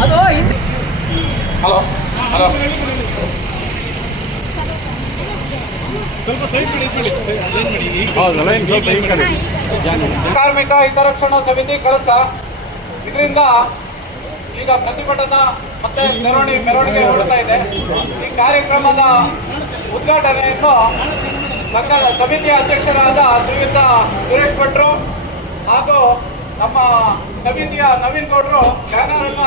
Hello hello ಕಾರ್ಮಿಕ ಹಿತರಕ್ಷಣಾ ಸಮಿತಿ ಕಳಸ ಇದರಿಂದ ಈಗ ಪ್ರತಿಭಟನಾ ಮತ್ತೆ ಮೆರವಣಿಗೆ ಹೊರಡ್ತಾ ಇದೆ. ಈ ಕಾರ್ಯಕ್ರಮದ ಉದ್ಘಾಟನೆಯನ್ನು ಸಂಘದ ಸಮಿತಿಯ ಅಧ್ಯಕ್ಷರಾದ ಶ್ರೀಯುತ ಸುರೇಶ್ ಭಟ್ರು ಹಾಗೂ ನಮ್ಮ ಸಮಿತಿಯ ನವೀನ್ ಗೌಡರು ಬ್ಯಾನರ್ ಅನ್ನ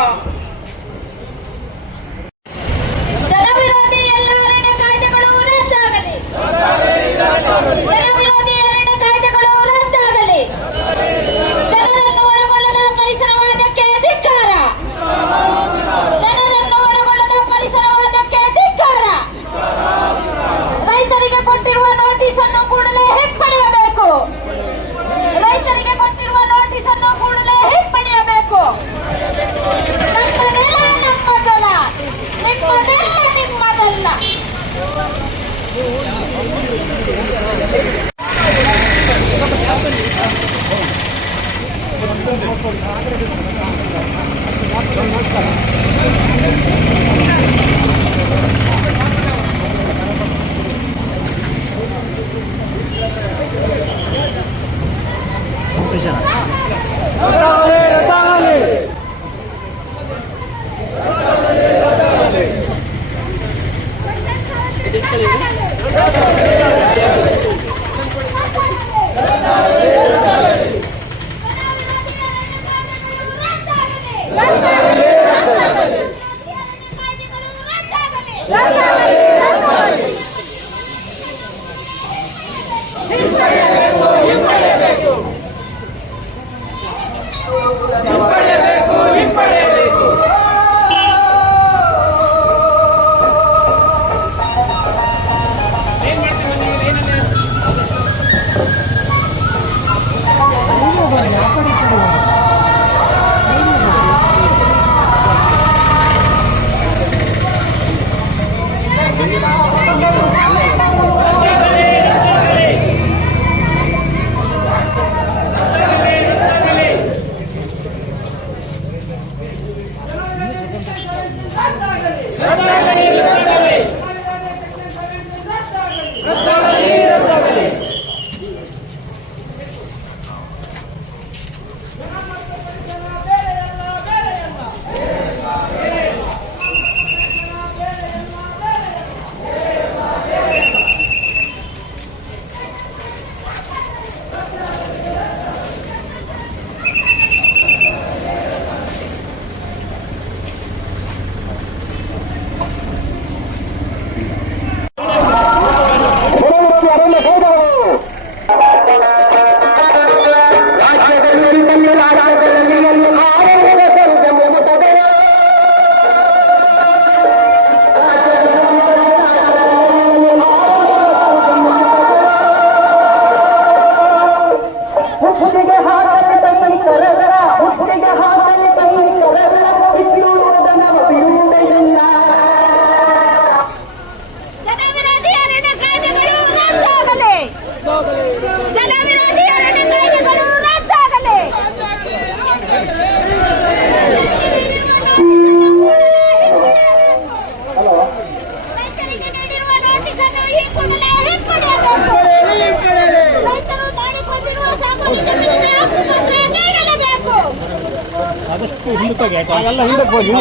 ಆದಷ್ಟು ಹಿಂದಕ್ಕೆ ಹಾಗೆಲ್ಲ ಹಿಂದಕ್ಕೆ ಹೋಗಿ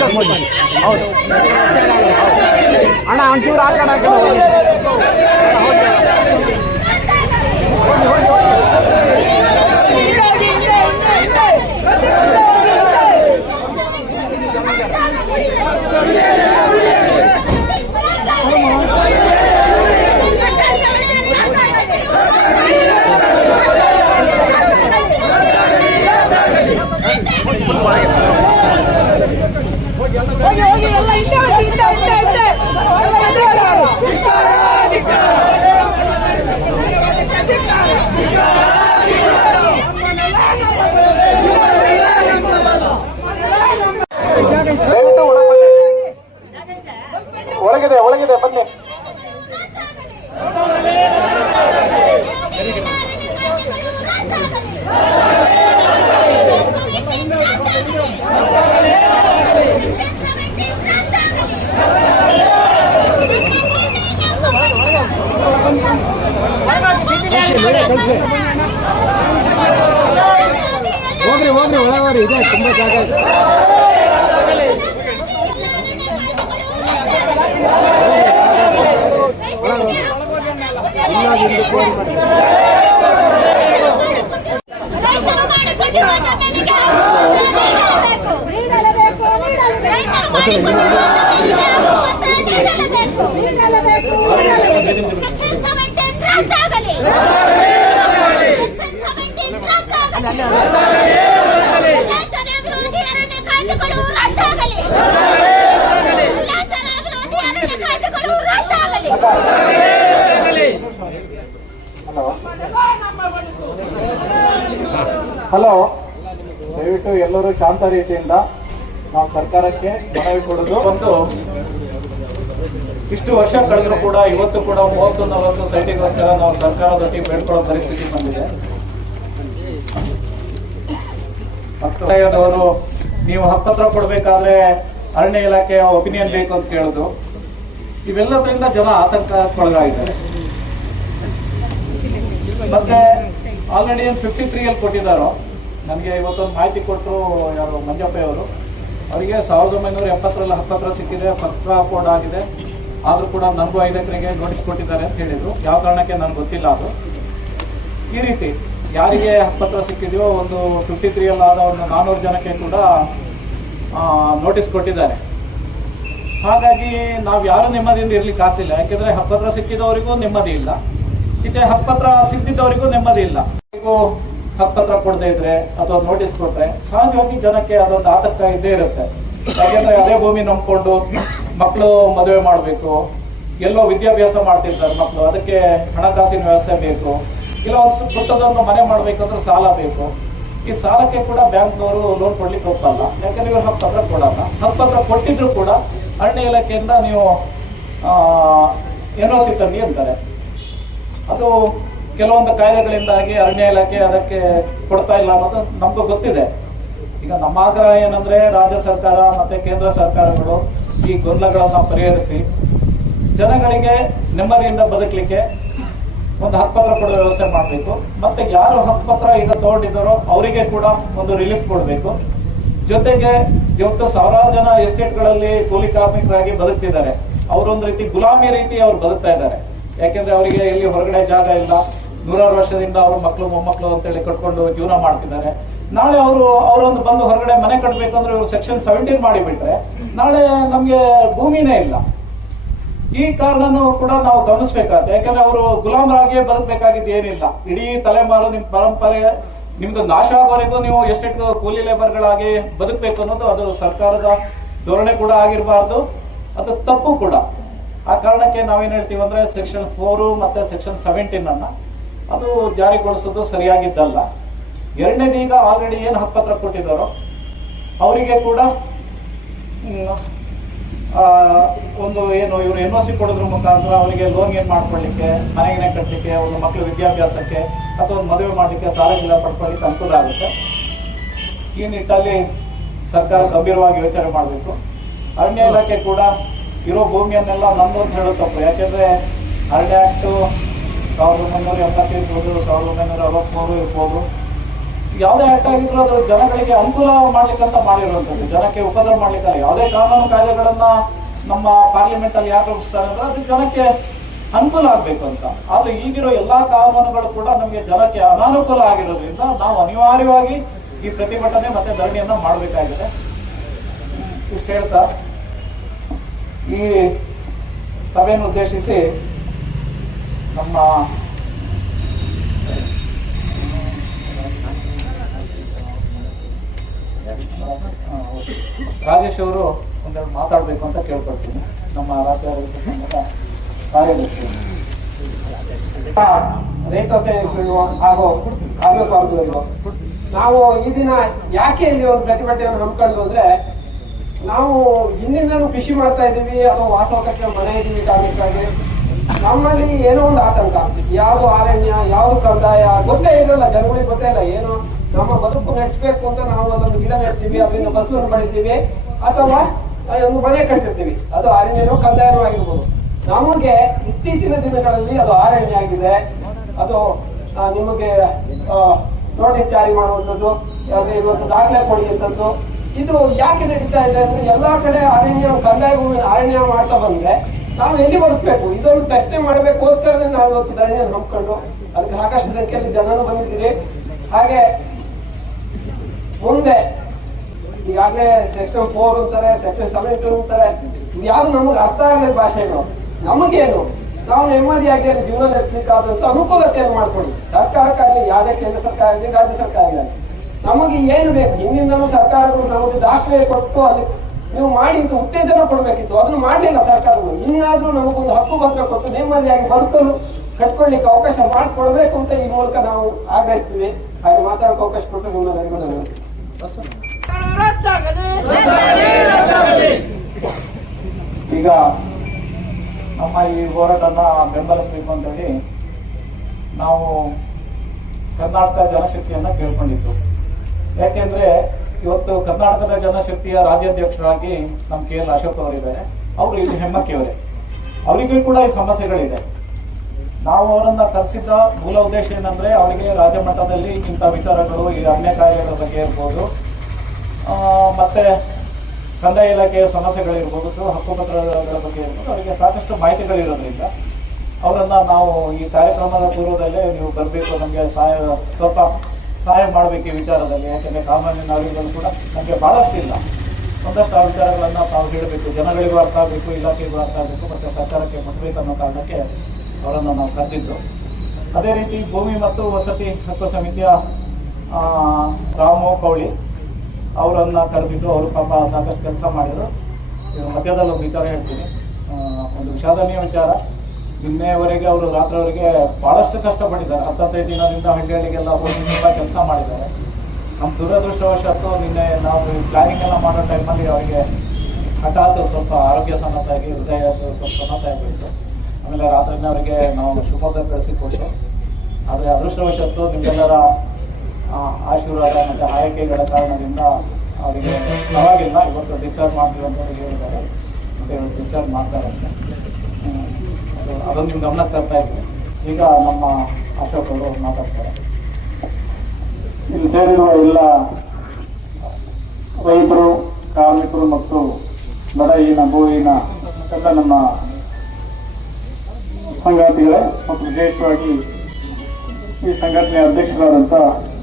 ಹೌದು ಅಣ್ಣ ಒಂಚೂರು ಆ ಕಡೆ ಹೋಗಿ ಹೋಗಿ ಎಲ್ಲ ಹಿಂದೆ ಒಳಗಿದೆ ಬನ್ನಿ. Thank you. ನೀರಾವರಿ ಇದೆ, ತುಂಬಾ ಜಾಗ ಇದೆ. ರೈತರು ಮಾಡಿಕೊಂಡಿರುವ ಜಮೀನಿಗೆ ನೀಡಲೇಬೇಕು. ರೈತರು ಮಾಡಿಕೊಂಡಿರುವ ಜಮೀನಿಗೆ ನೀಡಲೇಬೇಕು. ಸೆಕ್ಷನ್ 17 ರದ್ದಾಗಲಿ. ಸೆಕ್ಷನ್ 17 ರದ್ದಾಗಲಿ. ಲಾಂಛನ ವಿರೋಧಿ ಅರಣ್ಯ ಕಾಯ್ದೆಗಳು ರದ್ದಾಗಲಿ. ಲಾಂಛನ ವಿರೋಧಿ ಅರಣ್ಯ ಕಾಯ್ದೆಗಳು ರದ್ದಾಗಲಿ. ಹಲೋ, ದಯವಿಟ್ಟು ಎಲ್ಲರೂ ಶಾಂತ ರೀತಿಯಿಂದ ನಾವು ಸರ್ಕಾರಕ್ಕೆ ಮನವಿ ಕೊಡೋದು. ಒಂದು ಇಷ್ಟು ವರ್ಷ ಕಳೆದರೂ ಕೂಡ ಇವತ್ತು ಕೂಡ 30-40 ಸೈಟಿಗೋಸ್ಕರ ನಾವು ಸರ್ಕಾರದೊಟ್ಟಿಗೆ ಬೇಡ್ಕೊಳ್ಳೋ ಪರಿಸ್ಥಿತಿ ಬಂದಿದೆ. ಮಕ್ಕಳದವರು ನೀವು ಹಕ್ಕುಪತ್ರ ಕೊಡಬೇಕಾದ್ರೆ ಅರಣ್ಯ ಇಲಾಖೆಯ ಒಪಿನಿಯನ್ ಬೇಕು ಅಂತ ಕೇಳೋದು, ಇವೆಲ್ಲದರಿಂದ ಜನ ಆತಂಕಕ್ಕೊಳಗಾಗಿದ್ದಾರೆ. ಮತ್ತೆ ಆಲ್ರೆಡಿ 53 ಕೊಟ್ಟಿದ್ದಾರೋ, ನನಗೆ ಇವತ್ತೊಂದು ಮಾಹಿತಿ ಕೊಟ್ಟರು ಯಾರು ಮಂಜಪ್ಪಯ್ಯವರು, ಅವರಿಗೆ 1970ರಲ್ಲಿ ಹಕ್ಕುಪತ್ರ ಸಿಕ್ಕಿದೆ, ಪತ್ರ ಕೋಡ್ ಆಗಿದೆ, ಆದ್ರೂ ಕೂಡ ನನಗೂ 5 ಎಕರೆಗೆ ನೋಟಿಸ್ ಕೊಟ್ಟಿದ್ದಾರೆ ಅಂತ ಹೇಳಿದ್ರು. ಯಾವ ಕಾರಣಕ್ಕೆ ನನಗೆ ಗೊತ್ತಿಲ್ಲ. ಅದು ಈ ರೀತಿ ಯಾರಿಗೆ ಹಕ್ಕುಪತ್ರ ಸಿಕ್ಕಿದೆಯೋ ಒಂದು 53ರಲ್ಲಿ ಆದ ಒಂದು 400 ಜನಕ್ಕೆ ಕೂಡ ನೋಟಿಸ್ ಕೊಟ್ಟಿದ್ದಾರೆ. ಹಾಗಾಗಿ ನಾವು ಯಾರು ನೆಮ್ಮದಿಯಿಂದ ಇರ್ಲಿಕ್ಕೆ ಆಗ್ತಿಲ್ಲ. ಯಾಕೆಂದ್ರೆ ಹಕ್ಕುಪತ್ರ ಸಿಕ್ಕಿದವರಿಗೂ ನೆಮ್ಮದಿ ಇಲ್ಲ, ಮತ್ತೆ ಹಕ್ಕುಪತ್ರ ಸಿಕ್ಕಿದ್ದವರಿಗೂ ನೆಮ್ಮದಿ ಇಲ್ಲ. ಹಕ್ಕುಪತ್ರ ಕೊಡದೇ ಇದ್ರೆ ಅಥವಾ ನೋಟಿಸ್ ಕೊಟ್ರೆ ಸಹಜವಾಗಿ ಜನಕ್ಕೆ ಅದೊಂದು ಆತಂಕ ಇದ್ದೇ ಇರುತ್ತೆ. ಯಾಕೆಂದ್ರೆ ಅದೇ ಭೂಮಿ ನಂಬ್ಕೊಂಡು ಮಕ್ಕಳು ಮದುವೆ ಮಾಡಬೇಕು, ಎಲ್ಲೋ ವಿದ್ಯಾಭ್ಯಾಸ ಮಾಡ್ತಿರ್ತಾರೆ ಮಕ್ಕಳು, ಅದಕ್ಕೆ ಹಣಕಾಸಿನ ವ್ಯವಸ್ಥೆ ಬೇಕು, ಇಲ್ಲ ಒಂದು ಪುಟ್ಟದೊಂದು ಮನೆ ಮಾಡ್ಬೇಕಂದ್ರೆ ಸಾಲ ಬೇಕು. ಈ ಸಾಲಕ್ಕೆ ಕೂಡ ಬ್ಯಾಂಕ್ನವರು ಲೋನ್ ಕೊಡ್ಲಿಕ್ಕೆ ಹೋಗ್ತಲ್ಲ. ಯಾಕಂದ್ರೆ ಇವರು ಹಕ್ಕುಪತ್ರ ಕೊಡಲ್ಲ. ಹಕ್ಕುಪತ್ರ ಕೊಟ್ಟಿದ್ರು ಕೂಡ ಅರಣ್ಯ ಇಲಾಖೆಯಿಂದ ನೀವು NOC ತನ್ನಿ ಅಂತಾರೆ. ಅದು ಕೆಲವೊಂದು ಕಾಯ್ದೆಗಳಿಂದಾಗಿ ಅರಣ್ಯ ಇಲಾಖೆ ಅದಕ್ಕೆ ಕೊಡ್ತಾ ಇಲ್ಲ ಅನ್ನೋದು ನಮಗೂ ಗೊತ್ತಿದೆ. ಈಗ ನಮ್ಮ ಆಗ್ರಹ ಏನಂದ್ರೆ ರಾಜ್ಯ ಸರ್ಕಾರ ಮತ್ತೆ ಕೇಂದ್ರ ಸರ್ಕಾರಗಳು ಈ ಗೊಂದಲಗಳನ್ನ ಪರಿಹರಿಸಿ ಜನಗಳಿಗೆ ನೆಮ್ಮದಿಯಿಂದ ಬದುಕಲಿಕ್ಕೆ ಒಂದು ಹಕ್ಕುಪತ್ರ ಕೊಡೋ ವ್ಯವಸ್ಥೆ ಮಾಡಬೇಕು. ಮತ್ತೆ ಯಾರು ಹಕ್ಕುಪತ್ರ ಈಗ ತಗೊಂಡಿದ್ದಾರೋ ಅವರಿಗೆ ಕೂಡ ಒಂದು ರಿಲೀಫ್ ಕೊಡಬೇಕು. ಜೊತೆಗೆ ಇವತ್ತು ಸಾವಿರಾರು ಜನ ಎಸ್ಟೇಟ್ಗಳಲ್ಲಿ ಕೂಲಿ ಕಾರ್ಮಿಕರಾಗಿ ಬದುಕ್ತಿದ್ದಾರೆ. ಅವರೊಂದು ರೀತಿ ಗುಲಾಮಿ ರೀತಿ ಅವ್ರು ಬದುಕ್ತಾ ಇದ್ದಾರೆ. ಯಾಕೆಂದ್ರೆ ಅವರಿಗೆ ಎಲ್ಲಿ ಹೊರಗಡೆ ಜಾಗ ಇಲ್ಲ. 100 ವರ್ಷದಿಂದ ಅವ್ರ ಮಕ್ಕಳು ಮೊಮ್ಮಕ್ಕಳು ಅಂತೇಳಿ ಕಟ್ಕೊಂಡು ಜೀವನ ಮಾಡ್ತಿದ್ದಾರೆ. ನಾಳೆ ಅವರೊಂದು ಬಂದು ಹೊರಗಡೆ ಮನೆ ಕಟ್ಟಬೇಕಂದ್ರೆ ಇವರು ಸೆಕ್ಷನ್ 17 ಮಾಡಿಬಿಟ್ರೆ ನಾಳೆ ನಮ್ಗೆ ಭೂಮಿನೇ ಇಲ್ಲ. ಈ ಕಾರಣನೂ ಕೂಡ ನಾವು ಗಮನಿಸಬೇಕಾಗುತ್ತೆ. ಯಾಕಂದ್ರೆ ಅವರು ಗುಲಾಮರಾಗಿಯೇ ಬದುಕಬೇಕಾಗಿದ್ದು ಏನಿಲ್ಲ. ಇಡೀ ತಲೆಮಾರು ನಿಮ್ ಪರಂಪರೆ ನಿಮ್ದು ನಾಶ ಆಗೋವರೆಗೂ ನೀವು ಎಷ್ಟೆಷ್ಟು ಕೂಲಿ ಲೇಬರ್ಗಳಾಗಿ ಬದುಕಬೇಕು ಅನ್ನೋದು ಅದು ಸರ್ಕಾರದ ಧೋರಣೆ ಕೂಡ ಆಗಿರಬಾರ್ದು, ಅದು ತಪ್ಪು ಕೂಡ. ಆ ಕಾರಣಕ್ಕೆ ನಾವೇನ್ ಹೇಳ್ತೀವಿ ಅಂದ್ರೆ ಸೆಕ್ಷನ್ 4 ಮತ್ತೆ ಸೆಕ್ಷನ್ 17 ಅನ್ನ ಅದು ಜಾರಿಗೊಳಿಸೋದು ಸರಿಯಾಗಿದ್ದಲ್ಲ. ಎರಡನೇದು, ಈಗ ಆಲ್ರೆಡಿ ಏನು ಹಕ್ಕುಪತ್ರ ಕೊಟ್ಟಿದ್ದಾರೋ ಅವರಿಗೆ ಕೂಡ ಒಂದು ಏನು ಇವರು NOC ಕೊಡೋದ್ರ ಮುಖಾಂತರ ಅವರಿಗೆ ಲೋನ್ ಏನ್ ಮಾಡ್ಕೊಳ್ಳಿಕ್ಕೆ, ಮನೆಗೆ ಕಟ್ಟಲಿಕ್ಕೆ, ಒಂದು ಮಕ್ಕಳ ವಿದ್ಯಾಭ್ಯಾಸಕ್ಕೆ ಅಥವಾ ಒಂದು ಮದುವೆ ಮಾಡಲಿಕ್ಕೆ ಸಾಲ ಗಿಲ ಪಡ್ಕೊಳ್ಳಿಕ್ಕೆ ಅನುಕೂಲ ಆಗುತ್ತೆ. ಈ ನಿಟ್ಟಲ್ಲಿ ಸರ್ಕಾರ ಗಂಭೀರವಾಗಿ ಯೋಚನೆ ಮಾಡಬೇಕು. ಅರಣ್ಯ ಇಲಾಖೆ ಕೂಡ ಇರೋ ಭೂಮಿಯನ್ನೆಲ್ಲ ನಮ್ದು ಅಂತ ಹೇಳೋ ತಪ್ಪು. ಯಾಕೆಂದ್ರೆ ಅರಣ್ಯ ಆಕ್ಟ್ 1978 ಇರ್ಬೋದು, 1963 ಇರ್ಬೋದು, ಯಾವುದೇ ಆಕ್ಟ್ ಆಗಿದ್ರು ಅದು ಜನಗಳಿಗೆ ಅನುಕೂಲ ಮಾಡ್ಲಿಕ್ಕಂತ ಮಾಡಿರುವಂತದ್ದು, ಜನಕ್ಕೆ ಉಪದ್ರ ಮಾಡ್ಲಿಕ್ಕೆ. ಯಾವುದೇ ಕಾನೂನು ಕಾಯ್ದೆಗಳನ್ನ ನಮ್ಮ ಪಾರ್ಲಿಮೆಂಟ್ ಅಲ್ಲಿ ಯಾಕೆ ರೂಪಿಸ್ತಾರೆ ಅಂದ್ರೆ ಅದು ಜನಕ್ಕೆ ಅನುಕೂಲ ಆಗ್ಬೇಕು ಅಂತ. ಆದ್ರೆ ಈಗಿರೋ ಎಲ್ಲಾ ಕಾನೂನುಗಳು ಕೂಡ ನಮಗೆ ಜನಕ್ಕೆ ಅನಾನುಕೂಲ ಆಗಿರೋದ್ರಿಂದ ನಾವು ಅನಿವಾರ್ಯವಾಗಿ ಈ ಪ್ರತಿಭಟನೆ ಮತ್ತೆ ಧರಣಿಯನ್ನ ಮಾಡಬೇಕಾಗಿದೆ. ಇಷ್ಟು ಹೇಳ್ತಾ ಈ ಸಭೆಯನ್ನು ಉದ್ದೇಶಿಸಿ ನಮ್ಮ ರಾಜೇಶ್ ಅವರು ಒಂದೆರಡು ಮಾತಾಡಬೇಕು ಅಂತ ಕೇಳ್ಕೊಳ್ತೀನಿ. ನಮ್ಮ ರಾಜ್ಯ ಕಾರ್ಯದರ್ಶಿ ರೈತ ಸೇವೆಗಳು ಆಗಬೇಕು. ನಾವು ಈ ದಿನ ಯಾಕೆ ಇಲ್ಲಿ ಒಂದು ಪ್ರತಿಭಟನೆಯನ್ನು ಹಮ್ಮಿಕೊಂಡು ಅಂದ್ರೆ, ನಾವು ಹಿಂದಿನ ಕೃಷಿ ಮಾಡ್ತಾ ಇದ್ದೀವಿ, ಅಥವಾ ವಾಸೋಕಕ್ಕೆ ಮನೆ ಇದ್ದೀವಿ ಕಾರ್ಮಿಕರಾಗಿ. ನಮ್ಮಲ್ಲಿ ಏನೋ ಒಂದು ಆತಂಕ, ಯಾವ್ದು ಅರಣ್ಯ, ಯಾವ್ದು ಕಂದಾಯ ಗೊತ್ತೇ ಇರಲ್ಲ, ಜನಗಳಿಗೆ ಗೊತ್ತೇ ಇಲ್ಲ. ಏನು ನಮ್ಮ ಬದುಕು ನಡೆಸಬೇಕು ಅಂತ ನಾವು ಒಂದು ಗಿಡ ನೆಡ್ತೀವಿ, ಅದರಿಂದ ಬಸ್ಸನ್ನು ಮಾಡಿರ್ತೀವಿ, ಅಥವಾ ಒಂದು ಮನೆ ಕಟ್ಟಿರ್ತೀವಿ, ಅದು ಅರಣ್ಯನೋ ಕಂದಾಯನೋ ಆಗಿರ್ಬೋದು. ನಮಗೆ ಇತ್ತೀಚಿನ ದಿನಗಳಲ್ಲಿ ಅದು ಅರಣ್ಯ ಆಗಿದೆ. ಅದು ನಿಮಗೆ ನೋಟಿಸ್ ಜಾರಿ ಮಾಡುವಂಥದ್ದು, ಅದೇ ಇವತ್ತು ದಾಖಲೆ ಕೊಡಿ ಅಂತದ್ದು. ಇದು ಯಾಕೆ ನಡೀತಾ ಇದೆ ಅಂದ್ರೆ ಎಲ್ಲಾ ಕಡೆ ಕಂದಾಯ ಭೂಮಿ ಅರಣ್ಯ ಮಾಡ್ತಾ ಬಂದ್ರೆ ನಾವು ಎಲ್ಲಿ ಬದುಕಬೇಕು, ಇದೊಂದು ಪ್ರಶ್ನೆ ಮಾಡಬೇಕೋಸ್ಕರನೇ ನಾವು ಇವತ್ತು ಧರಣಿಯನ್ನು ಹಮ್ಮಿಕೊಂಡು ಅದಕ್ಕೆ ಸಾಕಷ್ಟು ಸಂಖ್ಯೆಯಲ್ಲಿ ಜನರು ಬಂದಿದ್ದೀರಿ. ಹಾಗೆ ಮುಂದೆ ಈಗಾಗಲೇ ಸೆಕ್ಷನ್ 4 ಅಂತಾರೆ, ಸೆಕ್ಷನ್ 72 ಅಂತಾರೆ, ಯಾವ್ದು ನಮಗೆ ಅರ್ಥ ಆಗದ ಭಾಷೆಗಳು. ನಮಗೇನು, ನಾವು ನೆಮ್ಮದಿಯಾಗಿ ಜೀವನ ನಡೆಸಲಿಕ್ಕಾದಂತ ಅನುಕೂಲತೆಯನ್ನು ಮಾಡ್ಕೊಳ್ಳಿ. ಸರ್ಕಾರಕ್ಕಾಗಲಿ, ಯಾವುದೇ ಕೇಂದ್ರ ಸರ್ಕಾರ ಆಗಲಿ, ರಾಜ್ಯ ಸರ್ಕಾರ ಆಗಲಿ, ನಮಗೆ ಏನು ಬೇಕು ಹಿಂದಿಂದಲೂ ಸರ್ಕಾರಗಳು ನಮಗೆ ದಾಖಲೆ ಕೊಟ್ಟು ಅಲ್ಲಿ ನೀವು ಮಾಡಿ ಅಂತ ಉತ್ತೇಜನ ಕೊಡಬೇಕಿತ್ತು. ಅದನ್ನು ಮಾಡಲಿಲ್ಲ ಸರ್ಕಾರಗಳು. ಇನ್ನಾದ್ರೂ ನಮಗೊಂದು ಹಕ್ಕು ಪತ್ರ ಕೊಟ್ಟು ನೆಮ್ಮದಿಯಾಗಿ ಬದುಕಲು ಕಟ್ಕೊಳ್ಳಿಕ್ಕೆ ಅವಕಾಶ ಮಾಡಿಕೊಡ್ಬೇಕು ಅಂತ ಈ ಮೂಲಕ ನಾವು ಆಗ್ರಹಿಸ್ತೀವಿ. ಹಾಗೆ ಮಾತಾಡೋಕೆ ಅವಕಾಶ ಕೊಟ್ಟು ನಿಮ್ಮೆಲ್ಲರಿಗೂ ಈಗ ನಮ್ಮ ಈ ಹೋರಾಟನ ಬೆಂಬಲಿಸಬೇಕು ಅಂತ ಹೇಳಿ ನಾವು ಕರ್ನಾಟಕ ಜನಶಕ್ತಿಯನ್ನ ಕೇಳ್ಕೊಂಡಿದ್ದು. ಯಾಕೆಂದ್ರೆ ಇವತ್ತು ಕರ್ನಾಟಕದ ಜನಶಕ್ತಿಯ ರಾಜ್ಯಾಧ್ಯಕ್ಷರಾಗಿ ನಮ್ಮ KL ಅಶೋಕ್ ಅವರಿದ್ದಾರೆ. ಅವರು ಇಲ್ಲಿ ಹೆಮ್ಮಕ್ಕಿಯವರೇ, ಅವರಿಗೂ ಕೂಡ ಈ ಸಮಸ್ಯೆಗಳಿದೆ. ನಾವು ಅವರನ್ನ ಕರೆಸಿದ್ದ ಮೂಲ ಉದ್ದೇಶ ಏನಂದ್ರೆ ಅವರಿಗೆ ರಾಜ್ಯ ಮಟ್ಟದಲ್ಲಿ ಇಂಥ ವಿಚಾರಗಳು, ಈ ಅರಣ್ಯ ಕಾಯ್ದೆಗಳ ಬಗ್ಗೆ ಇರ್ಬೋದು, ಮತ್ತೆ ಕಂದಾಯ ಇಲಾಖೆಯ ಸಮಸ್ಯೆಗಳಿರ್ಬೋದು, ಹಕ್ಕುಪತ್ರಗಳ ಬಗ್ಗೆ ಇರ್ಬೋದು, ಅವರಿಗೆ ಸಾಕಷ್ಟು ಮಾಹಿತಿಗಳಿರೋದ್ರಿಂದ ಅವರನ್ನ ನಾವು ಈ ಕಾರ್ಯಕ್ರಮದ ಪೂರ್ವದಲ್ಲೇ ನೀವು ಬರಬೇಕು, ನಮಗೆ ಸ್ವಲ್ಪ ಸಹಾಯ ಮಾಡಬೇಕು ಈ ವಿಚಾರದಲ್ಲಿ. ಯಾಕೆಂದ್ರೆ ಸಾಮಾನ್ಯ ನಾಗರಿಕರು ಕೂಡ ನಮಗೆ ಬಹಳಷ್ಟು ಇಲ್ಲ, ಒಂದಷ್ಟು ಆ ವಿಚಾರಗಳನ್ನ ತಾವು ಹೇಳಬೇಕು, ಜನಗಳಿಗೂ ಅರ್ಥ ಆಗಬೇಕು, ಇಲಾಖೆಗೂ ಅರ್ಥ ಆಗಬೇಕು, ಮತ್ತೆ ಸರ್ಕಾರಕ್ಕೆ ಮುಟ್ಟಬೇಕು ಅನ್ನೋ ಕಾರಣಕ್ಕೆ ಅವರನ್ನು ನಾವು ಕರೆದಿದ್ದು. ಅದೇ ರೀತಿ ಭೂಮಿ ಮತ್ತು ವಸತಿ ಹಕ್ಕು ಸಮಿತಿಯ ರಾಮು ಕೌಳಿ ಅವರನ್ನ ಕರೆದಿದ್ದು. ಅವರು ಪಾಪ ಸಾಕಷ್ಟು ಕೆಲಸ ಮಾಡಿದ್ರು. ಮಧ್ಯದಲ್ಲಿ ಒಂದು ವಿಚಾರ ಹೇಳ್ತೀನಿ, ಒಂದು ವಿಷಾದನೀಯ ವಿಚಾರ. ನಿನ್ನೆವರೆಗೆ ಅವರು ರಾತ್ರಿವರೆಗೆ ಬಹಳಷ್ಟು ಕಷ್ಟಪಟ್ಟಿದ್ದಾರೆ. 15 ದಿನದಿಂದ ಹಳ್ಳಿಗಳಿಗೆಲ್ಲ ಹೋಗಿ ತುಂಬಾ ಕೆಲಸ ಮಾಡಿದ್ದಾರೆ. ನಮ್ಮ ದುರದೃಷ್ಟವಶಾತ್ತು ನಿನ್ನೆ ನಾವು ಪ್ಲಾನಿಂಗ್ ಎಲ್ಲ ಮಾಡೋ ಟೈಮಲ್ಲಿ ಅವರಿಗೆ ಹಠಾತ್ ಸ್ವಲ್ಪ ಆರೋಗ್ಯ ಸಮಸ್ಯೆ ಆಗಿ ಹೃದಯದ ಸ್ವಲ್ಪ ಸಮಸ್ಯೆ ಆಗಿತ್ತು. ಆಮೇಲೆ ರಾತ್ರಿನೇ ಅವರಿಗೆ ನಾವು ಶಿವಮೊಗ್ಗ ಕಳಿಸಿಕೊಟ್ಟು, ಆದರೆ ಅದೃಷ್ಟವಶಾತ್ತು ನಿಮ್ಮೆಲ್ಲರ ಆಶೀರ್ವಾದ ಮತ್ತು ಆಯ್ಕೆಗಳ ಕಾರಣದಿಂದ ಅವರಿಗೆ ಪರವಾಗಿಲ್ಲ. ಇವತ್ತು ಡಿಸ್ಚಾರ್ಜ್ ಮಾಡ್ತೀವಿ ಅಂತ ಹೇಳಿದ್ದಾರೆ, ಮತ್ತೆ ಇವತ್ತು ಡಿಸ್ಚಾರ್ಜ್ ಮಾಡ್ತಾರಂತೆ. ಅದನ್ನು ನಿಮ್ಗೆ ಗಮನಕ್ಕೆ ತರ್ತಾ ಇದ್ದೀನಿ. ಈಗ ನಮ್ಮ ಅಶೋಕ್ ಅವರು ಮಾತಾಡ್ತಾರೆ. ಇಲ್ಲಿ ಸೇರಿರುವ ಎಲ್ಲ ರೈತರು, ಕಾರ್ಮಿಕರು ಮತ್ತು ಬಡಗಿನ ಭೂವಿನ ಎಲ್ಲ ನಮ್ಮ ಸಂಗಾತಿಗಳೇ ಮತ್ತು ವಿಶೇಷವಾಗಿ ಈ ಸಂಘಟನೆಯ ಅಧ್ಯಕ್ಷರಾದಂಥ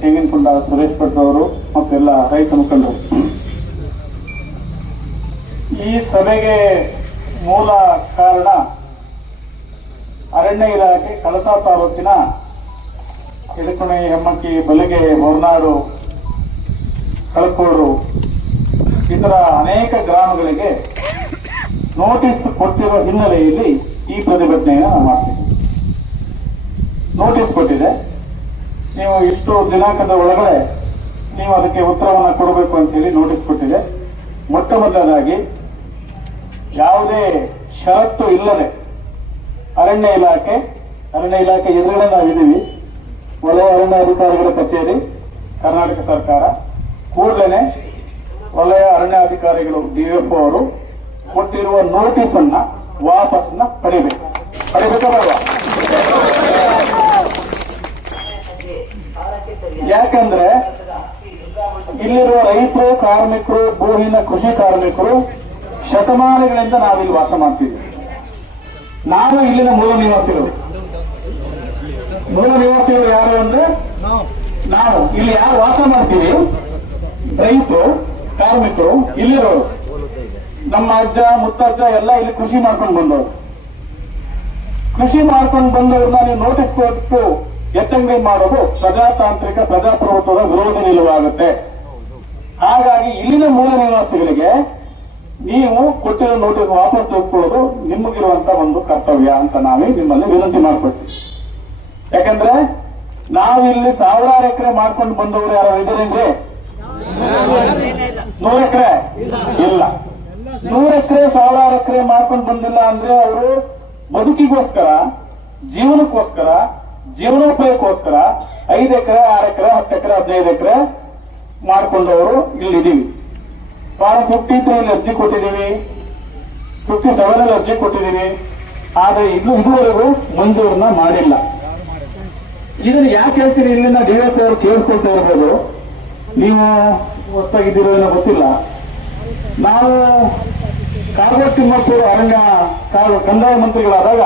ತೆಂಗಿನಕೊಂಡ ಸುರೇಶ್ ಭಟ್ ಅವರು ಮತ್ತೆಲ್ಲ ರೈತ ಮುಖಂಡರು. ಈ ಸಭೆಗೆ ಮೂಲ ಕಾರಣ ಅರಣ್ಯ ಇಲಾಖೆ ಕಳಸಾ ತಾಲೂಕಿನ ಎಡಕೊಣೆ, ಹೆಮ್ಮಕ್ಕಿ, ಬಲಗೆ, ಹೊರನಾಡು, ಕಳಕೋಡು ಇತರ ಅನೇಕ ಗ್ರಾಮಗಳಿಗೆ ನೋಟಿಸ್ ಕೊಟ್ಟಿರುವ ಹಿನ್ನೆಲೆಯಲ್ಲಿ ಈ ಪ್ರತಿಭಟನೆಯನ್ನು ನಾವು ಮಾಡ್ತೀವಿ. ನೋಟಿಸ್ ಕೊಟ್ಟಿದೆ, ನೀವು ಇಷ್ಟು ದಿನಾಂಕದ ಒಳಗಡೆ ನೀವು ಅದಕ್ಕೆ ಉತ್ತರವನ್ನು ಕೊಡಬೇಕು ಅಂತೇಳಿ ನೋಟಿಸ್ ಕೊಟ್ಟಿದೆ. ಮೊಟ್ಟ ಮೊದಲದಾಗಿ ಯಾವುದೇ ಷರತ್ತು ಇಲ್ಲದೆ ಅರಣ್ಯ ಇಲಾಖೆ ಎದುರುಗಡೆ ನಾವಿದ್ದೀವಿ, ವಲಯ ಅರಣ್ಯಾಧಿಕಾರಿಗಳ ಕಚೇರಿ, ಕರ್ನಾಟಕ ಸರ್ಕಾರ ಕೂಡಲೇ ವಲಯ ಅರಣ್ಯಾಧಿಕಾರಿಗಳು DFO ಅವರು ಕೊಟ್ಟಿರುವ ನೋಟಿಸ್ ಅನ್ನ ವಾಪಸ್ನ ಪಡಿಬೇಕಾ ಬೇಡವಾ? ಯಾಕಂದ್ರೆ ಇಲ್ಲಿರುವ ರೈತರು, ಕಾರ್ಮಿಕರು, ಭೂಹೀನ ಕೃಷಿ ಕಾರ್ಮಿಕರು ಶತಮಾನಗಳಿಂದ ನಾವಿಲ್ಲಿ ವಾಸ ಮಾಡ್ತೀವಿ. ನಾವು ಇಲ್ಲಿನ ಮೂಲ ನಿವಾಸಿಗಳು ಯಾರು ಅಂದ್ರೆ ನಾವು ಇಲ್ಲಿ ಯಾರು ವಾಸ ಮಾಡ್ತೀವಿ, ರೈತರು, ಕಾರ್ಮಿಕರು ಇಲ್ಲಿರೋರು. ನಮ್ಮ ಅಜ್ಜ ಮುತ್ತಜ್ಜ ಎಲ್ಲ ಇಲ್ಲಿ ಕೃಷಿ ಮಾಡ್ಕೊಂಡು ಬಂದವರು. ಕೃಷಿ ಮಾಡ್ಕೊಂಡು ಬಂದವ್ರನ್ನ ನೀವು ನೋಟಿಸ್ ಕೊಟ್ಟು ಎತ್ತಂಗಡಿ ಮಾಡೋದು ಪ್ರಜಾತಾಂತ್ರಿಕ ಪ್ರಜಾಪ್ರಭುತ್ವದ ವಿರೋಧ ನಿಲುವಾಗುತ್ತೆ. ಹಾಗಾಗಿ ಇಲ್ಲಿನ ಮೂಲ ನಿವಾಸಿಗಳಿಗೆ ನೀವು ಕೊಟ್ಟಿರೋ ನೋಟಿಸ್ ವಾಪಸ್ ತೆಗೆದುಕೊಳ್ಳೋದು ನಿಮಗಿರುವಂತ ಒಂದು ಕರ್ತವ್ಯ ಅಂತ ನಾವೇ ನಿಮ್ಮಲ್ಲಿ ವಿನಂತಿ ಮಾಡ್ಕೊಳ್ತೀವಿ. ಯಾಕಂದ್ರೆ ನಾವು ಇಲ್ಲಿ 1000 ಎಕರೆ ಮಾಡ್ಕೊಂಡು ಬಂದವರು ಯಾರು ಇದ್ದಾರೇನ್ರಿ? 100 ಎಕರೆ ಇಲ್ಲ. 100 ಎಕರೆ 1000 ಎಕರೆ ಮಾಡ್ಕೊಂಡು ಬಂದಿಲ್ಲ ಅಂದ್ರೆ ಅವರು ಬದುಕಿಗೋಸ್ಕರ, ಜೀವನಕ್ಕೋಸ್ಕರ, ಜೀವನೋಪಾಯಕ್ಕೋಸ್ಕರ 5 ಎಕರೆ, 6 ಎಕರೆ, 10 ಎಕರೆ, 15 ಎಕರೆ ಮಾಡ್ಕೊಂಡವರು ಇಲ್ಲಿದ್ದೀವಿ. ಫಾರ್ಮ್ 53 ಅರ್ಜಿ ಕೊಟ್ಟಿದ್ದೀವಿ, 57 ಅರ್ಜಿ ಕೊಟ್ಟಿದ್ದೀವಿ. ಆದ್ರೆ ಇದುವರೆಗೂ ಮಂಜೂರನ್ನ ಮಾಡಿಲ್ಲ. ಇದನ್ನು ಯಾಕೆ ಹೇಳ್ತೀರಿ? ಇಲ್ಲಿನ DFO ಅವರು ಕೇಳಿಸ್ಕೊಳ್ತಾ ಇರ್ಬೋದು, ನೀವು ಹೊತ್ತಾಗಿದ್ದೀರೋ ಏನೋ ಗೊತ್ತಿಲ್ಲ. ನಾವು ಕಾಗದ ತಿಮ್ಮಪ್ಪರು ಅರಣ್ಯ ಕಂದಾಯ ಮಂತ್ರಿಗಳಾದಾಗ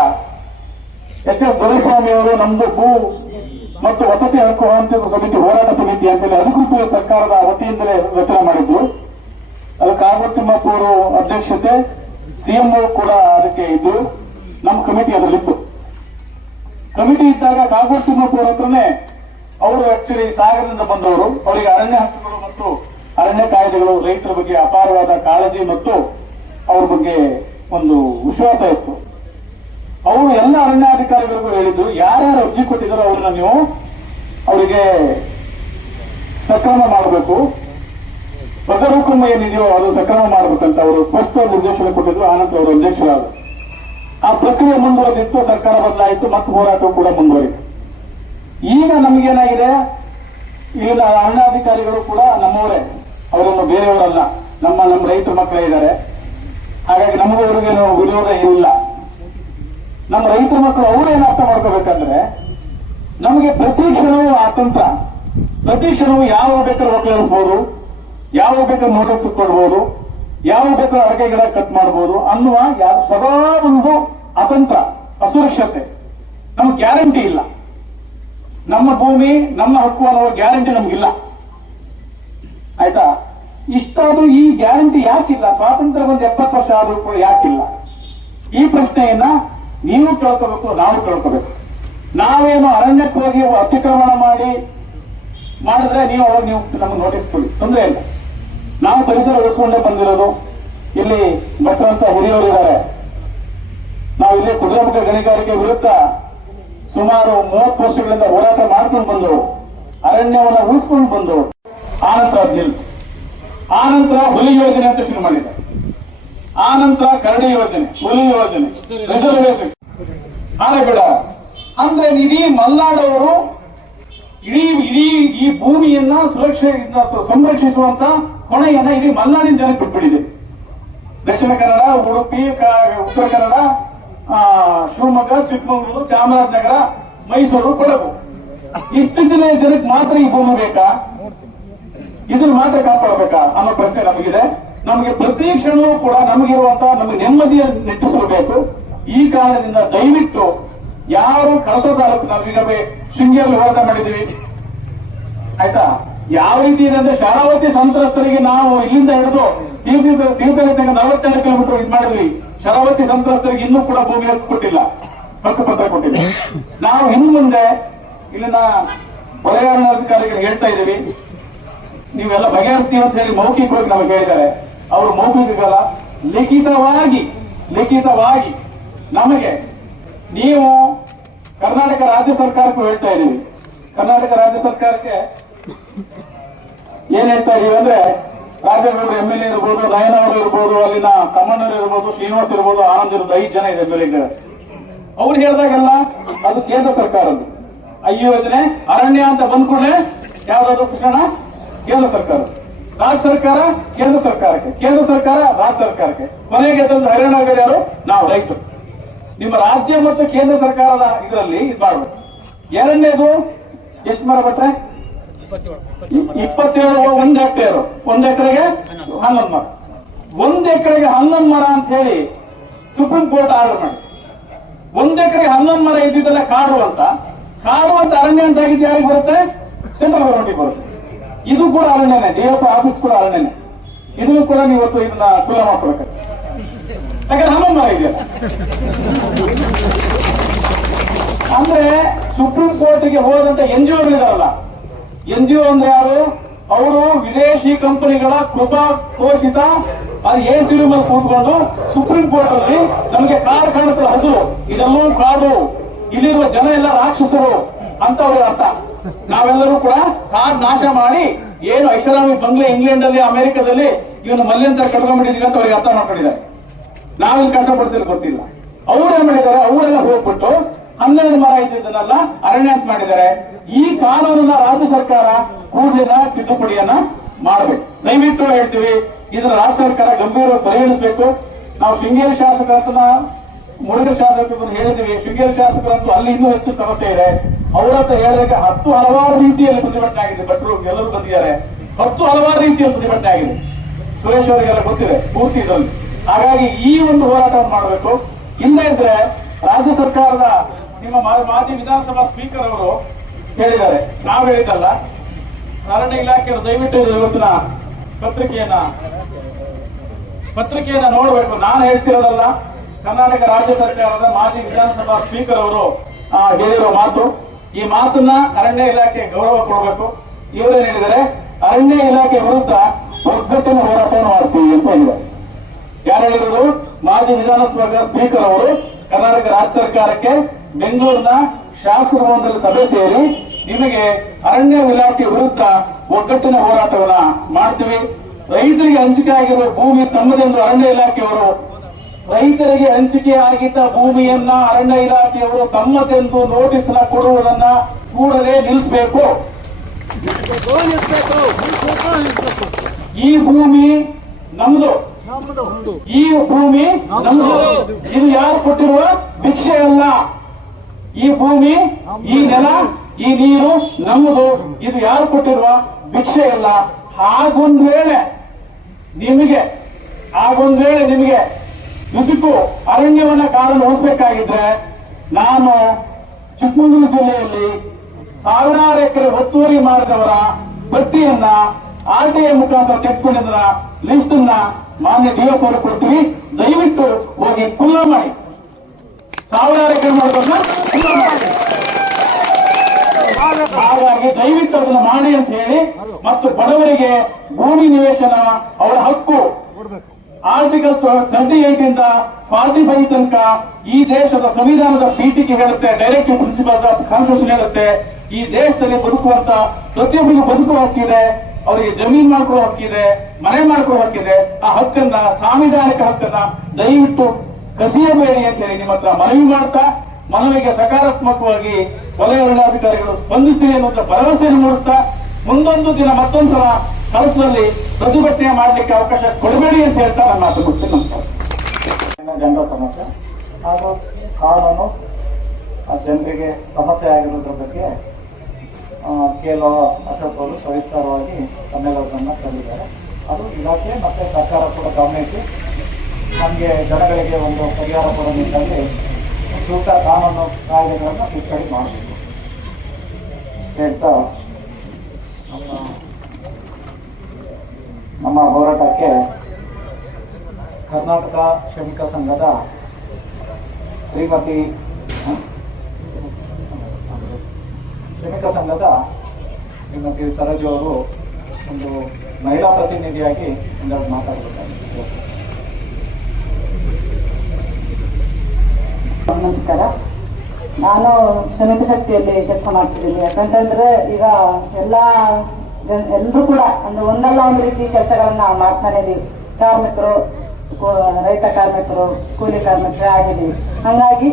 ಎಚ್ ಎಸ್ ದೊರೆಸ್ವಾಮಿ ಅವರು ನಮ್ದು ಭೂ ಮತ್ತು ವಸತಿ ಹಕ್ಕು ಹಂಚಿಕೆ ಸಮಿತಿ ಹೋರಾಟ ಸಮಿತಿ ಅಂತೇಳಿ ಅಧಿಕೃತ ಸರ್ಕಾರದ ವತಿಯಿಂದಲೇ ರಚನೆ ಮಾಡಿದ್ರು. ಅದು ಕಾಗದ ತಿಮ್ಮಪ್ಪರು ಅಧ್ಯಕ್ಷತೆ, ಸಿಎಂ ಕೂಡ ಅದಕ್ಕೆ ಇದ್ದು, ನಮ್ಮ ಕಮಿಟಿ ಅದರಲ್ಲಿತ್ತು. ಕಮಿಟಿ ಇದ್ದಾಗ ಕಾಗದ ತಿಮ್ಮಪ್ಪರ ಹತ್ರನೇ ಅವರು ಆಕ್ಚುಲಿ ಸಾಗರದಿಂದ ಬಂದವರು. ಅವರಿಗೆ ಅರಣ್ಯ ಹಕ್ಕುಗಳು ಮತ್ತು ಅರಣ್ಯ ಕಾಯ್ದೆಗಳು, ರೈತರ ಬಗ್ಗೆ ಅಪಾರವಾದ ಕಾಳಜಿ ಮತ್ತು ಅವ್ರ ಬಗ್ಗೆ ಒಂದು ವಿಶ್ವಾಸ ಇತ್ತು. ಅವರು ಎಲ್ಲ ಅರಣ್ಯಾಧಿಕಾರಿಗಳಿಗೂ ಹೇಳಿದ್ರು, ಯಾರ್ಯಾರು ಅರ್ಜಿ ಕೊಟ್ಟಿದ್ದಾರೋ ಅವ್ರನ್ನ ನೀವು ಅವರಿಗೆ ಸಕ್ರಮ ಮಾಡಬೇಕು, ಬಗರುಕುಂಬ ಏನಿದೆಯೋ ಅದು ಸಕ್ರಮ ಮಾಡಬೇಕಂತ ಅವರು ಸ್ಪಷ್ಟ ನಿರ್ದೇಶನ ಕೊಟ್ಟಿದ್ರು. ಆನಂತರ ಅವರು ಅಧ್ಯಕ್ಷರಾದರು. ಆ ಪ್ರಕ್ರಿಯೆ ಮುಂದುವರೆದಿತ್ತು, ಸರ್ಕಾರ ಬದಲಾಯಿತು ಮತ್ತು ಹೋರಾಟವು ಕೂಡ ಮುಂದುವರಿತು. ಈಗ ನಮಗೇನಾಗಿದೆ, ಇಲ್ಲಿನ ಅರಣ್ಯಾಧಿಕಾರಿಗಳು ಕೂಡ ನಮ್ಮವರೇ, ಅವರನ್ನು ಬೇರೆಯವರಲ್ಲ, ನಮ್ಮ ರೈತರ ಮಕ್ಕಳೇ ಇದ್ದಾರೆ. ಹಾಗಾಗಿ ನಮಗೂ ಅವರಿಗೇನು ವಿರೋಧ ಇಲ್ಲ. ನಮ್ಮ ರೈತರ ಮಕ್ಕಳು ಅವರೇನು ಅರ್ಥ ಮಾಡ್ಕೋಬೇಕಂದ್ರೆ, ನಮಗೆ ಪ್ರತಿ ಕ್ಷಣವೂ ಆತಂತ್ರ, ಪ್ರತಿ ಕ್ಷಣವೂ ಯಾವ ಬೇಕಾದ್ರೂ ಒಕ್ಕಲಿಸಬಹುದು, ಯಾವ ಬೇಕಾದ್ರೂ ನೋಟಿಸ್ ಕೊಡ್ಬೋದು, ಯಾವ ಬೇಕಾದ್ರೂ ಅಡಿಕೆ ಗಿಡ ಕಟ್ ಮಾಡಬಹುದು ಅನ್ನುವ ಸದಾ ಒಂದು ಅತಂತ್ರ, ಅಸುರಕ್ಷತೆ. ನಮ್ಗೆ ಗ್ಯಾರಂಟಿ ಇಲ್ಲ. ನಮ್ಮ ಭೂಮಿ ನಮ್ಮ ಹಕ್ಕು ಅನ್ನುವ ಗ್ಯಾರಂಟಿ ನಮಗಿಲ್ಲ. ಆಯ್ತಾ? ಇಷ್ಟಾದ್ರೂ ಈ ಗ್ಯಾರಂಟಿ ಯಾಕಿಲ್ಲ? ಸ್ವಾತಂತ್ರ್ಯ ಬಂದು 70 ವರ್ಷ ಆದ್ರೂ ಕೂಡ ಯಾಕಿಲ್ಲ? ಈ ಪ್ರಶ್ನೆಯನ್ನ ನೀವು ಕೇಳ್ಕೋಬೇಕು, ನಾವು ಕೇಳ್ಕೋಬೇಕು. ನಾವೇನು ಅರಣ್ಯಕ್ಕೆ ಹೋಗಿ ಅತಿಕ್ರಮಣ ಮಾಡಿದ್ರೆ ನೀವು ಅವಾಗ ನೀವು ನಮಗೆ ನೋಟಿಸ್ ಕೊಡಿ, ತೊಂದರೆ ಇಲ್ಲ. ನಾವು ಪರಿಸರ ಉಳಿಸ್ಕೊಂಡೇ ಬಂದಿರೋದು. ಇಲ್ಲಿ ಭಟ್ರಂತ ಹಿರಿಯವರಿದ್ದಾರೆ. ನಾವು ಇಲ್ಲಿ ಕುದುರೆಮುಖ ಗಣಿಗಾರಿಕೆ ವಿರುದ್ಧ ಸುಮಾರು 30 ವರ್ಷಗಳಿಂದ ಹೋರಾಟ ಮಾಡ್ಕೊಂಡು ಬಂದವರು, ಅರಣ್ಯವನ್ನು ಉಳಿಸ್ಕೊಂಡು ಬಂದವರು. ಆನಂತರ ನಿಲ್ತು. ಆನಂತರ ಹುಲಿ ಯೋಜನೆ ಅಂತ ಶುರು ಮಾಡಿದ್ದಾರೆ. ಆನಂತರ ಕರಡಿ ಯೋಜನೆ, ಹುಲಿ ಯೋಜನೆ, ರಿಸರ್ವೇಷನ್, ಆನೆಬಿಡ. ಅಂದ್ರೆ ಇಡೀ ಮಲ್ನಾಡವರು ಇಡೀ ಈ ಭೂಮಿಯನ್ನ ಸುರಕ್ಷೆಯಿಂದ ಸಂರಕ್ಷಿಸುವಂತ ಹೊಣೆಯನ್ನ ಇಡೀ ಮಲ್ನಾಡಿನ ಜನಕ್ಕೆ ಬಿಟ್ಬಿಟ್ಟಿದೆ. ದಕ್ಷಿಣ ಕನ್ನಡ, ಉಡುಪಿ, ಉತ್ತರ ಕನ್ನಡ, ಶಿವಮೊಗ್ಗ, ಚಿಕ್ಕಮಗಳೂರು, ಚಾಮರಾಜನಗರ, ಮೈಸೂರು, ಕೊಡಗು, ಇಷ್ಟು ಜನಕ್ಕೆ ಮಾತ್ರ ಈ ಭೂಮಿ ಬೇಕಾ? ಇದನ್ನು ಮಾತ್ರ ಕಾಪಾಡಬೇಕಾ ಅನ್ನೋ ಪ್ರಶ್ನೆ ನಮಗಿದೆ. ನಮಗೆ ಪ್ರತಿ ಕ್ಷಣವೂ ಕೂಡ ನಮಗಿರುವಂತಹ ನಮಗೆ ನೆಮ್ಮದಿಯ ನಿಟ್ಟಿಸಬೇಕು. ಈ ಕಾರಣದಿಂದ ದಯವಿಟ್ಟು ಯಾರು ಕಳಸ ತಾಲೂಕು, ನಾವೀಗ ಶೃಂಗೇರಿ ಹೋರಾಟ ಮಾಡಿದ್ದೀವಿ, ಆಯ್ತಾ? ಯಾವ ರೀತಿ ಇದೆ ಅಂದ್ರೆ, ಶರಾವತಿ ಸಂತ್ರಸ್ತರಿಗೆ ನಾವು ಇಲ್ಲಿಂದ ಹಿಡಿದು ತೀರ್ಥಹಳ್ಳಿ 42 ಕಿಲೋಮೀಟರ್ ಇದು ಮಾಡಿದ್ವಿ. ಶರಾವತಿ ಸಂತ್ರಸ್ತರಿಗೆ ಇನ್ನೂ ಕೂಡ ಭೂಮಿ ಹಕ್ಕು ಕೊಟ್ಟಿಲ್ಲ, ಹಕ್ಕುಪತ್ರ ಕೊಟ್ಟಿಲ್ಲ. ನಾವು ಇನ್ನು ಮುಂದೆ ಇಲ್ಲಿನ ವಲಯಾರಣ್ಯಾಧಿಕಾರಿಗಳಿಗೆ ಹೇಳ್ತಾ ಇದ್ದೀವಿ, ನೀವೆಲ್ಲ ಬಗೆಹರಿಸ್ತೀವಿ ಅಂತ ಹೇಳಿ ಮೌಖಿಕವಾಗಿ ನಮಗೆ ಹೇಳಿದ್ದಾರೆ. ಅವರು ಮೌಖಿಕಲ್ಲ, ಲಿಖಿತವಾಗಿ ನಮಗೆ ನೀವು ಕರ್ನಾಟಕ ರಾಜ್ಯ ಸರ್ಕಾರಕ್ಕೂ ಹೇಳ್ತಾ ಇದ್ದೀವಿ. ಕರ್ನಾಟಕ ರಾಜ್ಯ ಸರ್ಕಾರಕ್ಕೆ ಏನ್ ಹೇಳ್ತಾ ಇದೀವಿ ಅಂದ್ರೆ, ರಾಜೇಗೌಡರು MLA ಇರ್ಬೋದು, ನಯನ ಅವರು ಇರ್ಬೋದು, ಅಲ್ಲಿನ ತಮ್ಮಣ್ಣರು ಇರ್ಬೋದು, ಶ್ರೀನಿವಾಸ್ ಇರ್ಬೋದು, ಆನಂದ್ ಇರ್ಬೋದು, 5 ಜನ ಇದೆ MLA. ಅವ್ರು ಹೇಳಿದಾಗೆಲ್ಲ ಅದು ಕೇಂದ್ರ ಸರ್ಕಾರದ್ದು. ಈ ಯೋಜನೆ ಅರಣ್ಯ ಅಂತ ಬಂದ್ಕೊಂಡ್ರೆ ಯಾವ್ದಾದ್ರು ಕೃಷ್ಣ ಕೇಂದ್ರ ಸರ್ಕಾರ, ರಾಜ್ಯ ಸರ್ಕಾರ ಕೇಂದ್ರ ಸರ್ಕಾರಕ್ಕೆ, ಕೇಂದ್ರ ಸರ್ಕಾರ ರಾಜ್ಯ ಸರ್ಕಾರಕ್ಕೆ, ಕೊನೆಗೆ ತಂದು ಹೈರಾಣ ಯಾರು? ನಾವು ರೈತರು. ನಿಮ್ಮ ರಾಜ್ಯ ಮತ್ತು ಕೇಂದ್ರ ಸರ್ಕಾರದ ಇದರಲ್ಲಿ ಇದು ಮಾಡಬೇಕು. ಎರಡನೇದು ಎಷ್ಟು ಮರ ಬಿಟ್ರೆ 27, 1 ಹೆಕ್ಟೇರ್, 1 ಎಕರೆಗೆ 11 ಮರ, 1 ಎಕರೆಗೆ 11 ಮರ ಅಂತ ಹೇಳಿ ಸುಪ್ರೀಂ ಕೋರ್ಟ್ ಆರ್ಡರ್ ಮಾಡಿ, 1 ಎಕರೆಗೆ 11 ಮರ ಇದ್ದಿದ್ದೆಲ್ಲ ಕಾಡು ಅಂತ ಅರಣ್ಯ ಅಂತ ಆಗಿದ್ದು ಯಾರಿಗೆ ಬರುತ್ತೆ? ಸೆಂಟ್ರಲ್ ಗವರ್ಮೆಂಟ್ಗೆ ಬರುತ್ತೆ. ಇದು ಕೂಡ ಅರಣ್ಯನೇ, DF ಆಫೀಸ್ ಕೂಡ ಅರಣ್ಯನೇ. ಇದನ್ನು ಕೂಡ ನೀವು ಇದನ್ನ ಖುಲ್ಲ ಮಾಡ್ಕೊಳ್ಬೇಕು. ಯಾಕಂದ್ರೆ 11 ಮರ ಇದೆಯಲ್ಲ. ಅಂದ್ರೆ ಸುಪ್ರೀಂ ಕೋರ್ಟ್ಗೆ ಹೋದಂತ NGO ಇದಾರಲ್ಲ, NGO ಅಂದ್ರೆ ಯಾರು? ಅವರು ವಿದೇಶಿ ಕಂಪನಿಗಳ ಕೃಪಾ ಘೋಷಿತ AC ರೂಮ್ ಅಲ್ಲಿ ಕೂತ್ಕೊಂಡು ಸುಪ್ರೀಂ ಕೋರ್ಟ್ ಅಲ್ಲಿ ನಮಗೆ ಕಾಡು ಕಾಣುತ್ತೆ, ಹಸು, ಇದೆಲ್ಲವೂ ಕಾಡು, ಇಲ್ಲಿರುವ ಜನ ಎಲ್ಲ ರಾಕ್ಷಸರು ಅಂತ ಅವ್ರಿಗೆ ಅರ್ಥ. ನಾವೆಲ್ಲರೂ ಕೂಡ ಕಾಡು ನಾಶ ಮಾಡಿ ಏನು ಐಷಾರಾಮಿ ಬಂಗ್ಲೆ ಇಂಗ್ಲೆಂಡ್ ಅಲ್ಲಿ, ಅಮೆರಿಕದಲ್ಲಿ ಇವನು ಮಲ್ಯಂತರ ಕಟ್ಕೊಂಡ್ಬಿಟ್ಟಿದ್ದೀವಿ ಅಂತ ಅವ್ರಿಗೆ ಅರ್ಥ ಮಾಡ್ಕೊಂಡಿದ್ದಾರೆ. ನಾವಿಲ್ಲಿ ಕಷ್ಟಪಡ್ತಿರೋ ಗೊತ್ತಿಲ್ಲ. ಅವ್ರೇನ್ ಮಾಡಿದ್ದಾರೆ? ಅವರೆಲ್ಲ ಹೋಗ್ಬಿಟ್ಟು 12 ಮರ ಇದ್ದಿದ್ದನ್ನೆಲ್ಲ ಅರಣ್ಯ ಅಂತ ಮಾಡಿದ್ದಾರೆ. ಈ ಕಾನೂನನ್ನ ರಾಜ್ಯ ಸರ್ಕಾರ ಕೂಡಲಿನ ತಿದ್ದುಪಡಿಯನ್ನ ಮಾಡಬೇಕು. ದಯವಿಟ್ಟು ಹೇಳ್ತೀವಿ, ಇದನ್ನ ರಾಜ್ಯ ಸರ್ಕಾರ ಗಂಭೀರವಾಗಿ ಪರಿಗಣಿಸಬೇಕು. ನಾವು ಶೃಂಗೇರಿ ಶಾಸಕರನ್ನ, ಮುಳುಗ ಶಾಸಕರನ್ನು ಹೇಳಿದ್ದೀವಿ. ಶೃಂಗೇರಿ ಶಾಸಕರಂತೂ ಅಲ್ಲಿ ಇನ್ನೂ ಹೆಚ್ಚು ಸಮಸ್ಯೆ ಇದೆ. ಅವರ ಹತ್ರ ಹೇಳಿದಾಗ ಹಲವಾರು ರೀತಿಯಲ್ಲಿ ಪ್ರತಿಭಟನೆ ಆಗಿದೆ. ಭಟ್ರು ಎಲ್ಲರೂ ಬಂದಿದ್ದಾರೆ. ಹಲವಾರು ರೀತಿಯ ಪ್ರತಿಭಟನೆ ಆಗಿದೆ. ಸುರೇಶ್ ಅವರಿಗೆಲ್ಲ ಗೊತ್ತಿದೆ ಪೂರ್ತಿ ಇದರಲ್ಲಿ. ಹಾಗಾಗಿ ಈ ಒಂದು ಹೋರಾಟವನ್ನು ಮಾಡಬೇಕು. ಇಲ್ಲದೇ ಇದ್ರೆ ರಾಜ್ಯ ಸರ್ಕಾರದ ನಿಮ್ಮ ಮಾಜಿ ವಿಧಾನಸಭಾ ಸ್ಪೀಕರ್ ಅವರು ಹೇಳಿದ್ದಾರೆ, ನಾವು ಹೇಳಿದ್ದಲ್ಲ, ಅರಣ್ಯ ಇಲಾಖೆಯವರು ದಯವಿಟ್ಟು ಇವತ್ತಿನ ಪತ್ರಿಕೆಯನ್ನ ನೋಡಬೇಕು. ನಾನು ಹೇಳ್ತಿರೋದಲ್ಲ, ಕರ್ನಾಟಕ ರಾಜ್ಯ ಸರ್ಕಾರದ ಮಾಜಿ ವಿಧಾನಸಭಾ ಸ್ಪೀಕರ್ ಅವರು ಹೇಳಿರೋ ಮಾತು. ಈ ಮಾತನ್ನ ಅರಣ್ಯ ಇಲಾಖೆ ಗೌರವ ಕೊಡಬೇಕು. ಇವರೇನು ಹೇಳಿದರೆ, ಅರಣ್ಯ ಇಲಾಖೆ ವಿರುದ್ಧ ಒಗ್ಗಟ್ಟಿನ ಹೋರಾಟವನ್ನು ಮಾಡ್ತೀವಿ ಅಂತ ಹೇಳಿದ್ದಾರೆ. ಯಾರು ಹೇಳಿದ್ರು? ಮಾಜಿ ವಿಧಾನಸಭಾ ಸ್ಪೀಕರ್ ಅವರು ಕರ್ನಾಟಕ ರಾಜ್ಯ ಸರ್ಕಾರಕ್ಕೆ ಬೆಂಗಳೂರಿನ ಶಾಸಕರ ಸಭೆ ಸೇರಿ ನಿಮಗೆ ಅರಣ್ಯ ಇಲಾಖೆ ವಿರುದ್ಧ ಒಗ್ಗಟ್ಟಿನ ಹೋರಾಟವನ್ನ ಮಾಡ್ತೀವಿ. ರೈತರಿಗೆ ಹಂಚಿಕೆ ಆಗಿರುವ ಭೂಮಿ ತಮ್ಮದೆಂದು ಅರಣ್ಯ ಇಲಾಖೆಯವರು, ರೈತರಿಗೆ ಹಂಚಿಕೆ ಆಗಿದ್ದ ಭೂಮಿಯನ್ನ ಅರಣ್ಯ ಇಲಾಖೆಯವರು ತಮ್ಮದೆಂದು ನೋಟಿಸ್ನ ಕೊಡುವುದನ್ನ ಕೂಡಲೇ ನಿಲ್ಲಿಸಬೇಕು. ಈ ಭೂಮಿ ನಮ್ದು, ಈ ಭೂಮಿ ನಮ್ದು. ಇದು ಯಾರು ಕೊಟ್ಟಿರುವ ಭಿಕ್ಷೆ ಅಲ್ಲ. ಈ ಭೂಮಿ, ಈ ನೆಲ, ಈ ನೀರು ನಮ್ಮದು. ಇದು ಯಾರು ಕೊಟ್ಟಿರುವ ಭಿಕ್ಷೆ ಅಲ್ಲ. ಹಾಗೊಂದು ವೇಳೆ ನಿಮಗೆ ನುಸುಕು ಅರಣ್ಯವನ್ನ ಕಾಡನ್ನು ಉಳಿಸಬೇಕಾಗಿದ್ರೆ, ನಾನು ಚಿಕ್ಕಮಗಳೂರು ಜಿಲ್ಲೆಯಲ್ಲಿ ಸಾವಿರಾರು ಎಕರೆ ಒತ್ತುವರಿ ಮಾಡಿದವರ ಪಟ್ಟಿಯನ್ನ RTI ಮುಖಾಂತರ ತೆಗೆದುಕೊಂಡಿದ್ದರ ಲಿಸ್ಟ್ ಅನ್ನ ಮಾನ್ಯ DF ಅವರು ಕೊಡ್ತೀವಿ. ದಯವಿಟ್ಟು ಹೋಗಿ ಖುಲ್ಲಾ ಮಾಡಿ. ಸಾವಿರಾರು ಎಕರೆ ಮಾಡೋದನ್ನ ಖುಲ್ಲಾ ಮಾಡಿ. ಹಾಗಾಗಿ ದಯವಿಟ್ಟು ಅದನ್ನು ಮಾಡಿ ಅಂತ ಹೇಳಿ, ಮತ್ತು ಬಡವರಿಗೆ ಭೂಮಿ ನಿವೇಶನ ಅವರ ಹಕ್ಕು ಆರ್ಟಿಕಲ್ 38 ಇಂದ 45 ತನಕ ಈ ದೇಶದ ಸಂವಿಧಾನದ ಪೀಠಿಕೆ ಹೇಳುತ್ತೆ, ಡೈರೆಕ್ಟಿವ್ ಪ್ರಿನ್ಸಿಪಲ್ಸ್ ಆಫ್ ಕಾನ್ಸ್ಟಿಟ್ಯೂಷನ್ ಹೇಳುತ್ತೆ, ಈ ದೇಶದಲ್ಲಿ ಬದುಕುವಂತ ಪ್ರತಿಯೊಬ್ಬರಿಗೂ ಬದುಕುವ ಹಕ್ಕಿದೆ, ಅವರಿಗೆ ಜಮೀನು ಮಾಡ್ಕೊಳ್ಳೋ ಹಕ್ಕಿದೆ, ಮನೆ ಮಾಡ್ಕೊಳ್ಳೋ ಹಕ್ಕಿದೆ. ಆ ಹಕ್ಕನ್ನ, ಸಾಂವಿಧಾನಿಕ ಹಕ್ಕನ್ನ ದಯವಿಟ್ಟು ಕಸಿಯಬೇಡಿ ಅಂತ ಹೇಳಿ ನಿಮ್ಮ ಹತ್ರ ಮನವಿ ಮಾಡ್ತಾ, ಮನವಿಗೆ ಸಕಾರಾತ್ಮಕವಾಗಿ ವಲಯ ಅರಣ್ಯಾಧಿಕಾರಿಗಳು ಸ್ಪಂದಿಸ್ತೀವಿ ಅನ್ನುವಂಥ ಭರವಸೆಯನ್ನು ಮೂಡುತ್ತಾ, ಮುಂದೊಂದು ದಿನ ಮತ್ತೊಂದ್ಸಲ ಕಳಸದಲ್ಲಿ ಪ್ರತಿಭಟನೆ ಮಾಡಲಿಕ್ಕೆ ಅವಕಾಶ ಕೊಡಬೇಡಿ ಅಂತ ಹೇಳ್ತಾ ನನ್ನ ಮಾತು ಮುಗಿಸ್ತೀನಿ. ನಮಸ್ಕಾರ. ಜನರ ಸಮಸ್ಯೆ ಹಾಗೂ ಕಾನೂನು ಜನರಿಗೆ ಸಮಸ್ಯೆ ಆಗಿರೋದ್ರ ಬಗ್ಗೆ KLO ಅಶೋಕ್ ಅವರು ಸವಿಸ್ತಾರವಾಗಿ ತಮ್ಮೆಲ್ಲವರನ್ನ ತಂದಿದ್ದಾರೆ. ಅದು ಇಲಾಖೆ ಮತ್ತೆ ಸರ್ಕಾರ ಕೂಡ ಗಮನಿಸಿ ನಮಗೆ ಜನಗಳಿಗೆ ಒಂದು ಪರಿಹಾರ ಕೂಡ ನಿಟ್ಟಲ್ಲಿ ಸೂಕ್ತ ಕಾನೂನು ಕಾಯ್ದೆಗಳನ್ನು ತಿದ್ದುಪಡಿ ಮಾಡಬೇಕು ಹೇಳ್ತಾ ನಮ್ಮ ಹೋರಾಟಕ್ಕೆ ಕರ್ನಾಟಕ ಶ್ರಮಿಕ ಸಂಘದ ಶ್ರೀಮತಿ ಸರೋಜು ಅವರು ಒಂದು ಮಹಿಳಾ ಪ್ರತಿನಿಧಿಯಾಗಿ ಒಂದೆರಡು ಮಾತಾಡಬೇಕಾಗಿದೆ. ನಮಸ್ಕಾರ. ನಾನು ಶ್ರಮಿಕ ಶಕ್ತಿಯಲ್ಲಿ ಕೆಲಸ ಮಾಡ್ತಿದ್ದೀನಿ. ಯಾಕಂತಂದ್ರೆ ಈಗ ಎಲ್ಲರೂ ಕೂಡ ಅಂದ್ರೆ ಒಂದಲ್ಲ ಒಂದು ರೀತಿ ಕೆಲಸಗಳನ್ನ ಮಾಡ್ತಾನೆ ಇದೀವಿ. ಕಾರ್ಮಿಕರು, ರೈತ ಕಾರ್ಮಿಕರು, ಕೂಲಿ ಕಾರ್ಮಿಕರೇ ಆಗಿದ್ದೀವಿ. ಹಂಗಾಗಿ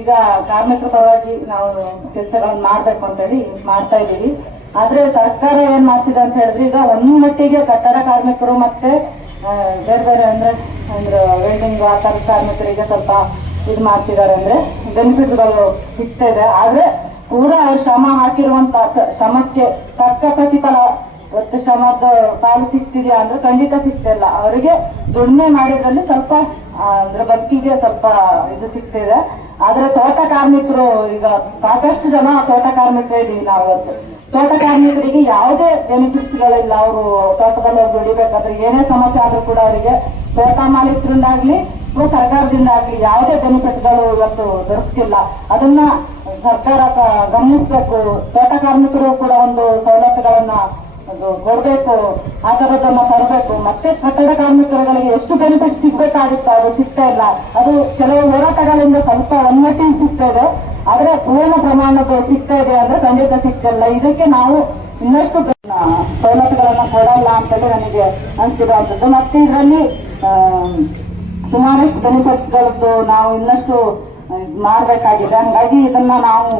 ಈಗ ಕಾರ್ಮಿಕರ ಪರವಾಗಿ ನಾವು ಕೆಲಸಗಳನ್ನ ಮಾಡ್ಬೇಕು ಅಂತೇಳಿ ಮಾಡ್ತಾ ಇದೀವಿ. ಆದ್ರೆ ಸರ್ಕಾರ ಏನ್ ಮಾಡ್ತಿದೆ ಅಂತ ಹೇಳಿದ್ರೆ, ಈಗ ಒಂದು ಮಟ್ಟಿಗೆ ಕಟ್ಟಡ ಕಾರ್ಮಿಕರು ಮತ್ತೆ ಬೇರೆ ಬೇರೆ ಅಂದ್ರೆ ವೆಲ್ಡಿಂಗ್ ಆ ತರ ಕಾರ್ಮಿಕರಿಗೆ ಸ್ವಲ್ಪ ಇದು ಮಾಡ್ತಿದ್ದಾರೆ, ಅಂದ್ರೆ ಬೆನಿಫಿಟ್ಗಳು ಸಿಗ್ತಾ ಇದೆ. ಆದ್ರೆ ಪೂರಾ ಶ್ರಮ ಹಾಕಿರುವಂತ ಶ್ರಮಕ್ಕೆ ತಕ್ಕ ಪ್ರತಿಫಲ ಇವತ್ತು ಶ್ರಮದ ಪಾಲು ಸಿಗ್ತಿದ್ಯಾ ಅಂದ್ರೆ ಖಂಡಿತ ಸಿಗ್ತಿಲ್ಲ. ಅವರಿಗೆ ದುಡಿಮೆ ಮಾಡಿದ್ರಲ್ಲಿ ಸ್ವಲ್ಪ ಅಂದ್ರೆ ಬದುಕಿಗೆ ಸ್ವಲ್ಪ ಇದು ಸಿಗ್ತಿದೆ. ಆದ್ರೆ ತೋಟ ಕಾರ್ಮಿಕರು, ಈಗ ಸಾಕಷ್ಟು ಜನ ತೋಟ ಕಾರ್ಮಿಕರೇ ಇದೀವಿ ನಾವು. ಇವತ್ತು ತೋಟ ಕಾರ್ಮಿಕರಿಗೆ ಯಾವುದೇ ಬೆನಿಫಿಟ್ಸ್ಗಳಿಲ್ಲ. ಅವರು ತೋಟದಲ್ಲಿ ದುಡಿಬೇಕಾದ್ರೆ ಏನೇ ಸಮಸ್ಯೆ ಆದ್ರೂ ಕೂಡ ಅವರಿಗೆ ತೋಟ ಮಾಲೀಕರಿಂದಾಗ್ಲಿ ಸರ್ಕಾರದಿಂದ ಆಗ್ಲಿ ಯಾವುದೇ ಬೆನಿಫಿಟ್ಗಳು ಇವತ್ತು ದೊರಕ್ತಿಲ್ಲ. ಅದನ್ನ ಸರ್ಕಾರ ಗಮನಿಸಬೇಕು. ತೋಟ ಕಾರ್ಮಿಕರು ಕೂಡ ಒಂದು ಸವಲತ್ತುಗಳನ್ನ ಕೊಡಬೇಕು, ಆ ತರದನ್ನ ತರಬೇಕು. ಮತ್ತೆ ಕಟ್ಟಡ ಕಾರ್ಮಿಕರುಗಳಿಗೆ ಎಷ್ಟು ಬೆನಿಫಿಟ್ ಸಿಗ್ಬೇಕಾಗಿತ್ತು ಅದು ಸಿಗ್ತಾ ಇಲ್ಲ. ಅದು ಕೆಲವು ಹೋರಾಟಗಳಿಂದ ಸ್ವಲ್ಪ ಒಮ್ಮಟ್ಟಿಗೆ ಸಿಗ್ತಾ ಇದೆ, ಆದ್ರೆ ಪೂರ್ಣ ಪ್ರಮಾಣದ ಸಿಗ್ತಾ ಇದೆ ಅಂದ್ರೆ ಖಂಡಿತ ಸಿಗ್ತಿಲ್ಲ. ಇದಕ್ಕೆ ನಾವು ಇನ್ನಷ್ಟು ಸವಲತ್ತುಗಳನ್ನ ಕೊಡಲ್ಲ ಅಂತೇಳಿ ನನಗೆ ಅನ್ಸಿರುವಂತದ್ದು. ಮತ್ತೆ ಇದರಲ್ಲಿ ಸುಮಾರಷ್ಟು ಬೆನಿಫಿಟ್ಸ್ಗಳದ್ದು ನಾವು ಇನ್ನಷ್ಟು ಮಾಡಬೇಕಾಗಿದೆ. ಹಂಗಾಗಿ ಇದನ್ನ ನಾವು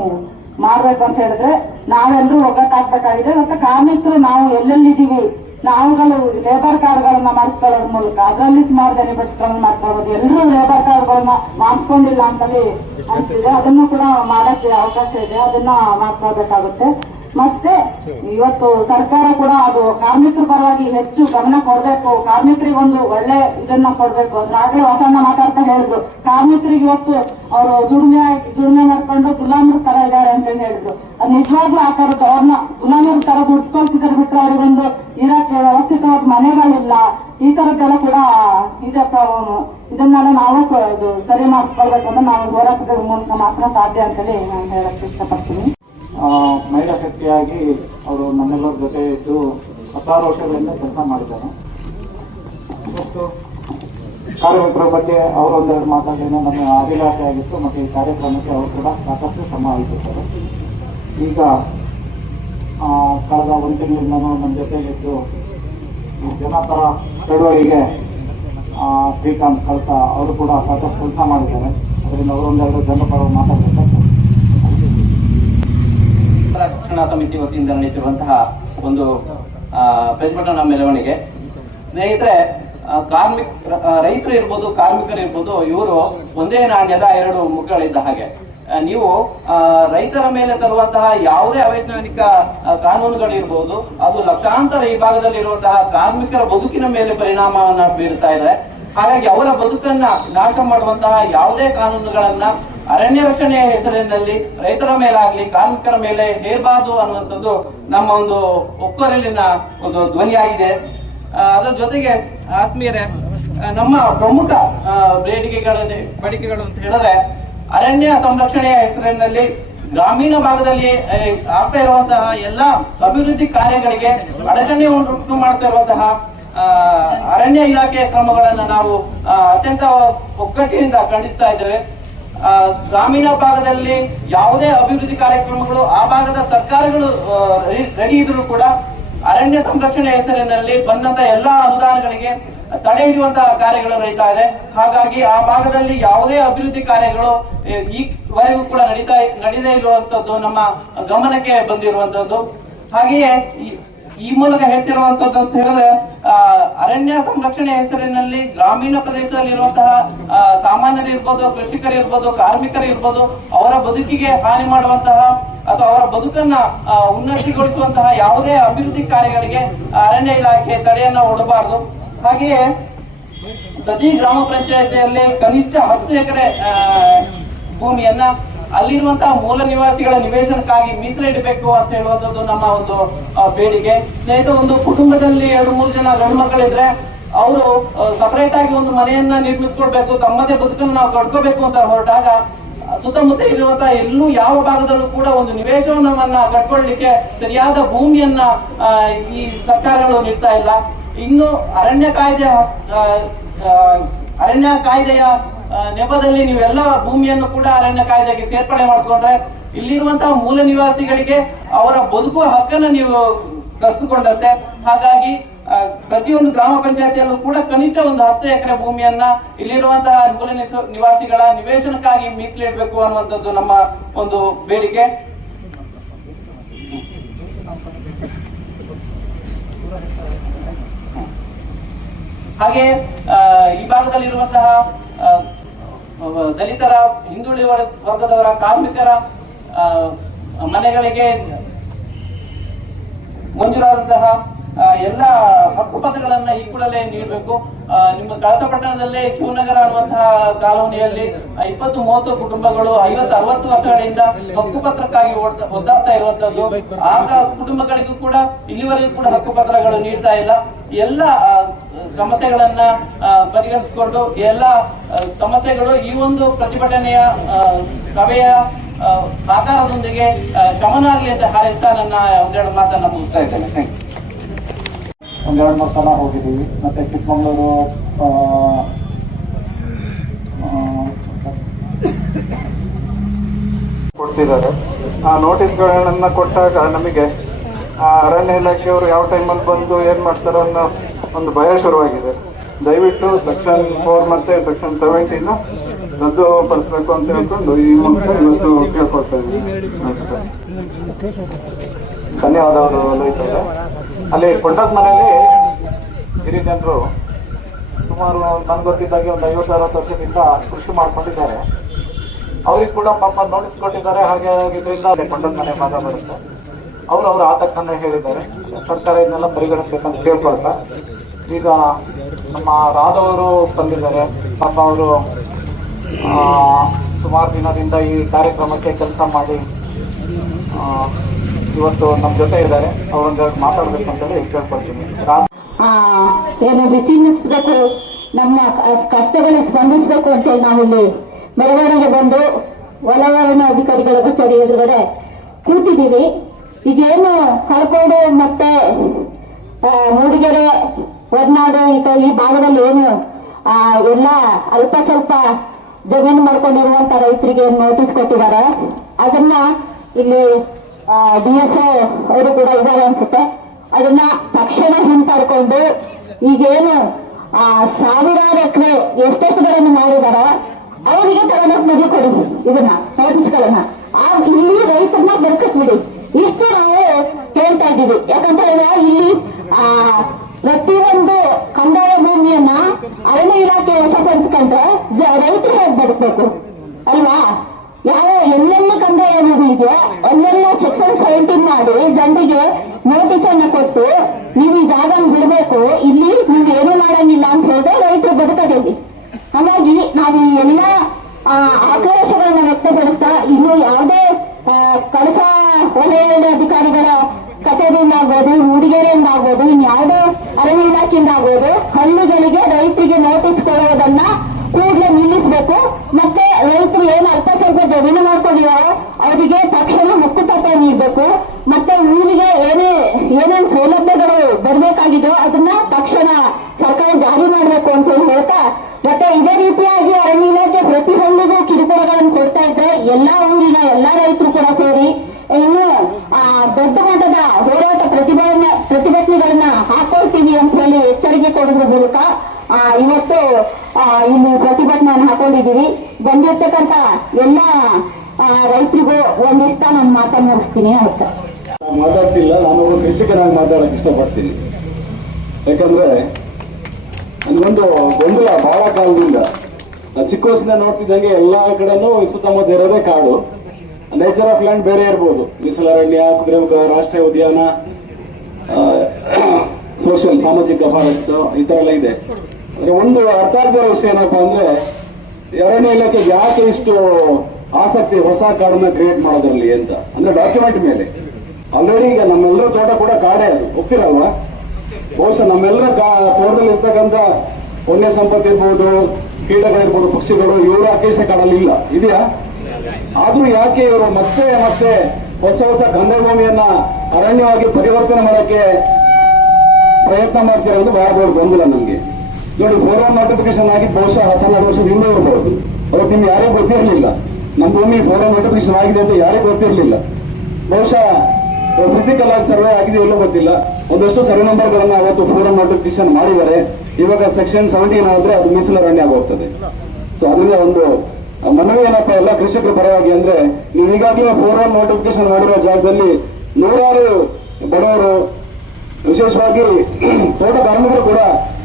ಮಾಡ್ಬೇಕು ಅಂತ ಹೇಳಿದ್ರೆ ನಾವೆಲ್ಲರೂ ಒಗ್ಗಟ್ಟಾಗಬೇಕಾಗಿದೆ. ಮತ್ತೆ ಕಾರ್ಮಿಕರು ನಾವು ಎಲ್ಲೆಲ್ಲಿದ್ದೀವಿ ನಾವುಗಳು ಲೇಬರ್ ಕಾರ್ಡ್ಗಳನ್ನ ಮಾಡಿಸ್ಕೊಳ್ಳೋದ್ರ ಮೂಲಕ ಅದರಲ್ಲಿ ಸುಮಾರು ಬೆನಿಫಿಟ್ಸ್ಗಳನ್ನ ಮಾಡ್ಕೊಳ್ಬೋದು. ಎಲ್ಲರೂ ಲೇಬರ್ ಕಾರ್ಡ್ಗಳನ್ನ ಮಾಡಿಸ್ಕೊಂಡಿಲ್ಲ ಅಂತಲ್ಲಿ ಅನ್ಸಿದೆ. ಅದನ್ನು ಕೂಡ ಮಾಡಕ್ಕೆ ಅವಕಾಶ ಇದೆ, ಅದನ್ನ ಮಾಡ್ಕೊಳ್ಬೇಕಾಗುತ್ತೆ. ಮತ್ತೆ ಇವತ್ತು ಸರ್ಕಾರ ಕೂಡ ಅದು ಕಾರ್ಮಿಕರ ಪರವಾಗಿ ಹೆಚ್ಚು ಗಮನ ಕೊಡಬೇಕು, ಕಾರ್ಮಿಕರಿಗೆ ಒಂದು ಒಳ್ಳೆ ಇದನ್ನ ಕೊಡಬೇಕು. ಅದ್ರಾಗಲೇ ಹೊಸಣ್ಣ ಮಾತಾಡ್ತಾ ಹೇಳಿದ್ರು, ಕಾರ್ಮಿಕರಿಗೆ ಇವತ್ತು ಅವರು ದುಡಿಮೆ ಮಾಡ್ಕೊಂಡು ಗುಲಾಮರ ತರ ಇದ್ದಾರೆ ಅಂತ ಹೇಳಿದ್ರು. ಅದು ನಿಜವಾಗ್ಲೂ ಆ ತರದ್ದು ಅವ್ರನ್ನ ಗುಲಾಮರ ತರ ದುಡ್ಕೊಳ್ತಿದ್ರು ಬಿಟ್ರೆ ಅವರಿಗೊಂದು ಇರಕ್ಕೆ ವ್ಯವಸ್ಥಿತವಾದ ಮನೆಗಳಿಲ್ಲ. ಈ ತರದ್ದೆಲ್ಲ ಕೂಡ ಇದೆ ಪ್ರಾಬ್ಲಮ್. ಇದನ್ನೆಲ್ಲ ನಾವು ಇದು ಸರಿ ಮಾಡ್ಕೊಳ್ಬೇಕಂದ್ರೆ ನಾವು ಹೋರಾಟದ ಮೂಲಕ ಮಾತ್ರ ಸಾಧ್ಯ ಅಂತೇಳಿ ನಾನು ಹೇಳಕ್ ಇಷ್ಟಪಡ್ತೀನಿ. ಮಹಿಳಾ ಶಕ್ತಿಯಾಗಿ ಅವರು ನಮ್ಮೆಲ್ಲರ ಜೊತೆ ಇದ್ದು 16 ವರ್ಷಗಳಿಂದ ಕೆಲಸ ಮಾಡಿದ್ದಾರೆ. ಮತ್ತು ಕಾರ್ಮಿಕರ ಬಗ್ಗೆ ಅವರೊಂದೆರಡು ಮಾತಾಡಿದ್ರೆ ನಮ್ಮ ಅಭಿಲಾಷೆ ಆಗಿತ್ತು ಮತ್ತು ಈ ಕಾರ್ಯಕ್ರಮಕ್ಕೆ ಅವರು ಕೂಡ ಸಾಕಷ್ಟು ಶ್ರಮ ವಹಿಸುತ್ತಾರೆ. ಈಗ ಕಳೆದ ಒಂದು ತಿಂಗಳಿಂದನೂ ನಮ್ಮ ಜೊತೆಗಿದ್ದು ಈ ಜನಪರ ಚಳುವಳಿಗೆ ಶ್ರೀಕಾಂತ್ ಕಳಸ ಅವರು ಕೂಡ ಸಾಕಷ್ಟು ಕೆಲಸ ಮಾಡಿದ್ದಾರೆ. ಅದರಿಂದ ಅವರೊಂದೆರಡು ಜನಪರ ಮಾತಾಡಬೇಕು. ರಕ್ಷಣಾ ಸಮಿತಿ ವತಿಯಿಂದ ನಡೆಯುತ್ತಿರುವಂತಹ ಒಂದು ಪ್ರತಿಭಟನಾ ಮೆರವಣಿಗೆ. ಸ್ನೇಹಿತರೆ, ರೈತರು ಇರ್ಬೋದು, ಕಾರ್ಮಿಕರು ಇರ್ಬೋದು, ಇವರು ಒಂದೇ ನಾಣ್ಯದ ಎರಡು ಮುಖಗಳಿದ್ದ ಹಾಗೆ. ನೀವು ರೈತರ ಮೇಲೆ ತರುವಂತಹ ಯಾವುದೇ ಅವೈಜ್ಞಾನಿಕ ಕಾನೂನುಗಳಿರ್ಬೋದು, ಅದು ಲಕ್ಷಾಂತರ ಈ ಭಾಗದಲ್ಲಿರುವಂತಹ ಕಾರ್ಮಿಕರ ಬದುಕಿನ ಮೇಲೆ ಪರಿಣಾಮವನ್ನ ಬೀರ್ತಾ ಇದೆ. ಹಾಗಾಗಿ ಅವರ ಬದುಕನ್ನ ನಾಶ ಮಾಡುವಂತಹ ಯಾವುದೇ ಕಾನೂನುಗಳನ್ನ ಅರಣ್ಯ ರಕ್ಷಣೆಯ ಹೆಸರಿನಲ್ಲಿ ರೈತರ ಮೇಲಾಗ್ಲಿ ಕಾರ್ಮಿಕರ ಮೇಲೆ ಹೇರಬಾರದು ಅನ್ನುವಂಥದ್ದು ನಮ್ಮ ಒಂದು ಒಕ್ಕೊರಲಿನ ಒಂದು ಧ್ವನಿಯಾಗಿದೆ. ಅದರ ಜೊತೆಗೆ ಆತ್ಮೀಯರೇ, ನಮ್ಮ ಪ್ರಮುಖ ಬೇಡಿಕೆಗಳು ಅಂತ ಹೇಳಿದ್ರೆ, ಅರಣ್ಯ ಸಂರಕ್ಷಣೆಯ ಹೆಸರಿನಲ್ಲಿ ಗ್ರಾಮೀಣ ಭಾಗದಲ್ಲಿ ಆಗ್ತಾ ಇರುವಂತಹ ಎಲ್ಲ ಅಭಿವೃದ್ಧಿ ಕಾರ್ಯಗಳಿಗೆ ಅಡಚಣೆ ಉಂಟು ಮಾಡ್ತಾ ಇರುವಂತಹ ಅರಣ್ಯ ಇಲಾಖೆಯ ಕ್ರಮಗಳನ್ನು ನಾವು ಅತ್ಯಂತ ಒಗ್ಗಟ್ಟಿನಿಂದ ಖಂಡಿಸ್ತಾ ಇದ್ದೇವೆ. ಗ್ರಾಮೀಣ ಭಾಗದಲ್ಲಿ ಯಾವುದೇ ಅಭಿವೃದ್ಧಿ ಕಾರ್ಯಕ್ರಮಗಳು ಆ ಭಾಗದ ಸರ್ಕಾರಗಳು ರೆಡಿ ಇದ್ರೂ ಕೂಡ ಅರಣ್ಯ ಸಂರಕ್ಷಣೆ ಹೆಸರಿನಲ್ಲಿ ಬಂದಂತ ಎಲ್ಲಾ ಅನುದಾನಗಳಿಗೆ ತಡೆ ಹಿಡಿಯುವಂತಹ ಕಾರ್ಯಗಳು ನಡೀತಾ ಇದೆ. ಹಾಗಾಗಿ ಆ ಭಾಗದಲ್ಲಿ ಯಾವುದೇ ಅಭಿವೃದ್ಧಿ ಕಾರ್ಯಗಳು ಈವರೆಗೂ ಕೂಡ ನಡೀದೇ ಇರುವಂತದ್ದು ನಮ್ಮ ಗಮನಕ್ಕೆ ಬಂದಿರುವಂತದ್ದು. ಹಾಗೆಯೇ ಈ ಮೂಲಕ ಹೇಳ್ತಿರುವಂತದ್ದು ಅಂತ ಹೇಳಿದ್ರೆ, ಅರಣ್ಯ ಸಂರಕ್ಷಣೆ ಹೆಸರಿನಲ್ಲಿ ಗ್ರಾಮೀಣ ಪ್ರದೇಶದಲ್ಲಿರುವಂತಹ ಸಾಮಾನ್ಯರಿರ್ಬೋದು, ಕೃಷಿಕರಿರ್ಬೋದು, ಕಾರ್ಮಿಕರಿರ್ಬೋದು, ಅವರ ಬದುಕಿಗೆ ಹಾನಿ ಮಾಡುವಂತಹ ಅಥವಾ ಅವರ ಬದುಕನ್ನ ಉನ್ನತಿಗೊಳಿಸುವಂತಹ ಯಾವುದೇ ಅಭಿವೃದ್ಧಿ ಕಾರ್ಯಗಳಿಗೆ ಅರಣ್ಯ ಇಲಾಖೆ ತಡೆಯನ್ನ ಒಡಬಾರದು. ಹಾಗೆಯೇ ಪ್ರತಿ ಗ್ರಾಮ ಪಂಚಾಯತಿಯಲ್ಲಿ ಕನಿಷ್ಠ 10 ಎಕರೆ ಭೂಮಿಯನ್ನ ಅಲ್ಲಿರುವಂತಹ ಮೂಲ ನಿವಾಸಿಗಳ ನಿವೇಶನಕ್ಕಾಗಿ ಮೀಸಲಿಡಬೇಕು ಅಂತ ಹೇಳುವಂತದ್ದು ನಮ್ಮ ಒಂದು ಬೇಡಿಕೆ. ಸ್ನೇಹಿತರೆ, ಒಂದು ಕುಟುಂಬದಲ್ಲಿ 2-3 ಜನ ಗಂಡು ಮಕ್ಕಳಿದ್ರೆ ಅವರು ಸಪರೇಟ್ ಆಗಿ ಒಂದು ಮನೆಯನ್ನ ನಿರ್ಮಿಸ್ಕೊಡ್ಬೇಕು, ತಮ್ಮದೇ ಬದುಕನ್ನು ನಾವು ಕಟ್ಕೋಬೇಕು ಅಂತ ಹೊರಟಾಗ ಸುತ್ತಮುತ್ತ ಇರುವಂತಹ ಎಲ್ಲೂ ಯಾವ ಭಾಗದಲ್ಲೂ ಕೂಡ ಒಂದು ನಿವೇಶನವನ್ನ ಕಟ್ಕೊಳ್ಳಿಕ್ಕೆ ಸರಿಯಾದ ಭೂಮಿಯನ್ನ ಈ ಸರ್ಕಾರಗಳು ನೀಡ್ತಾ ಇಲ್ಲ. ಇನ್ನು ಅರಣ್ಯ ಕಾಯ್ದೆಯ ನೆಪದಲ್ಲಿ ನೀವೆಲ್ಲ ಭೂಮಿಯನ್ನು ಕೂಡ ಅರಣ್ಯ ಕಾಯ್ದೆಗೆ ಸೇರ್ಪಡೆ ಮಾಡಿಕೊಂಡ್ರೆ ಇಲ್ಲಿರುವಂತಹ ಮೂಲ ನಿವಾಸಿಗಳಿಗೆ ಅವರ ಬದುಕುವ ಹಕ್ಕನ್ನು ನೀವು ಕಸಿದುಕೊಂಡಂತೆ. ಹಾಗಾಗಿ ಪ್ರತಿಯೊಂದು ಗ್ರಾಮ ಪಂಚಾಯತಿಯಲ್ಲೂ ಕೂಡ ಕನಿಷ್ಠ ಒಂದು 10 ಎಕರೆ ಭೂಮಿಯನ್ನ ಇಲ್ಲಿರುವಂತಹ ಮೂಲ ನಿವಾಸಿಗಳ ನಿವೇಶನಕ್ಕಾಗಿ ಮೀಸಲಿಡಬೇಕು ಅನ್ನುವಂಥದ್ದು ನಮ್ಮ ಒಂದು ಬೇಡಿಕೆ. ಹಾಗೆ ಈ ಭಾಗದಲ್ಲಿರುವಂತಹ ದಲಿತರ, ಹಿಂದುಳಿದ ವರ್ಗದವರ, ಕಾರ್ಮಿಕರ ಮನೆಗಳಿಗೆ ಮಂಜೂರಾದಂತಹ ಎಲ್ಲ ಹಕ್ಕುಪತ್ರಗಳನ್ನ ಈ ಕೂಡಲೇ ನೀಡಬೇಕು. ನಿಮ್ಮ ಕಳಸ ಪಟ್ಟಣದಲ್ಲೇ ಶಿವನಗರ ಅನ್ನುವಂತಹ ಕಾಲೋನಿಯಲ್ಲಿ 20-30 ಕುಟುಂಬಗಳು 50-60 ವರ್ಷಗಳಿಂದ ಹಕ್ಕುಪತ್ರಕ್ಕಾಗಿ ಒದ್ದಾಡ್ತಾ ಇರುವಂತದ್ದು. ಆ ಕುಟುಂಬಗಳಿಗೂ ಕೂಡ ಇಲ್ಲಿವರೆಗೂ ಕೂಡ ಹಕ್ಕುಪತ್ರಗಳು ನೀಡ್ತಾ ಇಲ್ಲ. ಎಲ್ಲ ಸಮಸ್ಯೆಗಳನ್ನ ಪರಿಗಣಿಸಿಕೊಂಡು ಎಲ್ಲ ಸಮಸ್ಯೆಗಳು ಈ ಒಂದು ಪ್ರತಿಭಟನೆಯ ಸಭೆಯ ಆಕಾರದೊಂದಿಗೆ ಶಮನ ಆಗಲಿ ಅಂತ ಹಾರೈಸ್ತಾ ನನ್ನ ಒಂದೆರಡು ಮಾತನ್ನ ಮುಗಿಸ್ತಾ ಇದ್ದೇನೆ. Thank you. 1-2 ಸಲ ಹೋಗಿದ್ದೀವಿ. ಮತ್ತೆ ಚಿಕ್ಕಮಗಳೂರು ಕೊಡ್ತಿದ್ದಾರೆ. ಆ ನೋಟಿಸ್ಗಳನ್ನ ಕೊಟ್ಟಾಗ ನಮಗೆ ಅರಣ್ಯ ಇಲಾಖೆಯವರು ಯಾವ ಟೈಮಲ್ಲಿ ಬಂದು ಏನ್ ಮಾಡ್ತಾರೋ ಅನ್ನೋ ಒಂದು ಭಯ ಶುರುವಾಗಿದೆ. ದಯವಿಟ್ಟು ಸೆಕ್ಷನ್ 4 ಮತ್ತೆ ಸೆಕ್ಷನ್ 17 ರದ್ದು ಪಡಿಸಬೇಕು ಅಂತ ಹೇಳ್ಕೊಂಡು ಈ ಮೂಲಕ ಇವತ್ತು ಕೇಳ್ಕೊಳ್ತಾ ಇದ್ದೀನಿ. ಧನ್ಯವಾದಗಳು ಲೋಹಿತ್ ಅವರೇ. ಅಲ್ಲಿ ಕೊಂಡದ ಮನೆಯಲ್ಲಿ ಗಿರಿಜನರು ಸುಮಾರು ನನ್ಗೆ ಗೊತ್ತಿದ್ದಾಗೆ ಒಂದು 50-60 ವರ್ಷದಿಂದ ಕೃಷಿ ಮಾಡ್ಕೊಂಡಿದ್ದಾರೆ. ಅವ್ರಿಗೆ ಕೂಡ ಪಾಪ ನೋಟಿಸ್ ಕೊಟ್ಟಿದ್ದಾರೆ. ಹಾಗೆ ಇದರಿಂದ ಕೊಂಡದ ಮನೆ ಮಾತ್ರ ಬರುತ್ತೆ. ಅವರವರ ಆತಂಕನ ಹೇಳಿದ್ದಾರೆ. ಸರ್ಕಾರ ಇದನ್ನೆಲ್ಲ ಪರಿಗಣಿಸಬೇಕಂತ ಕೇಳ್ಕೊಳ್ತಾ, ಈಗ ನಮ್ಮ ರಾಧವರು ಬಂದಿದ್ದಾರೆ. ಪಾಪ ಅವರು ಸುಮಾರು ದಿನದಿಂದ ಈ ಕಾರ್ಯಕ್ರಮಕ್ಕೆ ಕೆಲಸ ಮಾಡಿ ಇವತ್ತು ನಮ್ಮ ಜೊತೆ ಇದ್ದಾರೆ. ಅವರೊಂದೆರಡು ಮಾತಾಡಬೇಕಂತೇಳಿ ಕೇಳ್ಕೊಳ್ತೀನಿ. ಏನು ಬಿಸಿ ಮುಟ್ಟಿಸ್ಬೇಕು, ನಮ್ಮ ಕಷ್ಟಗಳಿಗೆ ಸ್ಪಂದಿಸಬೇಕು ಅಂತೇಳಿ ನಾವಿಲ್ಲಿ ಮೆರವಣಿಗೆ ಬಂದು ಒಳವರಣ ಅಧಿಕಾರಿಗಳ ಕಚೇರಿ ಎದುರುಗಡೆ ಕೂತಿದ್ದೀವಿ. ಈಗೇನು ಕಳ್ಕೊಂಡು ಮತ್ತೆ ಮೂಡಿಗೆರೆ, ಹೊರನಾಡು ಈ ಭಾಗದಲ್ಲಿ ಏನು ಎಲ್ಲ ಅಲ್ಪ ಸ್ವಲ್ಪ ಜಮೀನು ಮಾಡ್ಕೊಂಡಿರುವಂತ ರೈತರಿಗೆ ನೋಟಿಸ್ ಕೊಟ್ಟಿದ್ದಾರೆ. ಅದನ್ನ ಇಲ್ಲಿ DSO ಅವರು ಕೂಡ ಇದ್ದಾರೆ ಅನ್ಸುತ್ತೆ. ಅದನ್ನ ತಕ್ಷಣ ಹಿಂಪಡ್ಕೊಂಡು ಈಗೇನು ಸಾವಿರಾರು ಎಕರೆ ಎಷ್ಟೆಷ್ಟುಗಳನ್ನು ಮಾಡಿದಾರೋ ಅವರಿಗೆ ತಗೊಂಡೋಗಿ ನದಿ ಕೊಡಿ, ಇದನ್ನ ನೋಟಿಸ್ಗಳನ್ನ ಇಲ್ಲಿ ರೈತರನ್ನ ಬರ್ಕಟ್ಬಿಡಿ. ಇಷ್ಟು ನಾವು ಕೇಳ್ತಾ ಇದ್ದೀವಿ. ಯಾಕಂತಂದ್ರೆ ಇಲ್ಲಿ ಪ್ರತಿಯೊಂದು ಕಂದಾಯ ಭೂಮಿಯನ್ನ ಅರಣ್ಯ ಇಲಾಖೆ ವಶಪಡಿಸ್ಕೊಂಡ್ರೆ ರೈತರು ಹೇಗೆ ಬದುಕಬೇಕು ಅಲ್ವಾ? ಯಾವ ಎಲ್ಲೆಲ್ಲ ಕಂದಾಯ ಭೂಮಿ ಇದೆಯೋ ಅಲ್ಲೆಲ್ಲ ಸೆಕ್ಷನ್ 17 ಮಾಡಿ ಜನರಿಗೆ ನೋಟಿಸ್ ಅನ್ನ ಕೊಟ್ಟು ನೀವು ಈ ಜಾಗ ಬಿಡಬೇಕು, ಇಲ್ಲಿ ನೀವು ಏನೂ ಮಾಡಂಗಿಲ್ಲ ಅಂತ ಹೇಳಿದ್ರೆ ರೈತರು ಬದುಕೋದಿಲ್ಲಿ. ಹಾಗಾಗಿ ನಾವು ಈ ಎಲ್ಲ ಆಕ್ರೋಶಗಳನ್ನ ವ್ಯಕ್ತಪಡಿಸ್ತಾ ಇನ್ನು ಯಾವುದೇ ಕಳಸ ವಲಯದ ಅಧಿಕಾರಿಗಳ ಕಚೇರಿಯಿಂದ ಆಗ್ಬೋದು, ಮೂಡಿಗೆರೆಯಿಂದ ಆಗ್ಬೋದು, ಇನ್ಯಾವುದೇ ಅರಣ್ಯ ಇಲಾಖೆಯಿಂದ ಆಗ್ಬೋದು, ಹಳ್ಳಿಗಳಿಗೆ ರೈತರಿಗೆ ನೋಟಿಸ್ ಕೊಡುವುದನ್ನ ಕೂಡಲೇ ನಿಲ್ಲಿಸಬೇಕು. ಮತ್ತೆ ರೈತರು ಏನು ಅಲ್ಪ ಸ್ವಲ್ಪ ಜಮೀನು ಮಾಡ್ಕೊಂಡಿರೋ ಅವರಿಗೆ ತಕ್ಷಣ ಮುಕ್ಕುಪತ್ರ ನೀಡಬೇಕು. ಮತ್ತೆ ಊರಿಗೆ ಏನೇನು ಸೌಲಭ್ಯಗಳು ಬರಬೇಕಾಗಿದೆಯೋ ಅದನ್ನ ತಕ್ಷಣ ಸರ್ಕಾರ ಜಾರಿ ಮಾಡಬೇಕು ಅಂತ ಹೇಳ್ತಾ, ಮತ್ತೆ ಇದೇ ರೀತಿಯಾಗಿ ಅರಣ್ಯ ಇಲಾಖೆ ಪ್ರತಿ ಹಳ್ಳಿಗೂ ಕಿರುಕುಳಗಳನ್ನು ಕೊಡ್ತಾ ಇದ್ರೆ ಎಲ್ಲಾ ಊರಿನ ಎಲ್ಲಾ ರೈತರು ಕೂಡ ಸೇರಿ ಇನ್ನು ದೊಡ್ಡ ಮಟ್ಟದ ಹೋರಾಟ ಪ್ರತಿಭಟನೆಗಳನ್ನ ಹಾಕೊಳ್ತೀವಿ ಅಂತ ಹೇಳಿ ಎಚ್ಚರಿಕೆ ಕೊಡೋದ್ರ ಮೂಲಕ ಇವತ್ತು ಇಲ್ಲಿ ಪ್ರತಿಭಟನೆಯನ್ನು ಹಾಕೊಂಡಿದ್ದೀವಿ. ಬಂದಿರ್ತಕ್ಕಂಥ ಎಲ್ಲ ರೈತರಿಗೂ ಒಂದಿಷ್ಟ ನಾನು ಮಾತನ್ನು ಮುಗಿಸ್ತೀನಿ. ಅಂತ ಮಾತಾಡ್ತಿಲ್ಲ, ನಾನು ಕೃಷಿಕನಾಗಿ ಮಾತಾಡಕ್ ಇಷ್ಟಪಡ್ತೀನಿ. ಯಾಕಂದ್ರೆ ನನಗೊಂದು ಗೊಂದಲ ಬಹಳ ಕಾಲದಿಂದ, ಚಿಕ್ಕ ವಯಸ್ಸಿಂದ ನೋಡ್ತಿದ್ದಂಗೆ ಎಲ್ಲಾ ಕಡೆನೂ ಸುತ್ತಮುತ್ತ ಇರೋದೇ ಕಾಡು. ನೇಚರ್ ಆಫ್ ಲ್ಯಾಂಡ್ ಬೇರೆ ಇರ್ಬೋದು, ಮೀಸಲಾರಣ್ಯ, ಕುದುರೆಮುಖ ರಾಷ್ಟ್ರೀಯ ಉದ್ಯಾನ, ಸೋಷಿಯಲ್ ಸಾಮಾಜಿಕ ಫಾರೆಸ್ಟ್ ಈ ತರ ಎಲ್ಲ ಇದೆ. ಒಂದು ಅರ್ಥ ಆಗೋ ವಿಷಯ ಏನಪ್ಪಾ ಅಂದ್ರೆ, ಅರಣ್ಯ ಇಲಾಖೆಗೆ ಯಾಕೆ ಇಷ್ಟು ಆಸಕ್ತಿ ಹೊಸ ಕಾಡನ್ನ ಕ್ರಿಯೇಟ್ ಮಾಡೋದ್ರಲ್ಲಿ ಅಂತ ಅಂದ್ರೆ ಡಾಕ್ಯುಮೆಂಟ್ ಮೇಲೆ. ಆಲ್ರೆಡಿ ಈಗ ನಮ್ಮೆಲ್ಲರ ತೋಟ ಕೂಡ ಕಾಡೇ, ಅದು ಒಪ್ಪಿರಲ್ವಾ? ಬಹುಶಃ ನಮ್ಮೆಲ್ಲರ ತೋಟದಲ್ಲಿ ಇರ್ತಕ್ಕಂಥ ವನ್ಯ ಸಂಪತ್ತು ಇರ್ಬೋದು, ಕೀಟಗಳಿರ್ಬೋದು, ಪಕ್ಷಿಗಳು, ಇವರು ಅಕೇಶ ಕಾಡಲ್ಲಿ ಇಲ್ಲ, ಇದೆಯಾ? ಆದ್ರೂ ಯಾಕೆ ಇವರು ಮತ್ತೆ ಮತ್ತೆ ಹೊಸ ಕಂದಾಯ ಭೂಮಿಯನ್ನ ಅರಣ್ಯವಾಗಿ ಪರಿವರ್ತನೆ ಮಾಡಕ್ಕೆ ಪ್ರಯತ್ನ ಮಾಡ್ತಿರೋದು ಬಹಳ ದೊಡ್ಡ ಗೊಂದಲ ನಮಗೆ. ನೋಡಿ, 4-1 ನೋಟಿಫಿಕೇಶನ್ ಆಗಿ ಬಹುಶಃ 12 ವರ್ಷದ ಹಿಂದೆ ಇರಬಹುದು. ಅವತ್ತು ನಿಮ್ಗೆ ಯಾರಿಗೂ ಗೊತ್ತಿರಲಿಲ್ಲ ನಮ್ಮ ಭೂಮಿ 4-1 ನೋಟಿಫಿಕೇಶನ್ ಆಗಿದೆ ಅಂತ, ಯಾರಿಗೂ ಗೊತ್ತಿರಲಿಲ್ಲ. ಬಹುಶಃ ಫಿಸಿಕಲ್ ಆಗಿ ಸರ್ವೆ ಆಗಿದೆ ಎಲ್ಲೋ ಗೊತ್ತಿಲ್ಲ. ಒಂದಷ್ಟು ಸರ್ವೆ ನಂಬರ್ಗಳನ್ನ ಅವತ್ತು 4-1 ನೋಟಿಫಿಕೇಶನ್ ಮಾಡಿದ್ದಾರೆ. ಇವಾಗ ಸೆಕ್ಷನ್ 17 ಆದ್ರೆ ಅದು ಮೀಸಲರಣ್ಯ ಆಗೋಗ್ತದೆ. ಸೊ ಅದರಿಂದ ಒಂದು ಮನವಿ ಏನಪ್ಪ ಎಲ್ಲ ಕೃಷಿಕರ ಪರವಾಗಿ ಅಂದ್ರೆ, ನೀವು ಈಗಾಗಲೇ 4-1 ನೋಟಿಫಿಕೇಶನ್ ಮಾಡಿರೋ ಜಾಗದಲ್ಲಿ ನೂರಾರು ಬಡವರು, ವಿಶೇಷವಾಗಿ ತೋಟ ಕಾರ್ಮಿಕರು ಕೂಡ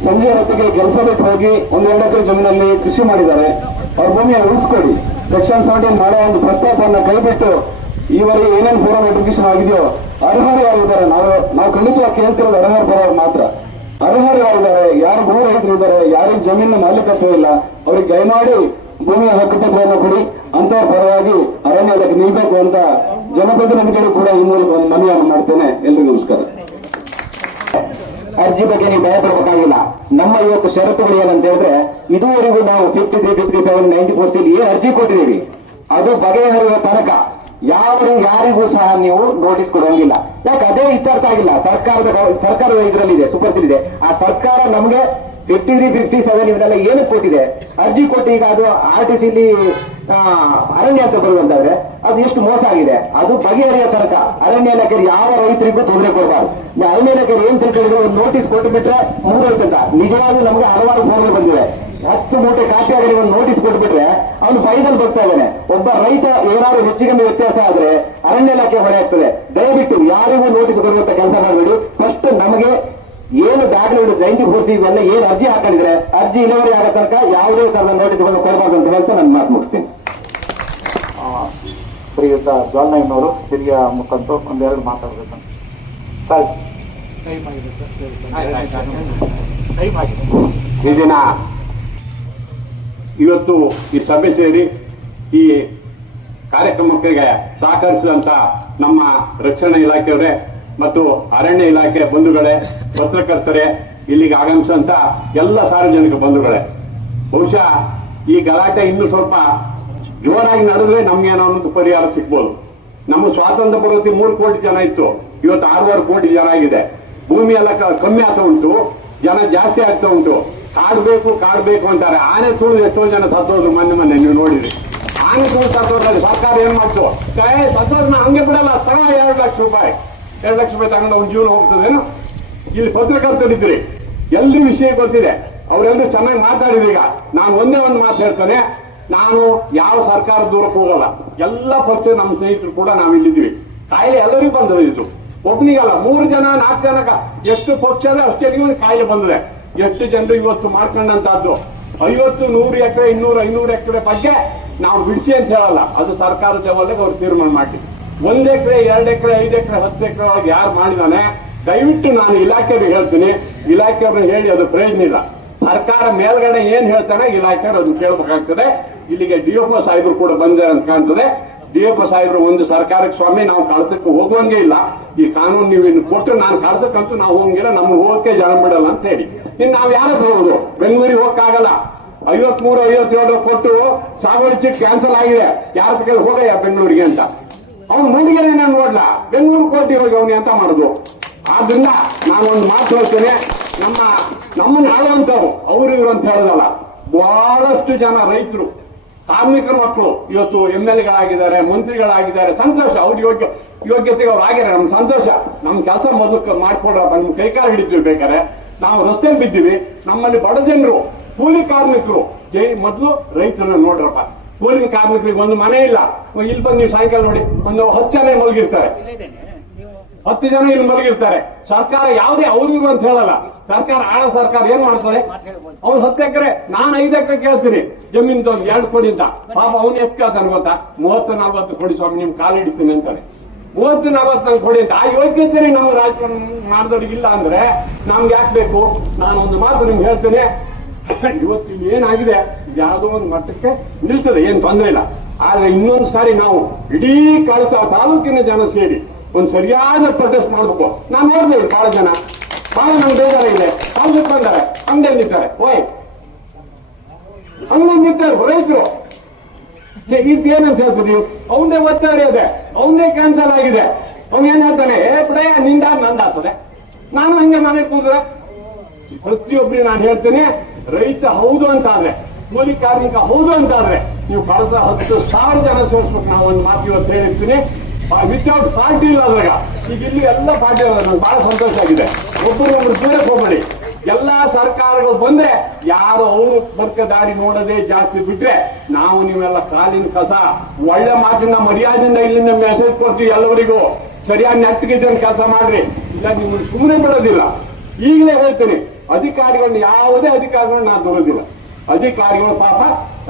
ಸಂಜೆ ಹೊತ್ತಿಗೆ ಕೆಲಸ ಬಿಟ್ಟು ಹೋಗಿ 1-2 ಎಕರೆ ಜಮೀನಲ್ಲಿ ಕೃಷಿ ಮಾಡಿದ್ದಾರೆ. ಅವ್ರ ಭೂಮಿಯನ್ನು ಉಳಿಸ್ಕೊಡಿ. ಸೆಕ್ಷನ್ 17 ಮಾಡೋ ಒಂದು ಪ್ರಸ್ತಾಪವನ್ನು ಕೈಬಿಟ್ಟು ಈವರೆಗೆ ಏನೇನು 4-1 ನೋಟಿಫಿಕೇಶನ್ ಆಗಿದೆಯೋ ಅರ್ಹರು ಯಾರಿದ್ದಾರೆ, ನಾವು ಖಂಡಿತವಾಗಿ ಕೇಳ್ತಿರೋದು ಅರ್ಹರ ಪರವಾಗಿ ಮಾತ್ರ. ಅರ್ಹರು ಯಾರಿದ್ದಾರೆ, ಯಾರು ಭೂ ರೈತರಿದ್ದಾರೆ, ಯಾರಿಗೆ ಜಮೀನು ಮಾಲೀಕತ್ವ ಇಲ್ಲ, ಅವ್ರಿಗೆ ದಯಮಾಡಿ ಭೂಮಿಯ ಹಕ್ಕುಪತ್ರವನ್ನು ಕೊಡಿ. ಅಂತವ್ರ ಪರವಾಗಿ ಅರಣ್ಯ ಇಲಾಖೆ ನಿಲ್ಬೇಕು ಅಂತ ಜನಪ್ರತಿನಿಧಿಗಳು ಕೂಡ ಈ ಮೂಲಕ ಒಂದು ಮನವಿಯನ್ನು ಮಾಡ್ತೇನೆ. ಎಲ್ರಿಗೂ ನಮಸ್ಕಾರ. ಅರ್ಜಿ ಬಗ್ಗೆ ನೀವು ಭಯ ಪಡಬೇಕಾಗಿಲ್ಲ. ನಮ್ಮ ಇವತ್ತು ಷರತ್ತುಗಳು ಏನಂತ ಹೇಳಿದ್ರೆ, ಇದುವರೆಗೂ ನಾವು 53, 57, 94 ಏನ್ ಅರ್ಜಿ ಕೊಟ್ಟಿದ್ದೀವಿ ಅದು ಬಗೆಹರಿಯುವ ತನಕ ಯಾರಿಗೂ ಸಹ ನೀವು ನೋಟಿಸ್ ಕೊಡುವಂಗಿಲ್ಲ. ಯಾಕೆ ಅದೇ ಇತ್ಯರ್ಥ ಆಗಿಲ್ಲ. ಸರ್ಕಾರದ ಇದರಲ್ಲಿದೆ, ಸುಪರ್ತಿಲಿದೆ. ಆ ಸರ್ಕಾರ ನಮಗೆ 53, 57 ಇವನ್ನೆಲ್ಲ ಏನಕ್ಕೆ ಕೊಟ್ಟಿದೆ? ಅರ್ಜಿ ಕೊಟ್ಟು ಈಗ ಅದು RTCಲಿ ಅರಣ್ಯ ಅಂತ ಬರುವಂತಾದ್ರೆ ಅದು ಎಷ್ಟು ಮೋಸ ಆಗಿದೆ. ಅದು ಬಗೆಹರಿಯೋ ತನಕ ಅರಣ್ಯ ಇಲಾಖೆ ಯಾವ ರೈತರಿಗೂ ತೊಂದರೆ ಕೊಡಬಾರ್ದು. ಅರಣ್ಯ ಇಲಾಖೆ ಏನ್ ತಿಳ್ಕೊಂಡಿದ್ರು, ಒಂದು ನೋಟಿಸ್ ಕೊಟ್ಟು ಬಿಟ್ರೆ ಮುಗಿದೋಯ್ತಂತ. ನಿಜವಾಗ್ಲೂ ನಮಗೆ ಹಲವಾರು ಫೋನ್ಗಳು ಬಂದಿವೆ. 10 ಮೂಟೆ ಕಾಪಿ ಆಗಲಿ ಒಂದು ನೋಟಿಸ್ ಕೊಟ್ಬಿಟ್ರೆ ಅವನು ಬೈದಲ್ಲಿ ಬರ್ತಾ ಇದ್ದಾನೆ. ಒಬ್ಬ ರೈತ ಏನಾದ್ರು ಹೆಚ್ಚಿಗೆ ವ್ಯತ್ಯಾಸ ಆದ್ರೆ ಅರಣ್ಯ ಇಲಾಖೆ ಹೊಣೆ ಆಗ್ತದೆ. ದಯವಿಟ್ಟು ಯಾರಿಗೂ ನೋಟಿಸ್ ಕೊಡುವಂತ ಕೆಲಸ ಮಾಡಬೇಡಿ. ಫಸ್ಟ್ ನಮಗೆ ಏನು ದಾಖಲೆಗಳು 94C ಇವೆಲ್ಲ ಏನು ಅರ್ಜಿ ಹಾಕೊಂಡಿದ್ರೆ ಅರ್ಜಿ ಇಳುವರಿ ಆಗೋ ತನಕ ಯಾವುದೇ ತರದ ನೋಟಿಸ್ಗಳನ್ನು ಕೊಡಬಾರ್ದು ಅಂತ ಹೇಳ್ತಾ ನನ್ನ ಮಾತು ಮುಗಿಸ್ತೀನಿ. ಶ್ರೀಯುತ ಜ್ವಾಲನಯ್ಯನವರು ಹಿರಿಯ ಮುಖಂಡರು ಒಂದೆರಡು ಮಾತಾಡಬೇಕು ಸರ್. ಈ ದಿನ ಇವತ್ತು ಈ ಸಭೆ ಸೇರಿ ಈ ಕಾರ್ಯಕ್ರಮಕ್ಕೆ ಸಹಕರಿಸಿದಂತ ನಮ್ಮ ರಕ್ಷಣಾ ಇಲಾಖೆಯವರೇ ಮತ್ತು ಅರಣ್ಯ ಇಲಾಖೆ ಬಂಧುಗಳೇ, ಪತ್ರಕರ್ತರೇ, ಇಲ್ಲಿಗೆ ಆಗಮಿಸಿದಂತ ಎಲ್ಲ ಸಾರ್ವಜನಿಕ ಬಂಧುಗಳೇ, ಬಹುಶಃ ಈ ಗಲಾಟೆ ಇನ್ನೂ ಸ್ವಲ್ಪ ಜೋರಾಗಿ ನಡೆದ್ರೆ ನಮ್ಗೇನೋ ಅನ್ನೋದು ಪರಿಹಾರ ಸಿಗ್ಬೋದು. ನಮ್ಮ ಸ್ವಾತಂತ್ರ್ಯ ಬರೋತಿ 3 ಕೋಟಿ ಜನ ಇತ್ತು, ಇವತ್ತು 6 ಕೋಟಿ ಜನ ಆಗಿದೆ. ಭೂಮಿ ಎಲ್ಲ ಕಮ್ಮಿ ಆಗ್ತಾ ಉಂಟು, ಜನ ಜಾಸ್ತಿ ಆಗ್ತಾ ಉಂಟು. ಕಾಡ್ಬೇಕು ಅಂತಾರೆ. ಆನೆ ತುಳಿದು ಎಷ್ಟೋ ಜನ ಸತ್ತೋದ್ರು ಮೊನ್ನೆ ನೀವು ನೋಡಿದ್ರಿ. ಆನೆ ತುಳಿದು ಸತ್ತೋದ್ರಲ್ಲಿ ಸರ್ಕಾರ ಏನ್ ಮಾಡ್ತು, ಸತ್ತೋದ್ನ ಹಂಗೆ ಬಿಡಲ್ಲ, ತಗ 2 ಲಕ್ಷ ರೂಪಾಯಿ ತಗೊಂಡು ಒಂದು ಜೀವನ ಹೋಗ್ತದೇನು. ಇಲ್ಲಿ ಪತ್ರಕರ್ತರಿದ್ರಿ, ಎಲ್ರಿ ವಿಷಯ ಗೊತ್ತಿದೆ, ಅವರೆಲ್ಲರೂ ಚೆನ್ನಾಗಿ ಮಾತಾಡಿದ್ರಿ. ಈಗ ನಾನು ಒಂದೇ ಒಂದು ಮಾತು ಹೇಳ್ತಾನೆ, ನಾನು ಯಾವ ಸರ್ಕಾರ ದೂರಕ್ಕೆ ಹೋಗಲ್ಲ. ಎಲ್ಲ ಪಕ್ಷ ನಮ್ಮ ಸ್ನೇಹಿತರು ಕೂಡ ನಾವಿಲ್ಲಿದ್ವಿ. ಕಾಯಿಲೆ ಎಲ್ಲರಿಗೂ ಬಂದದ, ಇದು ಒಬ್ಬನಿಗಲ್ಲ, 3 ಜನ 4 ಜನ ಎಷ್ಟು ಪಕ್ಷ ಇದೆ ಅಷ್ಟೆಲ್ಲರಿಗೂ ಕಾಯಿಲೆ ಬಂದಿದೆ. ಎಷ್ಟು ಜನರು ಇವತ್ತು ಮಾಡ್ಕೊಂಡಂತಹದ್ದು 50, 100 ಎಕರೆ 200, 500 ಎಕರೆ ಬಗ್ಗೆ ನಾವು ಬಿಡಿಸಿ ಅಂತ ಹೇಳಲ್ಲ, ಅದು ಸರ್ಕಾರದ ಲೆವೆಲ್ಗೆ ಅವ್ರು ತೀರ್ಮಾನ ಮಾಡಿ. 1 ಎಕರೆ 2 ಎಕರೆ 5 ಎಕರೆ 10 ಎಕರೆ ಒಳಗೆ ಯಾರು ಮಾಡಿದಾನೆ, ದಯವಿಟ್ಟು ನಾನು ಇಲಾಖೆಯವ್ರಿಗೆ ಹೇಳ್ತೀನಿ, ಇಲಾಖೆಯವ್ರನ್ನ ಹೇಳಿ ಅದು ಪ್ರಯೋಜನ ಇಲ್ಲ. ಸರ್ಕಾರ ಮೇಲ್ಗಡೆ ಏನ್ ಹೇಳ್ತಾನೆ ಇಲಾಖೆಯವರು ಅದನ್ನು ಕೇಳಬೇಕಾಗ್ತದೆ. ಇಲ್ಲಿಗೆ ಡಿಎಫ್ಒ ಸಾಹೇಬರು ಕೂಡ ಬಂದಿದ್ದಾರೆ ಅಂತ ಕಾಣ್ತದೆ. ಡಿಎಫ್ಒ ಸಾಹೇಬರು ಒಂದು ಸರ್ಕಾರಕ್ಕೆ ಸ್ವಾಮಿ ನಾವು ಕಳ್ಸಕ್ಕೆ ಹೋಗುವಂಗೆ ಇಲ್ಲ, ಈ ಕಾನೂನು ನೀವು ಇನ್ನು ಕೊಟ್ಟು ನಾನು ಕಳ್ಸಕ್ಕಂತೂ ನಾವು ಹೋಗಂಗಿಲ್ಲ, ನಮ್ಗೆ ಹೋಗಕ್ಕೆ ಜನ ಬಿಡಲ್ಲ ಅಂತ ಹೇಳಿ. ಇನ್ನು ನಾವು ಯಾರು ಹೋಗೋದು, ಬೆಂಗಳೂರಿಗೆ ಹೋಗಕ್ಕಾಗಲ್ಲ. 53, 57 ಕೊಟ್ಟು ಸಾಗುವಳಿ ಚೀಟ್ ಕ್ಯಾನ್ಸಲ್ ಆಗಿದೆ, ಯಾರ ಕೈಲಿ ಹೋಗಯ್ಯ ಬೆಂಗಳೂರಿಗೆ ಅಂತ. ಅವ್ನು ಮೂಡಿಗೆರೆ ನಾನು ನೋಡ್ಲ, ಬೆಂಗಳೂರು ಕೋಟಿ ಹೋಗಿ ಅವನಿ ಅಂತ ಮಾಡುದು. ಆದ್ರಿಂದ ನಾನು ಒಂದು ಮಾತು ಹೇಳ್ತೇನೆ, ನಮ್ಮನ್ನು ಆಳುವಂತವ್ರು ಅವ್ರು ಇವರು ಅಂತ ಹೇಳೋದಲ್ಲ, ಬಹಳಷ್ಟು ಜನ ರೈತರು, ಕಾರ್ಮಿಕರ ಮಕ್ಕಳು ಇವತ್ತು MLAಗಳಾಗಿದ್ದಾರೆ, ಮಂತ್ರಿಗಳಾಗಿದ್ದಾರೆ. ಸಂತೋಷ, ಅವ್ರ ಯೋಗ್ಯತೆಗೆ ಅವ್ರು ಆಗಿದ್ದಾರೆ, ನಮ್ಗೆ ಸಂತೋಷ. ನಮ್ ಕೆಲಸ ಮೊದಲು ಮಾಡ್ಕೊಡ್ರಪ್ಪ, ನಿಮ್ ಕೈಕಾಲು ಹಿಡಿತೀವಿ ಬೇಕಾದ್ರೆ. ನಾವು ರಸ್ತೆ ಬಿದ್ದೀವಿ, ನಮ್ಮಲ್ಲಿ ಬಡ ಜನರು, ಕೂಲಿ ಕಾರ್ಮಿಕರು, ಮೊದಲು ರೈತರನ್ನ ನೋಡ್ರಪ್ಪ. ಕೂಲಿ ಕಾರ್ಮಿಕರಿಗೆ ಒಂದು ಮನೆ ಇಲ್ಲ, ಇಲ್ಲಿ ಬಂದು ನೀವು ಸಾಯಂಕಾಲ ನೋಡಿ ಒಂದು 10 ಜನ ಮಲಗಿರ್ತಾರೆ, 10 ಜನ ಇಲ್ಲಿ ಮಲಗಿರ್ತಾರೆ. ಸರ್ಕಾರ ಯಾವುದೇ ಅವ್ರಿಗೂ ಅಂತ ಹೇಳಲ್ಲ, ಸರ್ಕಾರ ಆಳೋ ಸರ್ಕಾರ ಏನ್ ಮಾಡ್ತಾರೆ, ಅವ್ನು 10 ಎಕರೆ, ನಾನು 5 ಎಕರೆ ಕೇಳ್ತೀನಿ ಜಮೀನು 2 ಕೋಟಿ ಅಂತ. ಪಾಪ ಅವ್ನು ಎಷ್ಟು ಕೇಳ್ತಾನೆ ಗೊತ್ತಾ, 30-40 ಕೋಟಿ ಸ್ವಾಮಿ ನಿಮ್ ಕಾಲು ಹಿಡಿತೀನಿ ಅಂತಾನೆ. 30-40 ಕೋಟಿ ಅಂತ. ಆ ಯೋಗ್ಯತೆ ನಮ್ಮ ರಾಜಕಾರಣ ಮಾಡಿದವ್ರಿಗಿಲ್ಲ ಅಂದ್ರೆ ನಮ್ಗೆ ಯಾಕೆ ಬೇಕು? ನಾನು ಒಂದು ಮಾತು ನಿಮ್ಗೆ ಹೇಳ್ತೇನೆ, ಇವತ್ತು ಏನಾಗಿದೆ ಯಾವುದೋ ಒಂದು ಮಟ್ಟಕ್ಕೆ ನಿಲ್ತದೆ, ಏನ್ ತೊಂದರೆ ಇಲ್ಲ. ಆದ್ರೆ ಇನ್ನೊಂದು ಸಾರಿ ನಾವು ಇಡೀ ಕಳಸ ತಾಲೂಕಿನ ಜನ ಸೇರಿ ಒಂದು ಸರಿಯಾದ ಪ್ರೊಟೆಸ್ಟ್ ಮಾಡಬೇಕು. ನಾನು ನೋಡ್ತೇವೆ ಬಹಳ ಜನ, ಬಹಳ ನಮ್ಗೆ ಬೇಜಾರಾಗಿದೆ, ಕಾಲ್ಸಕ್ಕೆ ಬಂದಾರೆ, ಅಂಗಡಿಯಲ್ಲಿ ನಿಂತಾರೆ, ಅಂಗಡಿಯಲ್ಲಿ ನಿಂತಾರೆ ರೈತರು. ಇದೇನಂತ ಹೇಳ್ತೀವಿ ನೀವು, ಅವನದೇ ಒತ್ತಡ ಇದೆ, ಅವನದೇ ಕ್ಯಾನ್ಸಲ್ ಆಗಿದೆ. ಅವ್ನು ಏನ್ ಹೇಳ್ತಾನೆ, ಬಿಡೇ ನಿಂದ ನಂದಾಗ್ತದೆ, ನಾನು ಹಂಗೆ ಮನೆಗೆ ಕೂತ್ರೆ. ಪ್ರತಿಯೊಬ್ಬರಿಗೆ ನಾನು ಹೇಳ್ತೇನೆ, ರೈತ ಹೌದು ಅಂತಾದ್ರೆ, ಕೂಲಿ ಕಾರ್ಮಿಕ ಹೌದು ಅಂತಾದ್ರೆ ನೀವು ಕಳೆದ 10,000 ಜನ ಸೇರಿಸ್ಬೇಕು. ನಾವು ಒಂದು ಮಾತು ಇವತ್ತು ಹೇಳಿರ್ತೀನಿ, ವಿತೌಟ್ ಪಾರ್ಟಿ ಇಲ್ಲ ಅದ್ರಾಗ. ಈಗ ಇಲ್ಲಿ ಎಲ್ಲ ಪಾರ್ಟಿ ನನಗೆ ಬಹಳ ಸಂತೋಷ ಆಗಿದೆ. ಒಬ್ಬರೊಬ್ರು ದೂರಕ್ಕೆ ಹೋಗ್ಬೇಡಿ. ಎಲ್ಲಾ ಸರ್ಕಾರಗಳು ಬಂದ್ರೆ ಯಾರು ಅವರು ಬರ್ಕ ದಾರಿ ನೋಡೋದೇ ಜಾಸ್ತಿ ಬಿಟ್ರೆ, ನಾವು ನೀವೆಲ್ಲ ಕಾಲಿನ ಕಸ, ಒಳ್ಳೆ ಮಾತಿನ ಮರ್ಯಾದೆಯಿಂದ ಇಲ್ಲಿಂದ ಮೆಸೇಜ್ ಕೊಡ್ತೀವಿ ಎಲ್ಲವರಿಗೂ, ಸರಿಯಾಗಿ ನೆಟ್ಟಿಗಿದ್ದಂಗೆ ಕೆಲಸ ಮಾಡ್ರಿ, ಇಲ್ಲ ನಿಮ್ಗೆ ಸುಮ್ಮನೆ ಬಿಡೋದಿಲ್ಲ. ಈಗಲೇ ಹೇಳ್ತೀನಿ, ಅಧಿಕಾರಿಗಳನ್ನ ಯಾವುದೇ ಅಧಿಕಾರಿಗಳನ್ನ ನಾನು ದೊರೆದಿಲ್ಲ. ಅಧಿಕಾರಿಗಳು ಪಾಪ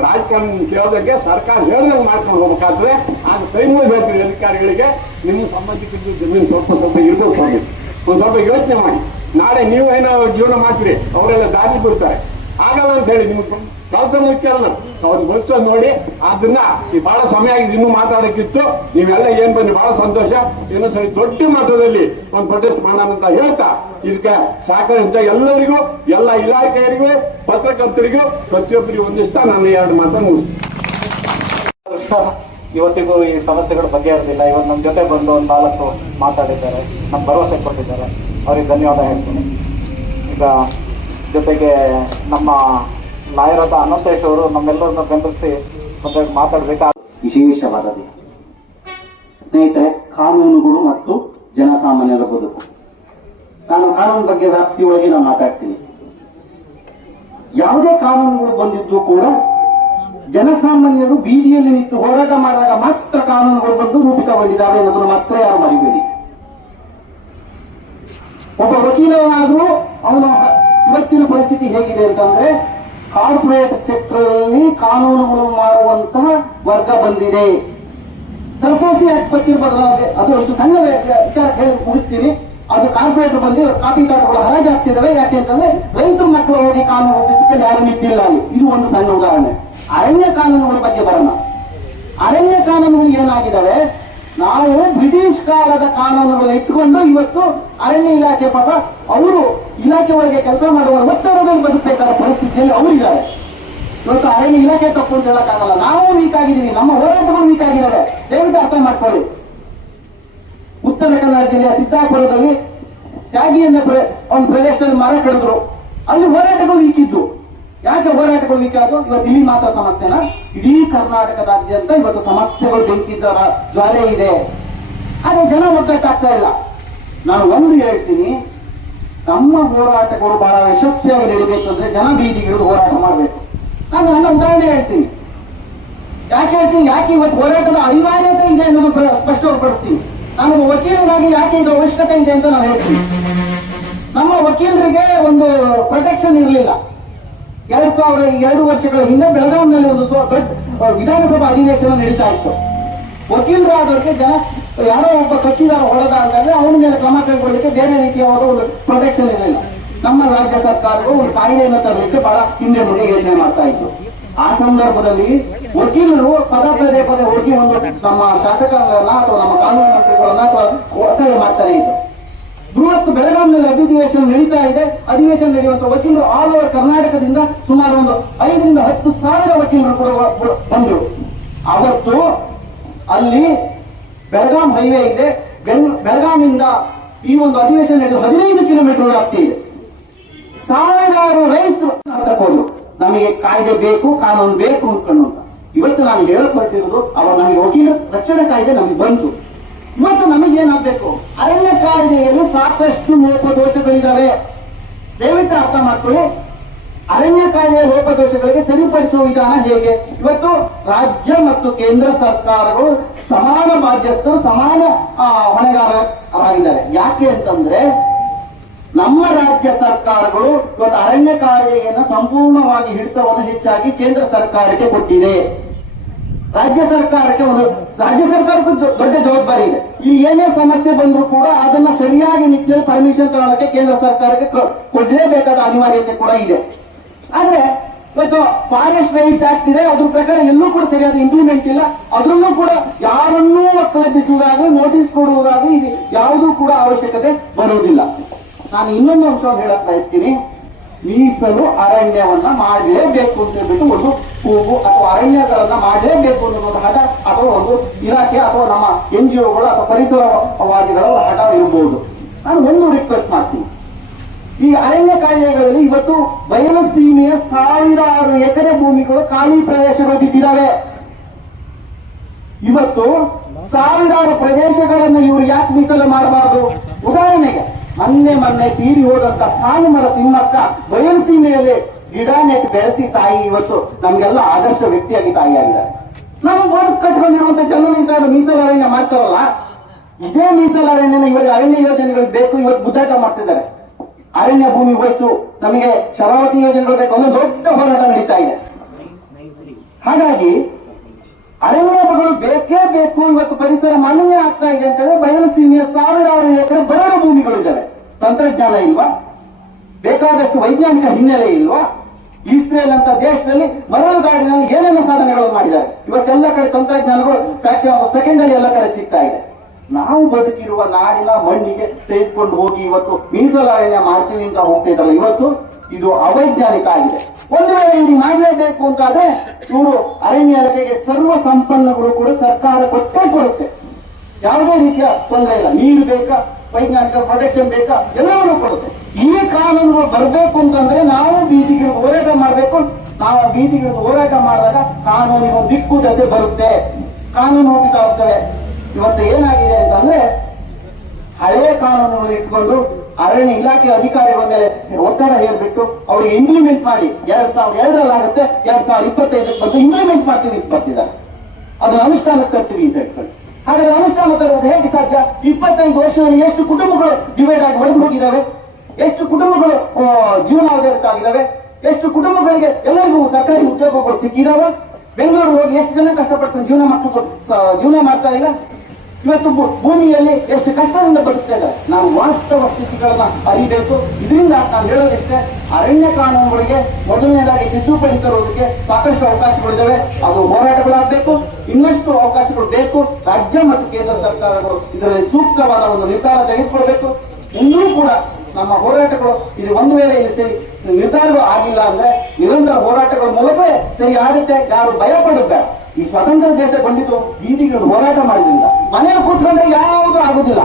ರಾಜಕಾರಣ ಕೇಳೋದಕ್ಕೆ ಸರ್ಕಾರ ಹೇಳ್ದಂಗೆ ಮಾಡ್ಕೊಂಡು ಹೋಗ್ಬೇಕಾದ್ರೆ ಆಗ ಟೈಮು ಹೇಳ್ತೀವಿ ಅಧಿಕಾರಿಗಳಿಗೆ, ನಿಮ್ಮ ಸಂಬಂಧಿಕರಿದ್ದು ಜಮೀನು ಸ್ವಲ್ಪ ಇರ್ಬೇಕು ಸ್ವಾಮಿ, ಒಂದು ಸ್ವಲ್ಪ ಯೋಚನೆ ಮಾಡಿ. ನಾಳೆ ನೀವು ಏನೋ ಜೀವನ ಮಾಡ್ತೀರಿ, ಅವರೆಲ್ಲ ದಾರಿ ಬಿಡ್ತಾರೆ, ಆಗಲ್ಲ ಅಂತ ಹೇಳಿ ನಿಮ್ಗೆ ಕೆಲಸ ಮುಖ್ಯ ಅಲ್ಲ, ಅವ್ರು ಬರ್ತೋ ನೋಡಿ. ಆದ್ರಿಂದ ಈ ಬಹಳ ಸಮಯ ಆಗಿದೆ, ಇನ್ನೂ ಮಾತಾಡೋಕ್ಕಿತ್ತು. ನೀವೆಲ್ಲ ಏನ್ ಬನ್ನಿ, ಬಹಳ ಸಂತೋಷ. ಇನ್ನೊಂದ್ಸರಿ ದೊಡ್ಡ ಮಟ್ಟದಲ್ಲಿ ಒಂದು ಪ್ರೊಟೆಸ್ಟ್ ಮಾಡೋಣ ಅಂತ ಹೇಳ್ತಾ, ಇದಕ್ಕೆ ಸಹಕರಿಸಿದ ಎಲ್ಲರಿಗೂ, ಎಲ್ಲ ಇಲಾಖೆಯರಿಗೂ, ಪತ್ರಕರ್ತರಿಗೂ, ಪ್ರತಿಯೊಬ್ಬರಿಗೂ ಒಂದಿಷ್ಟ ನನ್ನ 2 ಮಾತನ್ನು ಮುಗಿಸ್ತೀನಿ. ಇವತ್ತಿಗೂ ಈ ಸಮಸ್ಯೆಗಳು ಬಗೆಹರಿದಿಲ್ಲ. ಇವತ್ತು ನಮ್ಮ ಜೊತೆ ಬಂದು ಒಂದು 4 ಮಾತಾಡಿದ್ದಾರೆ, ನಮ್ಮ ಭರವಸೆ ಕೊಟ್ಟಿದ್ದಾರೆ, ಅವರಿಗೆ ಧನ್ಯವಾದ ಹೇಳ್ತೀನಿ. ಈಗ ಜೊತೆಗೆ ನಮ್ಮ ಲಾಯರಾದ ಅನಂತೇಶ್ ಅವರು ನಮ್ಮೆಲ್ಲರನ್ನ ಬೆಂಬಲಿಸಿ ಒಂದೆರಡು ಮಾತಾಡಬೇಕಾದ ವಿಶೇಷವಾದ ದಿನ. ಸ್ನೇಹಿತರೆ, ಕಾನೂನುಗಳು ಮತ್ತು ಜನಸಾಮಾನ್ಯರ ಬದುಕು. ನಾನು ಕಾನೂನು ಬಗ್ಗೆ ವ್ಯಾಪ್ತಿಯೊಳಗೆ ನಾನು ಮಾತಾಡ್ತೀನಿ. ಯಾವುದೇ ಕಾನೂನುಗಳು ಬಂದಿದ್ದು ಕೂಡ ಜನಸಾಮಾನ್ಯರು ಬೀದಿಯಲ್ಲಿ ನಿಂತು ಹೋರಾಟ ಮಾಡಿದಾಗ ಮಾತ್ರ ಕಾನೂನುಗಳು ಬಂದು ರೂಪಿತಗೊಂಡಿದ್ದಾವೆ ಅನ್ನೋದನ್ನು ಮಾತ್ರ ಯಾರು ಮರಿಬೇಡಿ. ಒಬ್ಬ ವಕೀಲನಾದ್ರೂ ಅವನ ಇವತ್ತಿನ ಪರಿಸ್ಥಿತಿ ಹೇಗಿದೆ ಅಂತಂದ್ರೆ, ಕಾರ್ಪೊರೇಟ್ ಸೆಕ್ಟರ್ ಅಲ್ಲಿ ಕಾನೂನುಗಳು ಮಾಡುವಂತಹ ವರ್ಗ ಬಂದಿದೆ. ಸರ್ಫೇಸಿ ಆಕ್ಟ್ ಗೊತ್ತಿರ್ಬೋದು ನನಗೆ, ಅದು ಅಷ್ಟು ಸಣ್ಣ ವಿಚಾರ ಹೇಳಿ ಮುಗಿಸ್ತೀನಿ. ಅದು ಕಾರ್ಪೊರೇಟರ್ ಬಂದು ಕಾಪಿ ಕಾರ್ಡ್ಗಳು ಹರಾಜಾಗ್ತಿದ್ದಾವೆ. ಯಾಕೆ ಅಂತಂದ್ರೆ ರೈತರ ಮಕ್ಕಳು ಹೋಗಿ ಕಾನೂನು ರೂಪಿಸಕ್ಕೆ ಯಾರು ನಿಂತಿಲ್ಲ ಅಲ್ಲಿ. ಇದು ಒಂದು ಸಣ್ಣ ಉದಾಹರಣೆ. ಅರಣ್ಯ ಕಾನೂನುಗಳ ಬಗ್ಗೆ ಬರೋಣ. ಅರಣ್ಯ ಕಾನೂನುಗಳು ಏನಾಗಿದ್ದಾವೆ, ನಾವು ಬ್ರಿಟಿಷ್ ಕಾಲದ ಕಾನೂನುಗಳು ಇಟ್ಕೊಂಡು ಇವತ್ತು ಅರಣ್ಯ ಇಲಾಖೆ ಪಾಪ ಅವರು ಇಲಾಖೆ ಒಳಗೆ ಕೆಲಸ ಮಾಡುವ ಒತ್ತಡದಲ್ಲಿ ಬದುಕಬೇಕಾದ ಪರಿಸ್ಥಿತಿಯಲ್ಲಿ ಅವರಿದ್ದಾರೆ. ಇವತ್ತು ಅರಣ್ಯ ಇಲಾಖೆ ತಪ್ಪು ಅಂತ ಹೇಳಕ್ಕಾಗಲ್ಲ. ನಾವು ವೀಕ್ ಆಗಿದ್ದೀವಿ, ನಮ್ಮ ಹೋರಾಟಗಳು ವೀಕ್ ಆಗಿದ್ದಾವೆ. ದಯವಿಟ್ಟು ಅರ್ಥ ಮಾಡ್ಕೊಳ್ಳಿ. ಉತ್ತರ ಕನ್ನಡ ಜಿಲ್ಲೆಯ ಸಿದ್ದಾಪುರದಲ್ಲಿ ತ್ಯಾಗಿ ಅನ್ನೋ ಒಂದು ಪ್ರದೇಶದಲ್ಲಿ ಮರ ಕಡಿದ್ರು. ಅಲ್ಲಿ ಹೋರಾಟಗಳು ವೀಕ್ ಇದ್ದು. ಯಾಕೆ ಹೋರಾಟಗಳು ವೀಕ್ ಆದವು? ಇವತ್ತು ಇಲ್ಲಿ ಮಾತ್ರ ಸಮಸ್ಯೆನ, ಇಡೀ ಕರ್ನಾಟಕದಾದ್ಯಂತ ಇವತ್ತು ಸಮಸ್ಯೆಗಳು ಬೆಂಕಿದ್ದ ಜ್ವಾಲೆ ಇದೆ. ಆದ್ರೆ ಜನ ಒಗ್ಗಟ್ಟಾಗ್ತಾ ಇಲ್ಲ. ನಾನು ಒಂದು ಹೇಳ್ತೀನಿ, ನಮ್ಮ ಹೋರಾಟಗಳು ಬಹಳ ಯಶಸ್ವಿಯಾಗಿ ನಡೀಬೇಕು ಅಂದ್ರೆ ಜನ ಬೀದಿಗಿಳಿದು ಹೋರಾಟ ಮಾಡಬೇಕು. ನಾನು ನನ್ನ ಉದಾಹರಣೆ ಹೇಳ್ತೀನಿ. ಯಾಕೆ ಇವತ್ತು ಹೋರಾಟದ ಅನಿವಾರ್ಯತೆ ಇದೆ ಅನ್ನೋದು ಸ್ಪಷ್ಟಪಡಿಸ್ತೀನಿ. ನಾನು ವಕೀಲರಾಗಿ ಯಾಕೆ ಇದು ಅವಶ್ಯಕತೆ ಇದೆ ಅಂತ ನಾನು ಹೇಳ್ತೀನಿ. ನಮ್ಮ ವಕೀಲರಿಗೆ ಒಂದು ಪ್ರೊಟೆಕ್ಷನ್ ಇರಲಿಲ್ಲ. 2 ವರ್ಷಗಳ ಹಿಂದೆ ಬೆಳಗಾವಿನಲ್ಲಿ ಒಂದು ದೊಡ್ಡ ವಿಧಾನಸಭಾ ಅಧಿವೇಶನ ನಡೀತಾ ಇತ್ತು. ವಕೀಲರಾದವರಿಗೆ ಜನ ಯಾರೋ ಒಬ್ಬ ಕಕ್ಷಿದಾರ ಹೊಡೆದ ಅಂತಂದ್ರೆ ಅವನ ಮೇಲೆ ಕ್ರಮ ಕೈಗೊಳ್ಳಲಿಕ್ಕೆ ಬೇರೆ ರೀತಿಯಾದ ಒಂದು ಪ್ರೊಟೆಕ್ಷನ್ ಇರಲಿಲ್ಲ. ನಮ್ಮ ರಾಜ್ಯ ಸರ್ಕಾರಗಳು ಒಂದು ಕಾಯ್ದೆಯನ್ನು ತರಲಿಕ್ಕೆ ಬಹಳ ಹಿಂದೆ ಮುಂದೆ ಯೋಚನೆ ಮಾಡ್ತಾ ಇತ್ತು. ಆ ಸಂದರ್ಭದಲ್ಲಿ ವಕೀಲರು ಪದೇ ಹೋಗಿ ಒಂದು ನಮ್ಮ ಶಾಸಕಾಂಗರನ್ನ ಅಥವಾ ನಮ್ಮ ಕಾನೂನು ಮಂತ್ರಿಗಳನ್ನ ಅಥವಾ ಒತ್ತಾಯ ಮಾಡ್ತಾನೆ ಇದ್ರು. ಬೃಹತ್ ಬೆಳಗಾವಿನಲ್ಲಿ ಅಧಿವೇಶನ ನಡೀತಾ ಇದೆ. ಅಧಿವೇಶನ ನಡೆಯುವಂತಹ ವಕೀಲರು ಆಲ್ ಓವರ್ ಕರ್ನಾಟಕದಿಂದ ಸುಮಾರು ಒಂದು 5,000 to 10,000 ವಕೀಲರು ಕೂಡ ಬಂದರು. ಅವತ್ತು ಅಲ್ಲಿ ಬೆಳಗಾಂ ಹೈವೇ ಇದೆ. ಬೆಳಗಾವಿಯಿಂದ ಈ ಒಂದು ಅಧಿವೇಶನ ನಡೆದು 15 ಕಿಲೋಮೀಟರ್ ಆಗ್ತಿದೆ. ಸಾವಿರಾರು ರೈತರು ತಗೊಂಡು ನಮಗೆ ಕಾಯ್ದೆ ಬೇಕು, ಕಾನೂನು ಬೇಕು ಅನ್ಕೊಂಡು. ಇವತ್ತು ನಾನು ಹೇಳಲ್ಪಟ್ಟಿರೋದು ಅವಾಗ ನಮಗೆ ವಕೀಲ ರಕ್ಷಣಾ ಕಾಯ್ದೆ ನಮಗೆ ಬಂತು. ಇವತ್ತು ನಮಗೇನಾಗಬೇಕು? ಅರಣ್ಯ ಕಾಯ್ದೆಯಲ್ಲಿ ಸಾಕಷ್ಟು ಲೋಪದೋಷಗಳಿದ್ದಾವೆ. ದಯವಿಟ್ಟು ಅರ್ಥ ಮಾಡ್ಕೊಳ್ಳಿ. ಅರಣ್ಯ ಕಾಯ್ದೆಯ ಲೋಪದೋಷಗಳಿಗೆ ಸರಿಪಡಿಸುವ ವಿಧಾನ ಹೇಗೆ? ಇವತ್ತು ರಾಜ್ಯ ಮತ್ತು ಕೇಂದ್ರ ಸರ್ಕಾರಗಳು ಸಮಾನ ಬಾಧ್ಯಸ್ಥರು, ಸಮಾನ ಹೊಣೆಗಾರರಾಗಿದ್ದಾರೆ. ಯಾಕೆ ಅಂತಂದ್ರೆ ನಮ್ಮ ರಾಜ್ಯ ಸರ್ಕಾರಗಳು ಇವತ್ತು ಅರಣ್ಯ ಕಾಯ್ದೆಯನ್ನು ಸಂಪೂರ್ಣವಾಗಿ ಹಿಡಿತವನ್ನು ಹೆಚ್ಚಾಗಿ ಕೇಂದ್ರ ಸರ್ಕಾರಕ್ಕೆ ಕೊಟ್ಟಿದೆ. ರಾಜ್ಯ ಸರ್ಕಾರಕ್ಕೂ ದೊಡ್ಡ ಜವಾಬ್ದಾರಿ ಇದೆ. ಇಲ್ಲಿ ಏನೇ ಸಮಸ್ಯೆ ಬಂದರೂ ಕೂಡ ಅದನ್ನ ಸರಿಯಾಗಿ ನಿಟ್ಟಿನಲ್ಲಿ ಪರ್ಮಿಷನ್ ತಗೊಳ್ಳೋಕೆ ಕೇಂದ್ರ ಸರ್ಕಾರಕ್ಕೆ ಕೊಡಲೇಬೇಕಾದ ಅನಿವಾರ್ಯತೆ ಕೂಡ ಇದೆ. ಆದ್ರೆ ಇವತ್ತು ಫಾರೆಸ್ಟ್ ರೈಟ್ಸ್ ಆಕ್ಟ್ ಇದೆ, ಅದ್ರ ಪ್ರಕಾರ ಎಲ್ಲೂ ಕೂಡ ಸರಿಯಾದ ಇಂಪ್ಲಿಮೆಂಟ್ ಇಲ್ಲ. ಅದರಲ್ಲೂ ಕೂಡ ಯಾರನ್ನೂ ಒಕ್ಕಲೆಬ್ಬಿಸುವುದಾಗಿ ನೋಟಿಸ್ ಕೊಡುವುದಾಗಿ ಇದು ಯಾವುದೂ ಕೂಡ ಅವಶ್ಯಕತೆ ಬರುವುದಿಲ್ಲ. ನಾನು ಇನ್ನೊಂದು ಅಂಶವನ್ನು ಹೇಳಕ್ ಬಯಸ್ತೀನಿ. ಮೀಸಲು ಅರಣ್ಯವನ್ನ ಮಾಡಲೇಬೇಕು ಅಂತ ಹೇಳ್ಬಿಟ್ಟು ಒಂದು ಕೂಗು ಅಥವಾ ಅರಣ್ಯಗಳನ್ನ ಮಾಡಲೇಬೇಕು ಅನ್ನೋ ಒಂದು ಹಠ ಅಥವಾ ಒಂದು ಇಲಾಖೆ ಅಥವಾ ನಮ್ಮ NGOಗಳು ಅಥವಾ ಪರಿಸರವಾದಿಗಳ ಹಠ ಇರಬಹುದು. ನಾನು ಒಂದು ರಿಕ್ವೆಸ್ಟ್ ಮಾಡ್ತೀನಿ. ಈ ಅರಣ್ಯ ಕಾಯ್ದೆಗಳಲ್ಲಿ ಇವತ್ತು ಬಯಲು ಸೀಮೆಯ 1000 ಎಕರೆ ಭೂಮಿಗಳು ಖಾಲಿ ಪ್ರದೇಶಗಳು ಬಿದ್ದಿದ್ದಾವೆ. ಇವತ್ತು 1000 ಪ್ರದೇಶಗಳನ್ನು ಇವರು ಯಾಕೆ ಮೀಸಲು ಮಾಡಬಾರದು? ಉದಾಹರಣೆಗೆ ಮೊನ್ನೆ ತೀರಿ ಹೋದಂತ ಸಾಲು ಮರ ತಿಮ್ಮಕ್ಕ ಬಯಲು ಸೀಮೆಯಲ್ಲಿ ಗಿಡ ನೆಟ್ಟು ಬೆಳೆಸಿ ತಾಯಿ ಇವತ್ತು ನಮ್ಗೆಲ್ಲ ಆದರ್ಶ ವ್ಯಕ್ತಿಯಾಗಿ ತಾಯಿಯಾಗಿದ್ದಾರೆ. ನಾವು ಬದುಕು ಕಟ್ಕೊಂಡಿರುವಂತ ಜನರು ಮೀಸಲು ಅರಣ್ಯ ಮಾಡ್ತಾರಲ್ಲ, ಇದೇ ಮೀಸಲು ಅರಣ್ಯನ ಇವರಿಗೆ ಅರಣ್ಯ ಯೋಜನೆಗಳು ಬೇಕು. ಇವತ್ತು ಗುದ್ದಾಟ ಮಾಡ್ತಿದ್ದಾರೆ. ಅರಣ್ಯ ಭೂಮಿ ಹೋಯ್ತು, ನಮಗೆ ಶರಾವತಿ ಯೋಜನೆಗಳು ಬೇಕು ಅನ್ನೋ ದೊಡ್ಡ ಹೋರಾಟ ನಡೀತಾ ಇದೆ. ಹಾಗಾಗಿ ಅರಣ್ಯಗಳು ಬೇಕೇ ಬೇಕು. ಇವತ್ತು ಪರಿಸರ ಮಾಲಿನ್ಯ ಆಗ್ತಾ ಇದೆ ಅಂತಂದ್ರೆ ಬಯಲು ಸೀಮೆಯ 1000 ಎಕರೆ ಬರಡು ಭೂಮಿಗಳಿದ್ದಾವೆ. ತಂತ್ರಜ್ಞಾನ ಇಲ್ವಾ? ಬೇಕಾದಷ್ಟು ವೈಜ್ಞಾನಿಕ ಹಿನ್ನೆಲೆ ಇಲ್ವಾ? ಇಸ್ರೇಲ್ ಅಂತ ದೇಶದಲ್ಲಿ ಮರಳುಗಾಡಿನಲ್ಲಿ ಏನೇನು ಸಾಧನೆಗಳು ಮಾಡಿದ್ದಾರೆ. ಇವತ್ತೆಲ್ಲ ಕಡೆ ತಂತ್ರಜ್ಞಾನಗಳು ಫ್ಯಾಕ್ಟರಿ ಆಫ್ ಸೆಕೆಂಡ್ ಅಲ್ಲಿ ಎಲ್ಲ ಕಡೆ ಸಿಗ್ತಾ ಇದೆ. ನಾವು ಬದುಕಿರುವ ನಾಡಿನ ಮಣ್ಣಿಗೆ ತೆಗೆದುಕೊಂಡು ಹೋಗಿ ಇವತ್ತು ಮೀಸಲು ಅರಣ್ಯ ಮಾಡ್ತೀವಿ ಅಂತ ಹೋಗ್ತಿದ್ದಲ್ಲ, ಇವತ್ತು ಇದು ಅವೈಜ್ಞಾನಿಕ ಆಗಿದೆ. ಒಂದು ವೇಳೆ ಇಲ್ಲಿ ಮಾಡಲೇಬೇಕು ಅಂತಾದ್ರೆ ಇವರು ಅರಣ್ಯ ಇಲಾಖೆಗೆ ಸರ್ವ ಸಂಪನ್ನಗಳು ಕೂಡ ಸರ್ಕಾರ ಕೊಟ್ಟೇ ಕೊಡುತ್ತೆ. ಯಾವುದೇ ರೀತಿಯ ತೊಂದರೆ ಇಲ್ಲ. ನೀರು ಬೇಕಾ, ವೈಜ್ಞಾನಿಕ ಪ್ರೊಟೆಕ್ಷನ್ ಬೇಕಾ, ಎಲ್ಲವನ್ನೂ ಕೊಡುತ್ತೆ. ಈ ಕಾನೂನುಗಳು ಬರಬೇಕು ಅಂತಂದ್ರೆ ನಾವು ಬೀದಿಗಿಳಿದು ಹೋರಾಟ ಮಾಡಬೇಕು. ನಾವು ಬೀದಿಗಿಳಿದು ಹೋರಾಟ ಮಾಡಿದಾಗ ಕಾನೂನಿನ ದಿಕ್ಕು ದಸೆ ಬರುತ್ತೆ, ಕಾನೂನು ಹೋಗ್ತಾ ಹೋಗ್ತವೆ. ಇವತ್ತು ಏನಾಗಿದೆ ಅಂತಂದ್ರೆ ಹಳೆಯ ಕಾನೂನುಗಳು ಇಟ್ಕೊಂಡು ಅರಣ್ಯ ಇಲಾಖೆ ಅಧಿಕಾರಿಗಳ ಮೇಲೆ ಒತ್ತಡ ಹೇರ್ಬಿಟ್ಟು ಅವ್ರಿಗೆ ಇಂಪ್ಲಿಮೆಂಟ್ ಮಾಡಿ 2002 2025 ಬಂದು ಇಂಪ್ಲಿಮೆಂಟ್ ಮಾಡ್ತೀವಿ ಅಂತ ಬರ್ತಿದ್ದಾರೆ. ಅದನ್ನ ಅನುಷ್ಠಾನಕ್ಕೆ ತರ್ತೀವಿ ಅಂತ ಇಟ್ಕೊಂಡು. ಹಾಗಾದ್ರೆ ಅನುಷ್ಠಾನ ತರುವುದು ಹೇಗೆ ಸಾಧ್ಯ? 25 ವರ್ಷದಲ್ಲಿ ಎಷ್ಟು ಕುಟುಂಬಗಳು ಡಿವೈಡ್ ಆಗಿ ಹೊಡೆದು ಹೋಗಿದ್ದಾವೆ, ಎಷ್ಟು ಕುಟುಂಬಗಳು ಜೀವನಾಧಾರಿತ ಆಗಿದ್ದಾವೆ, ಎಷ್ಟು ಕುಟುಂಬಗಳಿಗೆ ಎಲ್ಲರಿಗೂ ಸರ್ಕಾರಿ ಉದ್ಯೋಗಗಳು ಸಿಕ್ಕಿದಾವೆ. ಬೆಂಗಳೂರು ಹೋಗಿ ಎಷ್ಟು ಜನ ಕಷ್ಟಪಡ್ತಾರೆ ಜೀವನ ಮಾಡ್ತಾ ಇಲ್ಲ. ಇವತ್ತು ಭೂಮಿಯಲ್ಲಿ ಎಷ್ಟು ಕಷ್ಟದಿಂದ ಬದುಕ್ತಾ ಇದ್ದಾರೆ. ನಾವು ವಾಸ್ತವ ಸ್ಥಿತಿಗಳನ್ನ ಅರಿಬೇಕು. ಇದರಿಂದ ನಾನು ಹೇಳೋದಿಷ್ಟೇ, ಅರಣ್ಯ ಕಾನೂನುಗಳಿಗೆ ಮೊದಲನೇದಾಗಿ ತಿದ್ದುಪಡಿ ತರುವುದಕ್ಕೆ ಸಾಕಷ್ಟು ಅವಕಾಶಗಳಿದ್ದಾವೆ. ಅದು ಹೋರಾಟಗಳಾಗಬೇಕು, ಇನ್ನಷ್ಟು ಅವಕಾಶಗಳು ಬೇಕು. ರಾಜ್ಯ ಮತ್ತು ಕೇಂದ್ರ ಸರ್ಕಾರಗಳು ಇದರಲ್ಲಿ ಸೂಕ್ತವಾದ ಒಂದು ನಿರ್ಧಾರ ತೆಗೆದುಕೊಳ್ಬೇಕು. ಇನ್ನೂ ಕೂಡ ನಮ್ಮ ಹೋರಾಟಗಳು ಇದು ಒಂದು ವೇಳೆ ಇಲ್ಲಿ ನಿರ್ಧಾರಗಳು ಆಗಿಲ್ಲ ಅಂದ್ರೆ ನಿರಂತರ ಹೋರಾಟಗಳ ಮೂಲಕವೇ ಸರಿ ಆಗುತ್ತೆ. ಯಾರು ಭಯ ಪಡುತ್ತೆ. ಈ ಸ್ವತಂತ್ರ ದೇಶ ಬಂದಿದ್ದು ಬೀದಿಗಳು ಹೋರಾಟ ಮಾಡಿದ್ರಿಂದ. ಮನೆಯಲ್ಲಿ ಕೂತ್ಕೊಂಡ್ರೆ ಯಾವುದು ಆಗುದಿಲ್ಲ.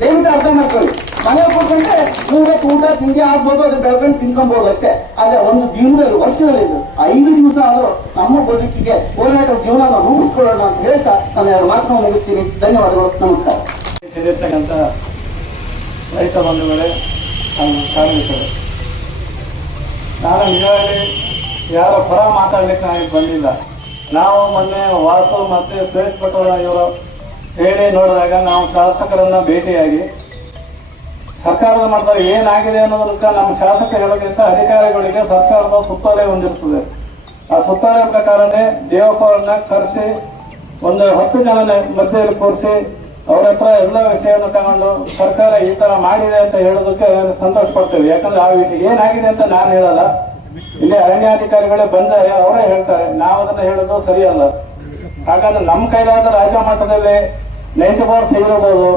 ದಯವಿಟ್ಟು ಅರ್ಥ ಮಾಡ್ಕೊಳ್ಳಿ. ಮನೆಯಲ್ಲಿ ಕೂತ್ಕೊಂಡ್ರೆ ನಿಮಗೆ ಊಟ ತಿಂಡಿ ಆಗ್ಬೋದು, ಅದು ಬೆಳ್ಕೊಂಡು ತಿನ್ಕೊಬಹುದು ಅಷ್ಟೇ. ಆದ್ರೆ ಒಂದು ದಿನದಲ್ಲಿ ವರ್ಷದಲ್ಲಿ 5 ದಿವಸ ಆದರೂ ನಮ್ಮ ಬದುಕಿಗೆ ಹೋರಾಟ ಜೀವನ ರೂಪಿಸ್ಕೊಳ್ಳೋಣ ಅಂತ ಹೇಳ್ತಾ ನಾನು 2 ಮಾತನ್ನು ಮುಗಿಸ್ತೀನಿ. ಧನ್ಯವಾದಗಳು. ನಮಸ್ಕಾರ. ಸೇರಿರ್ತಕ್ಕಂಥ ರೈತ ಬಂಧುಗಳೇ, ಕಾರ್ಮಿಕರು, ನಾನು ನಿಜವಾಗಿ ಯಾರ ಪರ ಮಾತಾಡ್ಲಿಕ್ಕೆ ನನಗೆ ಬಂದಿಲ್ಲ. ನಾವು ಮೊನ್ನೆ ವಾಸು ಮತ್ತೆ ಸುರೇಶ್ ಪಟೋಳ ಇವರು ಹೇಳಿ ನೋಡಿದಾಗ ನಾವು ಶಾಸಕರನ್ನ ಭೇಟಿಯಾಗಿ ಸರ್ಕಾರದ ಮಟ್ಟದಲ್ಲಿ ಏನಾಗಿದೆ ಅನ್ನೋದಕ್ಕೆ ನಮ್ಮ ಶಾಸಕರಿಗಿಂತ ಅಧಿಕಾರಿಗಳಿಗೆ ಸರ್ಕಾರದ ಸುತ್ತೋಲೆ ಹೊಂದಿರ್ತದೆ. ಆ ಸುತ್ತೋಲೆ ಪ್ರಕಾರನೇ ದೇವಪ್ಪ ಅವರನ್ನ ಕರೆಸಿ ಒಂದು 10 ಜನ ಮಧ್ಯದಲ್ಲಿ ಕೂರಿಸಿ ಅವರ ಹತ್ರ ಎಲ್ಲ ವಿಷಯವನ್ನು ತಗೊಂಡು ಸರ್ಕಾರ ಈ ತರ ಮಾಡಿದೆ ಅಂತ ಹೇಳೋದಕ್ಕೆ ಸಂತೋಷ ಪಡ್ತೇವೆ. ಯಾಕಂದ್ರೆ ಆ ವಿಷಯ ಏನಾಗಿದೆ ಅಂತ ನಾನು ಹೇಳಲ್ಲ, ಇಲ್ಲಿ ಅರಣ್ಯಾಧಿಕಾರಿಗಳೇ ಬಂದರೆ ಅವರೇ ಹೇಳ್ತಾರೆ. ನಾವು ಅದನ್ನ ಹೇಳೋದು ಸರಿಯಲ್ಲ. ಹಾಗಾದ್ರೆ ನಮ್ಮ ಕೈಲಾದ ರಾಜ್ಯ ಮಟ್ಟದಲ್ಲಿ 94 ಇರಬಹುದು.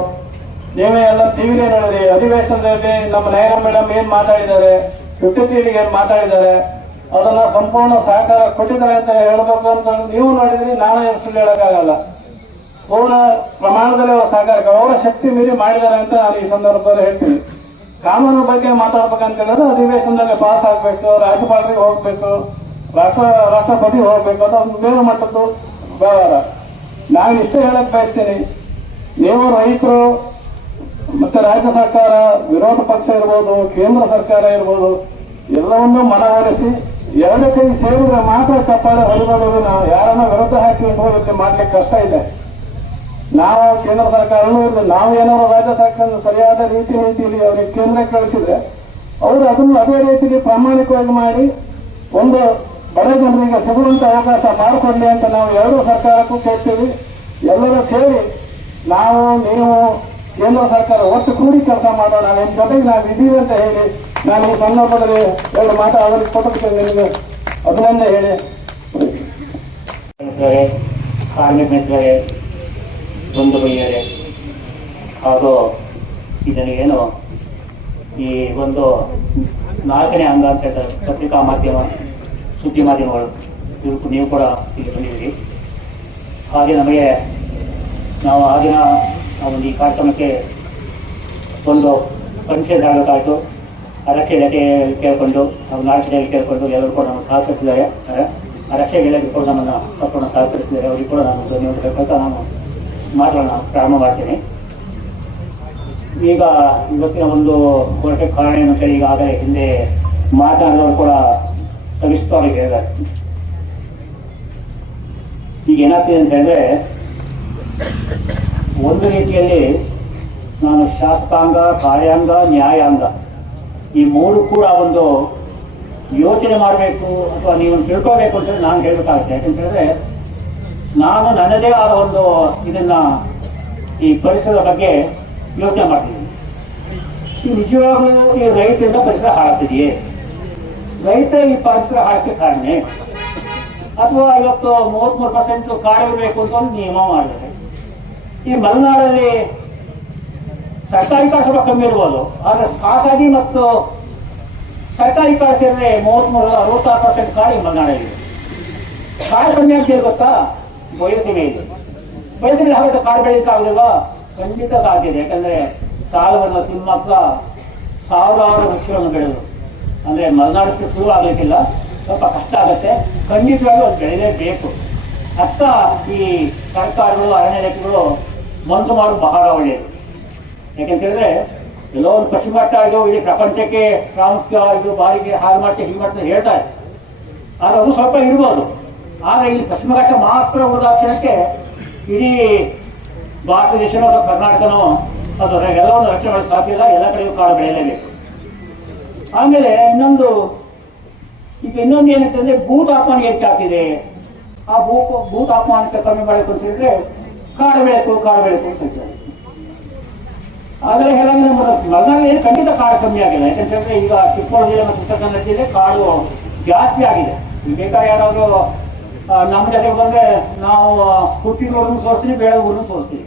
ನೀವೇ ಎಲ್ಲ ಟಿವಿಲಿ ನೋಡಿದ್ರಿ. ಅಧಿವೇಶನದಲ್ಲಿ ನಮ್ಮ ನೈರ ಮೇಡಮ್ ಏನ್ ಮಾತಾಡಿದ್ದಾರೆ, 53 ಏನ್ ಮಾತಾಡಿದ್ದಾರೆ, ಅದನ್ನ ಸಂಪೂರ್ಣ ಸಹಕಾರ ಕೊಟ್ಟಿದ್ದಾರೆ ಅಂತ ಹೇಳ್ಬೇಕು ಅಂತ ನೀವು ನೋಡಿದ್ರಿ. ನಾನು ಏನು ಸುಳ್ಳು ಹೇಳಕ್ಕಾಗಲ್ಲ. ಪೂರ್ಣ ಪ್ರಮಾಣದಲ್ಲಿ ಅವರು ಸಹಕಾರ ಅವರ ಶಕ್ತಿ ಮೀರಿ ಮಾಡಿದ್ದಾರೆ ಅಂತ ನಾನು ಈ ಸಂದರ್ಭದಲ್ಲಿ ಹೇಳ್ತೀನಿ. ಕಾನೂನು ಬಗ್ಗೆ ಮಾತಾಡ್ಬೇಕಂತ ಹೇಳಿದ್ರೆ ಅಧಿವೇಶನದಲ್ಲಿ ಪಾಸ್ ಆಗ್ಬೇಕು, ರಾಜ್ಯಪಾಲರಿಗೆ ಹೋಗ್ಬೇಕು, ರಾಷ್ಟ್ರಪತಿ ಹೋಗ್ಬೇಕು, ಅದೊಂದು ಮೇಲು ಮಟ್ಟದ್ದು ವ್ಯವಹಾರ. ನಾನು ಇಷ್ಟೇ ಹೇಳಕ್ ಬಯಸ್ತೀನಿ, ನೀವು ರೈತರು ಮತ್ತೆ ರಾಜ್ಯ ಸರ್ಕಾರ, ವಿರೋಧ ಪಕ್ಷ ಇರ್ಬೋದು, ಕೇಂದ್ರ ಸರ್ಕಾರ ಇರ್ಬೋದು, ಎಲ್ಲವನ್ನೂ ಮನವೊಲಿಸಿ 2 ಕೈ ಸೇರಿದ್ರೆ ಮಾತ್ರ ಚಪ್ಪಾಳೆ ಹೊರಗೋದು. ನಾವು ಯಾರನ್ನ ವಿರುದ್ಧ ಹಾಕಿ ಇಲ್ಲಿ ಮಾಡ್ಲಿಕ್ಕೆ ಕಷ್ಟ ಇದೆ. ನಾವು ಕೇಂದ್ರ ಸರ್ಕಾರನೂ ಇಲ್ಲ, ನಾವು ಏನಾದ್ರು ರಾಜ್ಯ ಸರ್ಕಾರ ಸರಿಯಾದ ನೀತಿಯಲ್ಲಿ ಅವರಿಗೆ ಕೇಂದ್ರಕ್ಕೆ ಕಳಿಸಿದ್ರೆ ಅವರು ಅದನ್ನು ಅದೇ ರೀತಿಯಲ್ಲಿ ಪ್ರಾಮಾಣಿಕವಾಗಿ ಮಾಡಿ ಒಂದು ಬಡ ಜನರಿಗೆ ಸಿಗುವಂತ ಅವಕಾಶ ಮಾಡಿಕೊಡ್ಲಿ ಅಂತ ನಾವು 2 ಸರ್ಕಾರಕ್ಕೂ ಕೇಳ್ತೀವಿ. ಎಲ್ಲರೂ ಸೇರಿ ನಾವು ನೀವು ಕೇಂದ್ರ ಸರ್ಕಾರ ಒಟ್ಟು ಕೂಡಿ ಕೆಲಸ ಮಾಡೋಣ. ನಿಮ್ಮ ಜೊತೆಗೆ ನಾವು ಇದೀವಿ ಅಂತ ಹೇಳಿ ನಾನು ಈ ಸಂದರ್ಭದಲ್ಲಿ 2 ಮಾತು ಅವರಿಗೆ ಕೊಟ್ಟಕ್ಕೆ ನಿಮಗೆ ಅಭಿನಂದನೆ ಹೇಳಿ. ಕಾರ್ಮಿಕ ಮಿತ್ರರೇ, ಬಂಧು ಬಯ್ಯರೇ, ಹಾಗೂ ಇದನ್ನೇನು ಈ ಒಂದು 4ನೇ ಅಂಗ ಅಂತ ಹೇಳ್ತಾರೆ, ಪತ್ರಿಕಾ ಮಾಧ್ಯಮ, ಸುದ್ದಿ ಮಾಧ್ಯಮಗಳು, ನೀವು ಕೂಡ ಇಲ್ಲಿ ಬಂದಿದ್ದೀರಿ. ಹಾಗೆ ನಮಗೆ ನಾವು ಆಗಿನ ಒಂದು ಈ ಕಾರ್ಯಕ್ರಮಕ್ಕೆ ಒಂದು ಪರಿಚಯ ಆಗಬೇಕಾಯಿತು. ರಕ್ಷೆ ಇಲಾಖೆ ಕೇಳಿಕೊಂಡು ನಾವು ನಾಲ್ಕು ಕೇಳಿಕೊಂಡು ಎಲ್ಲರೂ ಕೂಡ ನಾವು ಸಹಕರಿಸಿದ್ದಾರೆ. ರಕ್ಷೆ ಇಲಾಖೆ ಕೂಡ ನಮ್ಮನ್ನು ಸಂಪೂರ್ಣ ಸಹಕರಿಸಿದ್ದಾರೆ. ಅವರಿಗೆ ಕೂಡ ನಾನು ಧನ್ಯವಾದ ಬೇಕಂತ ನಾನು ಮಾತನ್ನು ಪ್ರಾರಂಭ ಮಾಡ್ತೀನಿ. ಈಗ ಇವತ್ತಿನ ಒಂದು ಹೊರಟೆ ಕಾರಣ ಏನಂತ ಈಗಾಗಲೇ ಹಿಂದೆ ಮಾತನಾಡಿದವರು ಕೂಡ ಸವಿಸ್ತರವಾಗಿ ಹೇಳಿದ್ದಾರೆ. ಈಗ ಏನಾಗ್ತಿದೆ ಅಂತ ಹೇಳಿದ್ರೆ, ಒಂದು ರೀತಿಯಲ್ಲಿ ನಾನು ಶಾಸಕಾಂಗ, ಕಾರ್ಯಾಂಗ, ನ್ಯಾಯಾಂಗ ಈ 3 ಕೂಡ ಒಂದು ಯೋಚನೆ ಮಾಡಬೇಕು ಅಥವಾ ನೀವು ತಿಳ್ಕೋಬೇಕು ಅಂತ ನಾನು ಹೇಳ್ಬೇಕಾಗುತ್ತೆ. ಯಾಕಂತ ಹೇಳಿದ್ರೆ ನಾನು ನನ್ನದೇ ಆದ ಒಂದು ಇದನ್ನ ಈ ಪರಿಸರದ ಬಗ್ಗೆ ಯೋಚನೆ ಮಾಡ್ತಿದ್ದೀನಿ. ಈ ನಿಜವಾಗ್ಲೂ ಈ ರೈತರಿಂದ ಪರಿಸರ ಹಾಳಾಗ್ತಿದೆಯೇ? ರೈತ ಈ ಪರಿಸರ ಹಾಳಕ್ಕೆ ಕಾರಣನೇ? ಅಥವಾ ಇವತ್ತು 33% ಕಾಡಿರಬೇಕು ಅಂತ ಒಂದು ನಿಯಮ ಮಾಡಿದ್ದಾರೆ. ಈ ಮಲೆನಾಡಲ್ಲಿ ಸರ್ಕಾರಿ ಕಾಡು ಸ್ವಲ್ಪ ಕಮ್ಮಿ ಇರ್ಬೋದು, ಆದ್ರೆ ಖಾಸಗಿ ಮತ್ತು ಸರ್ಕಾರಿ ಕಾಡು ಸೇರಿದ್ರೆ 63-66% ಕಾಡು ಈ ಮಲೆನಾಡಲ್ಲಿ. ಕಾಡು ಕಮ್ಮಿ ಆಗ್ತಿದೆ ಗೊತ್ತಾ? ಬಯಸಿಗೆ ಇದೆ. ಬಯಸಿಗೆ ಹಾಗೆ ಕಾಡು ಬೆಳೀಲಿಕ್ಕಾಗಲಿಲ್ವಾ? ಖಂಡಿತ ಸಾಧ್ಯ ಇದೆ. ಯಾಕಂದ್ರೆ ಸಾಲವನ್ನು ತಿಮ್ಮಕ್ಕ 1000 ವೃಕ್ಷಗಳನ್ನು ಬೆಳೆದು, ಅಂದ್ರೆ ಮಲೆನಾಡಕ್ಕೆ ಶುರು ಆಗ್ಲಿಕ್ಕಿಲ್ಲ, ಸ್ವಲ್ಪ ಕಷ್ಟ ಆಗುತ್ತೆ. ಖಂಡಿತವಾಗಿ ಅದು ಬೆಳೆಯಲೇಬೇಕು. ಅತ್ತ ಈ ಸರ್ಕಾರಗಳು, ಅರಣ್ಯ ಇಲಾಖೆಗಳು ಮನಸ್ಸು ಮಾಡೋದು ಬಹಳ ಒಳ್ಳೆಯದು. ಯಾಕೆಂತ ಹೇಳಿದ್ರೆ ಎಲ್ಲೋ ಒಂದು ಪಶ್ಚಿಮ ಘಟ್ಟ ಇದು ಇಡೀ ಪ್ರಪಂಚಕ್ಕೆ ಪ್ರಾಮುಖ್ಯ, ಇದು ಬಾರಿಗೆ ಹಾಗೆ ಮಾಡ್ತೇವೆ, ಹೀಗೆ ಮಾಡ್ತೇವೆ ಹೇಳ್ತಾರೆ. ಆದ್ರೆ ಅದು ಸ್ವಲ್ಪ ಇರ್ಬೋದು. ಆದ್ರೆ ಇಲ್ಲಿ ಪಶ್ಚಿಮ ಘಟ್ಟ ಮಾತ್ರ ಹೋದಾಕ್ಷಣಕ್ಕೆ ಇಡೀ ಭಾರತ ದೇಶನೋ ಅಥವಾ ಕರ್ನಾಟಕನೋ ಅದು ಎಲ್ಲವನ್ನು ರಕ್ಷಣೆ ಮಾಡಲು ಸಾಧ್ಯ ಇಲ್ಲ. ಎಲ್ಲ ಕಡೆಯೂ ಕಾಡು ಬೆಳೆಯಲೇಬೇಕು. ಆಮೇಲೆ ಇನ್ನೊಂದು ಏನಂತಂದ್ರೆ ಭೂತಾಪಮಾನ ಹೆಚ್ಚಾಗ್ತಿದೆ. ಆ ಭೂ ತಾಪಮಾನಕ್ಕೆ ಕಮ್ಮಿ ಮಾಡಬೇಕು ಅಂತ ಹೇಳಿದ್ರೆ ಕಾಡು ಬೆಳೆಕು ಅಂತ ಹೇಳ್ತಾರೆ. ಆದರೆ ಹೇಳಂದ್ರೆ ಮಲೆನಾಡಿನಲ್ಲಿ ಖಂಡಿತ ಕಾಡು ಕಮ್ಮಿ ಆಗಿದೆ. ಯಾಕಂತಂದ್ರೆ ಈಗ ಚಿಕ್ಕಮಗಳೂರು ಜಿಲ್ಲೆ ಮತ್ತು ಉತ್ತರ ಕನ್ನಡ ಜಿಲ್ಲೆ ಕಾಡು ಜಾಸ್ತಿ ಆಗಿದೆ. ಬೇಕಾದ್ರೆ ಯಾರಾದ್ರೂ ನಮ್ಮ ಜೊತೆಗೆ ಬಂದ್ರೆ ನಾವು ಹುಟ್ಟಿನೂರನ್ನು ತೋರಿಸ್ತೀವಿ, ಬೇಡೂರನ್ನು ತೋರಿಸ್ತೀವಿ.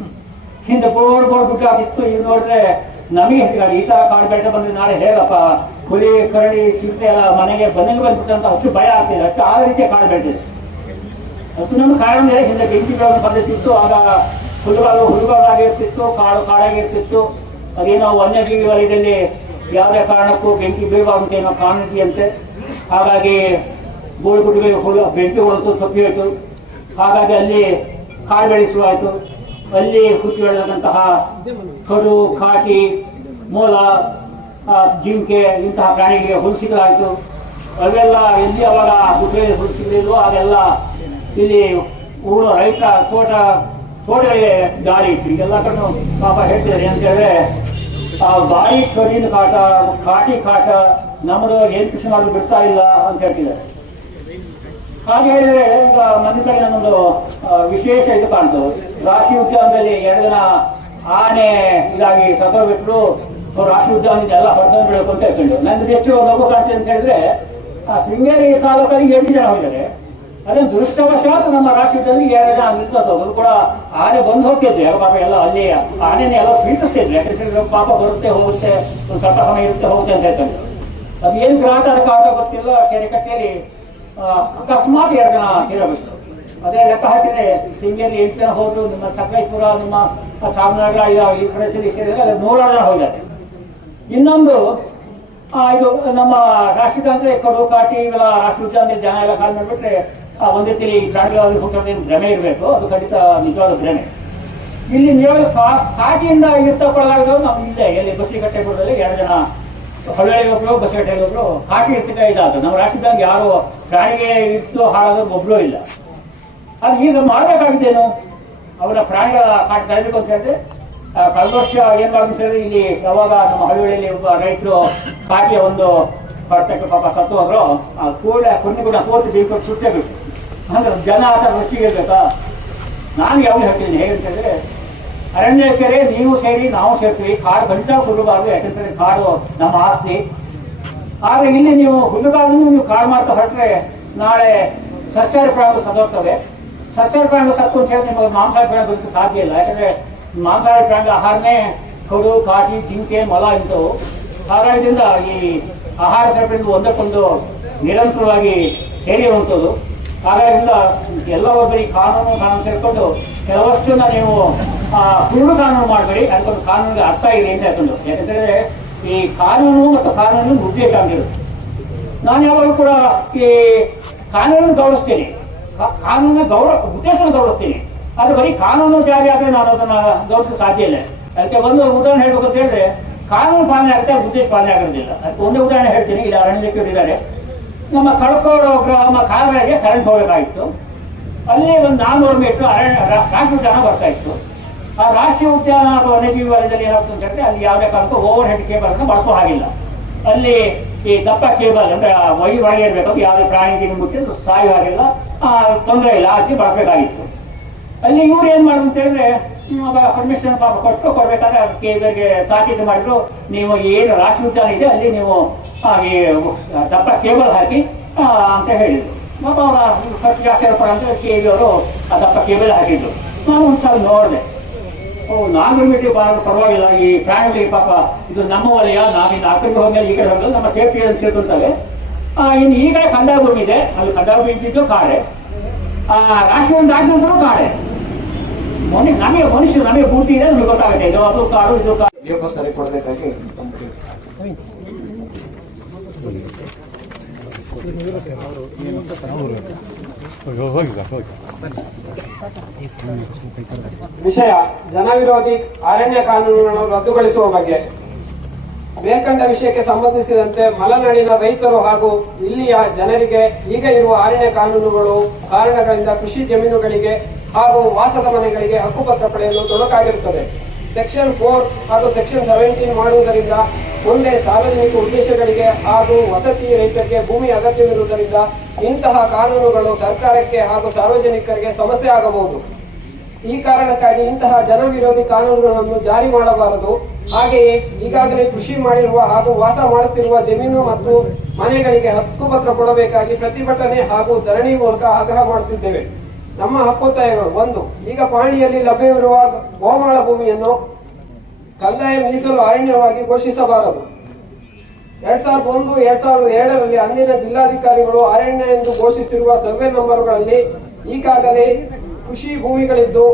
ಹಿಂದೆ ಬೋರ್ಡ್ ದುಡ್ಡು ಆಗಿತ್ತು, ಈಗ ನೋಡಿದ್ರೆ ನಮಗೆ ಈ ತರ ಕಾಡು ಬೆಳೆದ ಬಂದ್ರೆ ನಾಳೆ ಹೇಗಪ್ಪ ಹುಲಿ ಕರಡಿ ಚಿರತೆ ಎಲ್ಲ ಮನೆಗೆ ಬಂದ್ಬಿಟ್ಟು ಅಂತ ಅಷ್ಟು ಭಯ ಆಗ್ತಿದೆ. ಅಷ್ಟು ಆ ರೀತಿಯ ಕಾಡು ಬೆಳೆದಿದೆ. ಅದು ನಮ್ಮ ಕಾರಣ ಹಿಂದೆ ಬೆಂಕಿಗಳನ್ನು ಬಂದಿರ್ತಿತ್ತು. ಆಗ ಹುಡುಗಾಗಿರ್ತಿತ್ತು, ಕಾಡಾಗಿರ್ತಿತ್ತು. ಅದೇನೋ ವನ್ಯಜೀವಿ ವಲಯದಲ್ಲಿ ಯಾವುದೇ ಕಾರಣಕ್ಕೂ ಬೆಂಕಿ ಬೀಳಬಾರ್ದು ಏನೋ ಕಾರಣತೆಯಂತೆ. ಹಾಗಾಗಿ ಗೋಳುಗುಡ್ಡುಗಳು ಬೆಂಕಿ ಹೊಡೆದು ತಪ್ಪಿ ಹೋಯಿತು. ಹಾಗಾಗಿ ಅಲ್ಲಿ ಕಾಡು ಬೆಳೆಸುವಾಯಿತು. ಅಲ್ಲಿ ಹುಚ್ಚು ಬೆಳೆದಂತಹ ಕಡು, ಕಾಟಿ, ಮೊಲ, ಜಿಂಕೆ ಇಂತಹ ಪ್ರಾಣಿಗಳಿಗೆ ಹುಲ್ಸಿಗಳಾಯಿತು. ಅವೆಲ್ಲ ಎಲ್ಲಿ ಅವಾಗ ಗುಡ್ಡೆ ಹುಲ್ಸಿಗಳಿಲ್ವೋ ಅದೆಲ್ಲ ಇಲ್ಲಿ ಊರು ರೈತ ತೋಟಗಳಿಗೆ ದಾರಿ ಇತ್ತು. ಈಗೆಲ್ಲ ಕಡೆ ಪಾಪ ಹೇಳ್ತಿದ್ದಾರೆ ಅಂತ ಹೇಳಿದ್ರೆ ಆ ಬಾಯಿ ಕಡಿನ ಕಾಟ, ಕಾಟಿ ಕಾಟ ನಮ್ಮದು ಏನ್ ಕೃಷಿ ಮಾಡಲು ಬಿಡ್ತಾ ಇಲ್ಲ ಅಂತ ಹೇಳ್ತಿದ್ದಾರೆ. ಹಾಗೆ ಹೇಳಿದ್ರೆ ಈಗ ಮನೆ ಕಡೆ ನಮ್ಮದು ವಿಶೇಷ ಇದು ಕಾಣ್ತದೆ. ರಾಷ್ಟ್ರೀಯ ಉದ್ಯಾನದಲ್ಲಿ 2 ದಿನ ಆನೆ ಇದಾಗಿ ಸತ್ತೋಗ್ಬಿಟ್ರು. ರಾಷ್ಟ್ರೀಯ ಉದ್ಯಾನದಿಂದ ಎಲ್ಲ ಹೊರತಂದು ಬಿಡಬೇಕು ಅಂತ ಹೇಳ್ಕೊಂಡು ನಂದು ಹೆಚ್ಚು ಲಘು ಕಾಣ್ತದೆ ಅಂತ ಹೇಳಿದ್ರೆ ಆ ಶೃಂಗೇರಿ ತಾಲೂಕಲ್ಲಿ 8 ಜನ ಹೋಗಿದ್ದಾರೆ. ಅದನ್ನು ದುರದೃಷ್ಟವಶಾತ್ ನಮ್ಮ ರಾಷ್ಟ್ರದಲ್ಲಿ 2 ಜನ ನಿಂತದ್ದು. ಅದು ಕೂಡ ಆನೆ ಬಂದು ಹೋಗ್ತಿದ್ವಿ ಪಾಪ ಎಲ್ಲ ಅಲ್ಲಿ ಆನೆನೇ ಎಲ್ಲ ಪೀಡಿಸ್ತಿದ್ವಿ. ಯಾಕಂದ್ರೆ ಪಾಪ ಬರುತ್ತೆ ಹೋಗುತ್ತೆ, ಒಂದು ಸ್ವಲ್ಪ ಸಮಯ ಇರುತ್ತೆ ಹೋಗುತ್ತೆ ಅಂತ ಹೇಳ್ತಾರೆ. ಅದು ಏನ್ ಗ್ರಾಹಕ ಕಾಟ ಗೊತ್ತಿಲ್ಲ. ಕೆರೆ ಕಟ್ಟೆಯಲ್ಲಿ ಅಕಸ್ಮಾತ್ 2 ಜನ ತೀರಬೇಕು. ಅದೇ ಲೆಕ್ಕ ಹಾಕಿದ್ರೆ ಶೃಂಗೇರಿ 8 ಜನ ಹೋದ್ರು, ನಿಮ್ಮ ಸಕಲೇಶ್ಪುರ, ನಿಮ್ಮ ಚಾಮನಗರ ಈ ಪ್ರದೇಶದಲ್ಲಿ ಸೇರಿದ್ರೆ ಅದು 100 ಜನ ಹೋಗಿದ್ದಾರೆ. ಇನ್ನೊಂದು ಇದು ನಮ್ಮ ರಾಷ್ಟ್ರೀಯ ಕಡು, ಕಾಟಿ ಇವೆಲ್ಲ ರಾಷ್ಟ್ರೀಯ ಉದ್ಯಾನದಲ್ಲಿ ಜನ ಎಲ್ಲ ಕಾಲ್ ಮಾಡಿಬಿಟ್ರೆ ಒಂದೇ ರೀತಿ ಪ್ರಾಣಿಗಳಲ್ಲಿ ಹುಟ್ಟೋದೇ ಭ್ರಮೆ ಇರಬೇಕು. ಅದು ಖಂಡಿತ ನಿಜವಾದ ಭ್ರಮೆ. ಇಲ್ಲಿ ನೀವು ಕಾಟಿಯಿಂದ ಇರ್ತಕೊಳ್ಳಾಗಿದ್ರು ನಾವು ಇಲ್ಲೇ ಎಲ್ಲಿ ಬಸ್ಸಿಗಟ್ಟೆಗಳಲ್ಲಿ 2 ಜನ ಹೊಳ್ಳಿಗೊಬ್ರು, ಬಸ್ಸಿಗಟ್ಟೆಗೊಬ್ರು ಕಾಟಿ ಇರ್ತಕ್ಕ ಇದಾದ್ರು. ನಮ್ಮ ರಾಷ್ಟ್ರದಾಗ ಯಾರು ಪ್ರಾಣಿಗೆ ಇಟ್ಟು ಹಾಳಾದ್ರು ಒಬ್ರು ಇಲ್ಲ. ಅದು ಈಗ ಮಾಡಬೇಕಾಗಿದ್ದೇನು, ಅವರ ಪ್ರಾಣಿಗಳ ಕಾಟ ತರಬೇಕು ಅಂತ ಹೇಳಿದ್ರೆ ಕಳೆದ ವರ್ಷ ಏನ್ ಮಾಡ್ಬಿಟ್ಟಿದ್ರೆ ಇಲ್ಲಿ ಯಾವಾಗ ನಮ್ಮ ಹಳ್ಳಿಯಲ್ಲಿ ಒಬ್ಬ ರೈತರು ಕಾಟಿಯ ಒಂದು ಪರ್ತಕ್ಕೆ ಪಾಪ ಸತ್ತು ಹೋದ್ರು. ಕೂಡಲೇ ಕೂಡ ಪೂರ್ತಿ ಬೀಳ್ಕೊಂಡು ಸುತ್ತೇ ಬಿಟ್ಟು ಅಂದ್ರೆ ಜನ ಆ ಥರ ರುಚಿಗೆ ಇರ್ಬೇಕಾ? ನಾನು ಯಾವಾಗ ಹೇಳ್ತೀನಿ ಹೇಗಂತ ಹೇಳಿದ್ರೆ ಅರಣ್ಯಕ್ಕೆ ನೀವು ಸೇರಿ ನಾವು ಸೇರ್ತೀವಿ. ಕಾಡು ಖಂಡಿತ ಸುಡಬಾರ್ದು. ಯಾಕಂದ್ರೆ ಕಾಡು ನಮ್ಮ ಆಸ್ತಿ. ಆದ್ರೆ ಇಲ್ಲಿ ನೀವು ಹುಲ್ಲುಗಾರನ್ನು ನೀವು ಕಾಡು ಮಾಡ್ತಾ ಹೊರಟ್ರೆ ನಾಳೆ ಸಸ್ಯಾಹಾರಿ ಪ್ರಾಣಿಗಳು ಸತ್ತೋಗ್ತವೆ. ಸಸ್ಯಾಹಾರಿ ಪ್ರಾಣಿಗಳು ಸತ್ತು ಅಂತ ಹೇಳಿ ನಿಮಗೆ ಮಾಂಸಾಹಾರಿ ಪ್ರಾಣಿ ಬದುಕಕ್ಕೆ ಸಾಧ್ಯ ಇಲ್ಲ. ಯಾಕಂದ್ರೆ ಮಾಂಸಾಹಾರಿ ಪ್ರಾಣಿ ಆಹಾರನೇ ಕಡು, ಕಾಟಿ, ಜಿಂಕೆ, ಮೊಲ ಇಂಥವು. ಹಾಗಾದ್ರಿಂದ ಈ ಆಹಾರ ಸರಪಳಿಗಳು ಒಂದಕ್ಕೊಂದು ನಿರಂತರವಾಗಿ ಸೇರಿರುವಂಥದ್ದು. ಹಾಗಾದ್ರಿಂದ ಎಲ್ಲ ಒಬ್ಬರಿ ಕಾನೂನು ಸೇರ್ಕೊಂಡು ಕೆಲವಷ್ಟನ್ನ ನೀವು ಸುಳ್ಳು ಕಾನೂನು ಮಾಡಬೇಡಿ. ಅದಕ್ಕೊಂದು ಕಾನೂನಿಗೆ ಅರ್ಥ ಇದೆ ಅಂತ ಹೇಳ್ಕೊಂಡು. ಯಾಕಂದ್ರೆ ಈ ಕಾನೂನು ಮತ್ತು ಕಾನೂನಿನ ಉದ್ದೇಶ ಆಗಿರುತ್ತೆ. ನಾನು ಯಾವಾಗಲೂ ಕೂಡ ಈ ಕಾನೂನನ್ನು ಗೌರವಿಸ್ತೀನಿ, ಕಾನೂನಿನ ಉದ್ದೇಶನ ಗೌರವಿಸ್ತೀನಿ. ಅದು ಬರೀ ಕಾನೂನು ಜಾರಿ ಆದ್ರೆ ನಾನು ಅದನ್ನ ಗೌರವಿಸಲು ಸಾಧ್ಯ ಇಲ್ಲ. ಅದಕ್ಕೆ ಒಂದು ಉದಾಹರಣೆ ಹೇಳ್ಬೇಕು ಅಂತ ಹೇಳಿದ್ರೆ ಕಾನೂನು ಪಾಲನೆ ಆಗುತ್ತೆ, ಉದ್ದೇಶ ಪಾಲನೆ ಆಗೋದಿಲ್ಲ. ಅದಕ್ಕೆ ಒಂದೇ ಉದಾಹರಣೆ ಹೇಳ್ತೀನಿ. ಇಲ್ಲಿ ಅರಣ್ಯಕ್ಕೆ ಇದ್ದಾರೆ. ನಮ್ಮ ಕಳ್ಕೋಡು ಗ್ರಾಮ ಕಾಲುವೆಗೆ ಕರೆಂಟ್ ಹೋಗಬೇಕಾಗಿತ್ತು. ಅಲ್ಲಿ ಒಂದು 400 ಮೀಟರ್ ರಾಷ್ಟ್ರೀಯ ಉದ್ಯಾನ ಬರ್ತಾ ಇತ್ತು. ಆ ರಾಷ್ಟ್ರೀಯ ಉದ್ಯಾನ ಅಥವಾ ವನ್ಯಜೀವಿ ವಲಯದಲ್ಲಿ ಏನಾಗ್ತದೆ ಅಂತ ಹೇಳಿದ್ರೆ ಅಲ್ಲಿ ಯಾವುದೇ ಕಾರಣಕ್ಕೂ ಓವರ್ ಹೆಡ್ ಕೇಬಲ್ ಅನ್ನು ಬಳಸೋ ಹಾಗಿಲ್ಲ. ಅಲ್ಲಿ ಈ ದಪ್ಪ ಕೇಬಲ್ ಅಂದ್ರೆ ಒಳಗೆ ಇರಬೇಕು. ಯಾವುದೇ ಪ್ರಾಣಿಗೆ ಮುಟ್ಟಿದ್ದು ಸಾಯೋ ಹಾಗಿಲ್ಲ, ತೊಂದರೆ ಇಲ್ಲ, ಅದಕ್ಕೆ ಬಳಸಬೇಕಾಗಿತ್ತು. ಅಲ್ಲಿ ಇವ್ರು ಏನ್ ಮಾಡುದು ಅಂತ ಹೇಳಿದ್ರೆ ಪರ್ಮಿಷನ್ ಪಾಪ ಕೊಡ್ಬೇಕಾದ್ರೆ ಕೇಬಲ್ಗೆ ತಾಕೀತು ಮಾಡಿದ್ರು. ನೀವು ಏನು ರಾಷ್ಟ್ರೀಯ ಉದ್ಯಾನ ಇದೆ ಅಲ್ಲಿ ನೀವು ದಪ್ಪ ಕೇಬಲ್ ಹಾಕಿ ಅಂತ ಹೇಳಿದ್ರು. ಮತ್ತು ಅವರ ಖರ್ಚು ಜಾಸ್ತಿ ಇರಪ್ಪ ಅಂತ ಕೇಬಲ್ ಅವರು ಆ ದಪ್ಪ ಕೇಬಲ್ ಹಾಕಿದ್ರು. ನಾನು ಒಂದ್ಸಲ ನೋಡಿದೆ, 400 ಮೀಟರ್ ಪರವಾಗಿಲ್ಲ. ಈ ಪ್ರಾಣಿಗಳಿಗೆ ಪಾಪ ಇದು ನಮ್ಮ ವಲಯ, ನಾವಿನ್ನು ಆ ಕಡೆ ಹೋದ್ಮೇಲೆ ಈ ಕಡೆ ಹೋಗಲ್ಲ, ನಮ್ಮ ಸೇಫ್ಟಿ ಅಂತ ತಿಳ್ಕೊಳ್ತವೆ. ಇನ್ನು ಈಗ ಕಂದಾಯ ಭೂಮಿ ಇದೆ, ಅಲ್ಲಿ ಕಂದಾಯ ಭೂಮಿ ಇದ್ದಿದ್ದು ಕಾಡೆ, ರಾಷ್ಟ್ರೀಯ ಒಂದು ರಾಜ್ಯಂತರೂ ಕಾಡೆ. ಮನುಷ್ಯರು ನಮಗೆ ಪೂರ್ತಿ ಇದೆ, ನಮಗೆ ಗೊತ್ತಾಗುತ್ತೆ ಇದು ಅದು ಕಾಡು ಇದು ಕಾಡು. ಸರಿ ಕೊಡಬೇಕಾಗಿ ವಿಷಯ ಜನವಿರೋಧಿ ಅರಣ್ಯ ಕಾನೂನುಗಳನ್ನು ರದ್ದುಗೊಳಿಸುವ ಬಗ್ಗೆ. ಮೇಲ್ಕಂಡ ವಿಷಯಕ್ಕೆ ಸಂಬಂಧಿಸಿದಂತೆ ಮಲೆನಾಡಿನ ರೈತರು ಹಾಗೂ ಇಲ್ಲಿಯ ಜನರಿಗೆ ಈಗ ಇರುವ ಅರಣ್ಯ ಕಾನೂನುಗಳು ಕಾರಣಗಳಿಂದ ಕೃಷಿ ಜಮೀನುಗಳಿಗೆ ಹಾಗೂ ವಾಸದ ಮನೆಗಳಿಗೆ ಹಕ್ಕುಪತ್ರ ಪಡೆಯಲು ತೊಡಕಾಗಿರುತ್ತದೆ. ಸೆಕ್ಷನ್ 4 ಹಾಗೂ ಸೆಕ್ಷನ್ 17 ಮಾಡುವುದರಿಂದ ಮುಂದೆ ಸಾರ್ವಜನಿಕ ಉದ್ದೇಶಗಳಿಗೆ ಹಾಗೂ ವಸತಿ ರೈತರಿಗೆ ಭೂಮಿ ಅಗತ್ಯವಿರುವುದರಿಂದ ಇಂತಹ ಕಾನೂನುಗಳು ಸರ್ಕಾರಕ್ಕೆ ಹಾಗೂ ಸಾರ್ವಜನಿಕರಿಗೆ ಸಮಸ್ಯೆ ಆಗಬಹುದು. ಈ ಕಾರಣಕ್ಕಾಗಿ ಇಂತಹ ಜನವಿರೋಧಿ ಕಾನೂನುಗಳನ್ನು ಜಾರಿ ಮಾಡಬಾರದು. ಹಾಗೆಯೇ ಈಗಾಗಲೇ ಕೃಷಿ ಮಾಡಿರುವ ಹಾಗೂ ವಾಸ ಮಾಡುತ್ತಿರುವ ಜಮೀನು ಮತ್ತು ಮನೆಗಳಿಗೆ ಹಕ್ಕುಪತ್ರ ಕೊಡಬೇಕಾಗಿ ಪ್ರತಿಭಟನೆ ಹಾಗೂ ಧರಣಿ ಮೂಲಕ ಆಗ್ರಹ ಮಾಡುತ್ತಿದ್ದೇವೆ. ನಮ್ಮ ಹಕ್ಕೊತ್ತಾಯಗಳು: 1. ಈಗ ಪಾಣಿಯಲ್ಲಿ ಲಭ್ಯವಿರುವ ಗೋಮಾಳ ಭೂಮಿಯನ್ನು ಕಂದಾಯ ಮೀಸಲು ಅರಣ್ಯವಾಗಿ ಘೋಷಿಸಬಾರದು. 2001-2002ರಲ್ಲಿ ಅಂದಿನ ಜಿಲ್ಲಾಧಿಕಾರಿಗಳು ಅರಣ್ಯ ಎಂದು ಘೋಷಿಸಿರುವ ಸರ್ವೆ ನಂಬರ್ಗಳಲ್ಲಿ ಈಗಾಗಲೇ ಕೃಷಿ ಭೂಮಿಗಳಿದ್ದು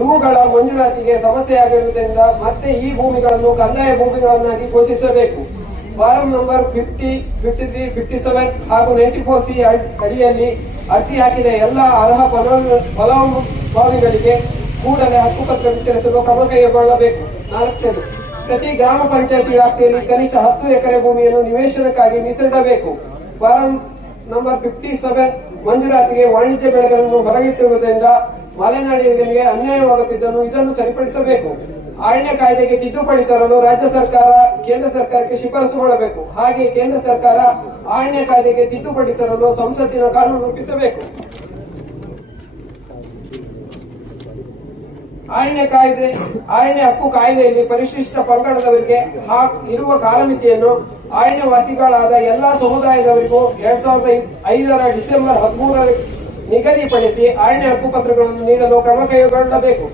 ಇವುಗಳ ಮಂಜೂರಾತಿಗೆ ಸಮಸ್ಯೆಯಾಗಿರುವುದರಿಂದ ಮತ್ತೆ ಈ ಭೂಮಿಗಳನ್ನು ಕಂದಾಯ ಭೂಮಿಗಳನ್ನಾಗಿ ಘೋಷಿಸಬೇಕು. ಫಾರಂ ನಂಬರ್ 50, 53, 57 ಹಾಗೂ 94C ಅಡಿಯಲ್ಲಿ ಅರ್ಜಿ ಹಾಕಿದ ಎಲ್ಲ ಅರ್ಹ ಫಲಾನುಭವಿಗಳಿಗೆ ಕೂಡಲೇ ಹಕ್ಕುಪತ್ರ ವಿತರಿಸಲು ಕ್ರಮ ಕೈಗೊಳ್ಳಬೇಕು. 4. ಪ್ರತಿ ಗ್ರಾಮ ಪಂಚಾಯತಿ ವ್ಯಾಪ್ತಿಯಲ್ಲಿ ಕನಿಷ್ಠ 10 ಎಕರೆ ಭೂಮಿಯನ್ನು ನಿವೇಶನಕ್ಕಾಗಿ ಮೀಸಲಿಡಬೇಕು. ಫಾರಂ ನಂಬರ್ 57 ಮಂಜೂರಾತಿಗೆ ವಾಣಿಜ್ಯ ಬೆಳೆಗಳನ್ನು ಹೊರಗಿಟ್ಟಿರುವುದರಿಂದ ಮಲೆನಾಡಿಗರಿಗೆ ಅನ್ಯಾಯವಾಗುತ್ತಿದ್ದನ್ನು ಇದನ್ನು ಸರಿಪಡಿಸಬೇಕು. ಅರಣ್ಯ ಕಾಯ್ದೆಗೆ ತಿದ್ದುಪಡಿ ತರಲು ರಾಜ್ಯ ಸರ್ಕಾರ ಕೇಂದ್ರ ಸರ್ಕಾರಕ್ಕೆ ಶಿಫಾರಸು ಮಾಡಬೇಕು. ಹಾಗೆ ಕೇಂದ್ರ ಸರ್ಕಾರ ಅರಣ್ಯ ಕಾಯ್ದೆಗೆ ತಿದ್ದುಪಡಿ ತರಲು ಸಂಸತ್ತಿನ ಕಾನೂನು ರೂಪಿಸಬೇಕು. ಅರಣ್ಯ ಹಕ್ಕು ಕಾಯ್ದೆಯಲ್ಲಿ ಪರಿಶಿಷ್ಟ ಪಂಗಡದವರಿಗೆ ಇರುವ ಕಾಲಮಿತಿಯನ್ನು ಅರಣ್ಯವಾಸಿಗಳಾದ ಎಲ್ಲಾ ಸಮುದಾಯದವರಿಗೂ 2005 ಡಿಸೆಂಬರ್ 13 ನಿಗದಿಪಡಿಸಿ ಅರಣ್ಯ ಹಕ್ಕುಪತ್ರಗಳನ್ನು ನೀಡಲು ಕ್ರಮ ಕೈಗೊಳ್ಳಬೇಕು.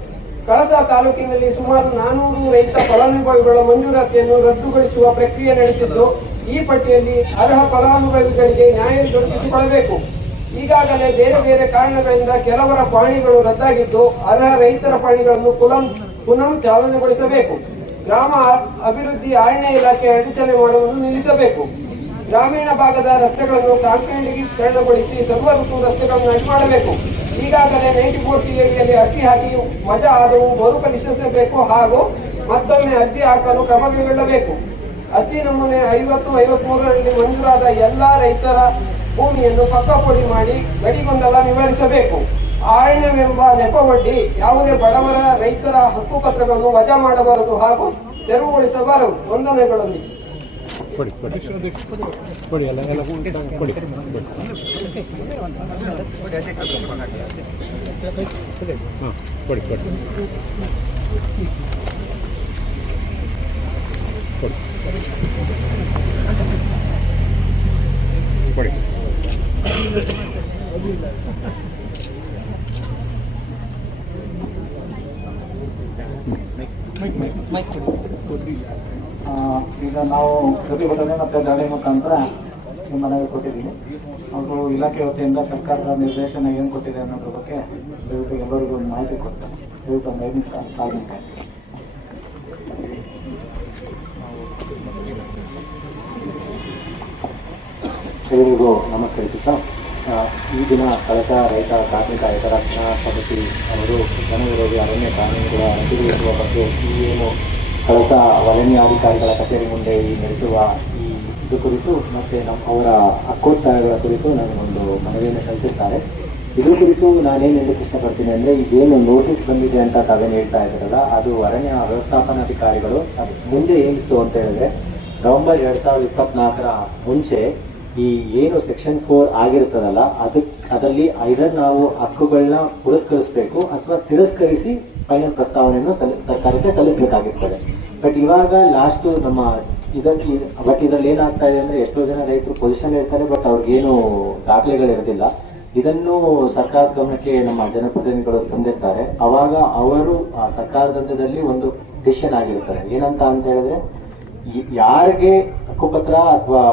ಕಳಸಾ ತಾಲೂಕಿನಲ್ಲಿ ಸುಮಾರು 400 ರೈತ ಫಲಾನುಭವಿಗಳ ಮಂಜೂರಾತಿಯನ್ನು ರದ್ದುಗೊಳಿಸುವ ಪ್ರಕ್ರಿಯೆ ನಡೆಸಿದ್ದು ಈ ಪಟ್ಟಿಯಲ್ಲಿ ಅರ್ಹ ಫಲಾನುಭವಿಗಳಿಗೆ ನ್ಯಾಯ ದೊರಕಿಸಿಕೊಳ್ಳಬೇಕು. ಈಗಾಗಲೇ ಬೇರೆ ಬೇರೆ ಕಾರಣಗಳಿಂದ ಕೆಲವರ ಪಾಣಿಗಳು ರದ್ದಾಗಿದ್ದು ಅರ್ಹ ರೈತರ ಪಾಣಿಗಳನ್ನು ಪುನಃ ಚಾಲನೆಗೊಳಿಸಬೇಕು. ಗ್ರಾಮ ಅಭಿವೃದ್ಧಿ ಅರಣ್ಯ ಇಲಾಖೆ ಅಡಚಣೆ ಮಾಡುವುದನ್ನು ನಿಲ್ಲಿಸಬೇಕು. ಗ್ರಾಮೀಣ ಭಾಗದ ರಸ್ತೆಗಳನ್ನು ಕಾಂಕ್ರೀಟೀಕರಣಗೊಳಿಸಿ ಸರ್ವ ಋತು ರಸ್ತೆಗಳನ್ನು ಅಡ್ಡಿ ಮಾಡಬೇಕು. ಈಗಾಗಲೇ 94C ಅಡಿಯಲ್ಲಿ ಅರ್ಜಿ ಹಾಕಿ ವಜಾ ಆದವು ಮರುಪರಿಶೀಲಿಸಬೇಕು ಹಾಗೂ ಮತ್ತೊಮ್ಮೆ ಅರ್ಜಿ ಹಾಕಲು ಕ್ರಮ ಕೈಗೊಳ್ಳಬೇಕು. ಅರ್ಜಿ ನಮೂನೆ 50-53ರಲ್ಲಿ ಮಂಜೂರಾದ ಎಲ್ಲಾ ರೈತರ ಭೂಮಿಯನ್ನು ಪಕ್ಕಾಪೊಡಿ ಮಾಡಿ ಗಡಿಗೊಂದಲ ನಿವಾರಿಸಬೇಕು. ಅರಣ್ಯವೆಂಬ ನೆಪವೊಡ್ಡಿ ಯಾವುದೇ ಬಡವರ ರೈತರ ಹಕ್ಕುಪತ್ರಗಳನ್ನು ವಜಾ ಮಾಡಬಾರದು ಹಾಗೂ ತೆರವುಗೊಳಿಸಬಾರದು. ವಂದನೆಗಳೊಂದಿಗೆ ಈಗ ನಾವು ಪ್ರತಿಭಟನೆ ಮತ್ತೆ ಧರಣಿ ಮುಖಾಂತರ ನಿಮ್ಮ ಮನೆಗೆ ಕೊಟ್ಟಿದ್ದೀವಿ. ಅವರು ಇಲಾಖೆ ವತಿಯಿಂದ ಸರ್ಕಾರದ ನಿರ್ದೇಶನ ಏನು ಕೊಟ್ಟಿದೆ ಅನ್ನೋದ್ರ ಬಗ್ಗೆ ದಯವಿಟ್ಟು ಎಲ್ಲರಿಗೂ ಒಂದು ಮಾಹಿತಿ ಕೊಡ್ತಾರೆ. ದಯವಿಟ್ಟು ಒಂದು 5 ನಿಮಿಷ ಸಾಗಲಿಕ್ಕೆ. ಎಲ್ಲರಿಗೂ ನಮಸ್ಕರಿಸುತ್ತಾ ಈ ದಿನ ಕಳಸಾ ರೈತ ಕಾರ್ಮಿಕ ಹಿತರಕ್ಷಣಾ ಸಮಿತಿ ಅವರು ಜನವಿರೋಧಿ ಅರಣ್ಯ ಕಾನೂನುಗಳ ರದ್ದುಗೊಳಿಸುವ ಬಗ್ಗೆ ಏನು ಕಳಸಾ ಅರಣ್ಯಾಧಿಕಾರಿಗಳ ಕಚೇರಿ ಮುಂದೆ ನಡೆಸುವ ಇದು ಕುರಿತು ಮತ್ತೆ ಅವರ ಹಕ್ಕೊತ್ತಾಯಗಳ ಕುರಿತು ನನಗೊಂದು ಮನವಿಯನ್ನು ಸಲ್ಲಿಸುತ್ತಾರೆ. ಇದು ಕುರಿತು ನಾನೇನು ಹೇಳಕ್ಕೆ ಇಷ್ಟಪಡ್ತೀನಿ ಅಂದರೆ, ಇದೇನು ನೋಟಿಸ್ ಬಂದಿದೆ ಅಂತ ತಾವೇನು ಹೇಳ್ತಾ ಇದ್ದಾರಲ್ಲ, ಅದು ಅರಣ್ಯ ವ್ಯವಸ್ಥಾಪನಾಧಿಕಾರಿಗಳು ಅದು ಮುಂದೆ ಏನಿತ್ತು ಅಂತ ಹೇಳಿದ್ರೆ ನವೆಂಬರ್ 2024ರ ಮುಂಚೆ ಈ ಏನು ಸೆಕ್ಷನ್ 4 ಆಗಿರ್ತದಲ್ಲ ಅದರಲ್ಲಿ ಐದರ್ ನಾವು ಹಕ್ಕುಗಳನ್ನ ಪುರಸ್ಕರಿಸಬೇಕು ಅಥವಾ ತಿರಸ್ಕರಿಸಿ ಫೈನಲ್ ಪ್ರಸ್ತಾವನೆಯನ್ನು ಸರ್ಕಾರಕ್ಕೆ ಸಲ್ಲಿಸಬೇಕಾಗಿರ್ತದೆ. ಬಟ್ ಇವಾಗ ಲಾಸ್ಟ್ ನಮ್ಮ ಇದರಲ್ಲಿ ಏನಾಗ್ತಾ ಇದೆ ಅಂದ್ರೆ, ಎಷ್ಟೋ ಜನ ರೈತರು ಪೊಸಿಷನ್ ಇರ್ತಾರೆ, ಬಟ್ ಅವ್ರಿಗೇನು ದಾಖಲೆಗಳಿರೋದಿಲ್ಲ. ಇದನ್ನು ಸರ್ಕಾರದ ಗಮನಕ್ಕೆ ನಮ್ಮ ಜನಪ್ರತಿನಿಧಿಗಳು ತಂದಿರ್ತಾರೆ. ಅವಾಗ ಅವರು ಸರ್ಕಾರದ ಹಂತದಲ್ಲಿ ಒಂದು ಡಿಸಿಷನ್ ಆಗಿರ್ತಾರೆ. ಏನಂತ ಅಂತ ಹೇಳಿದ್ರೆ, ಯಾರಿಗೆ ಹಕ್ಕುಪತ್ರ ಅಥವಾ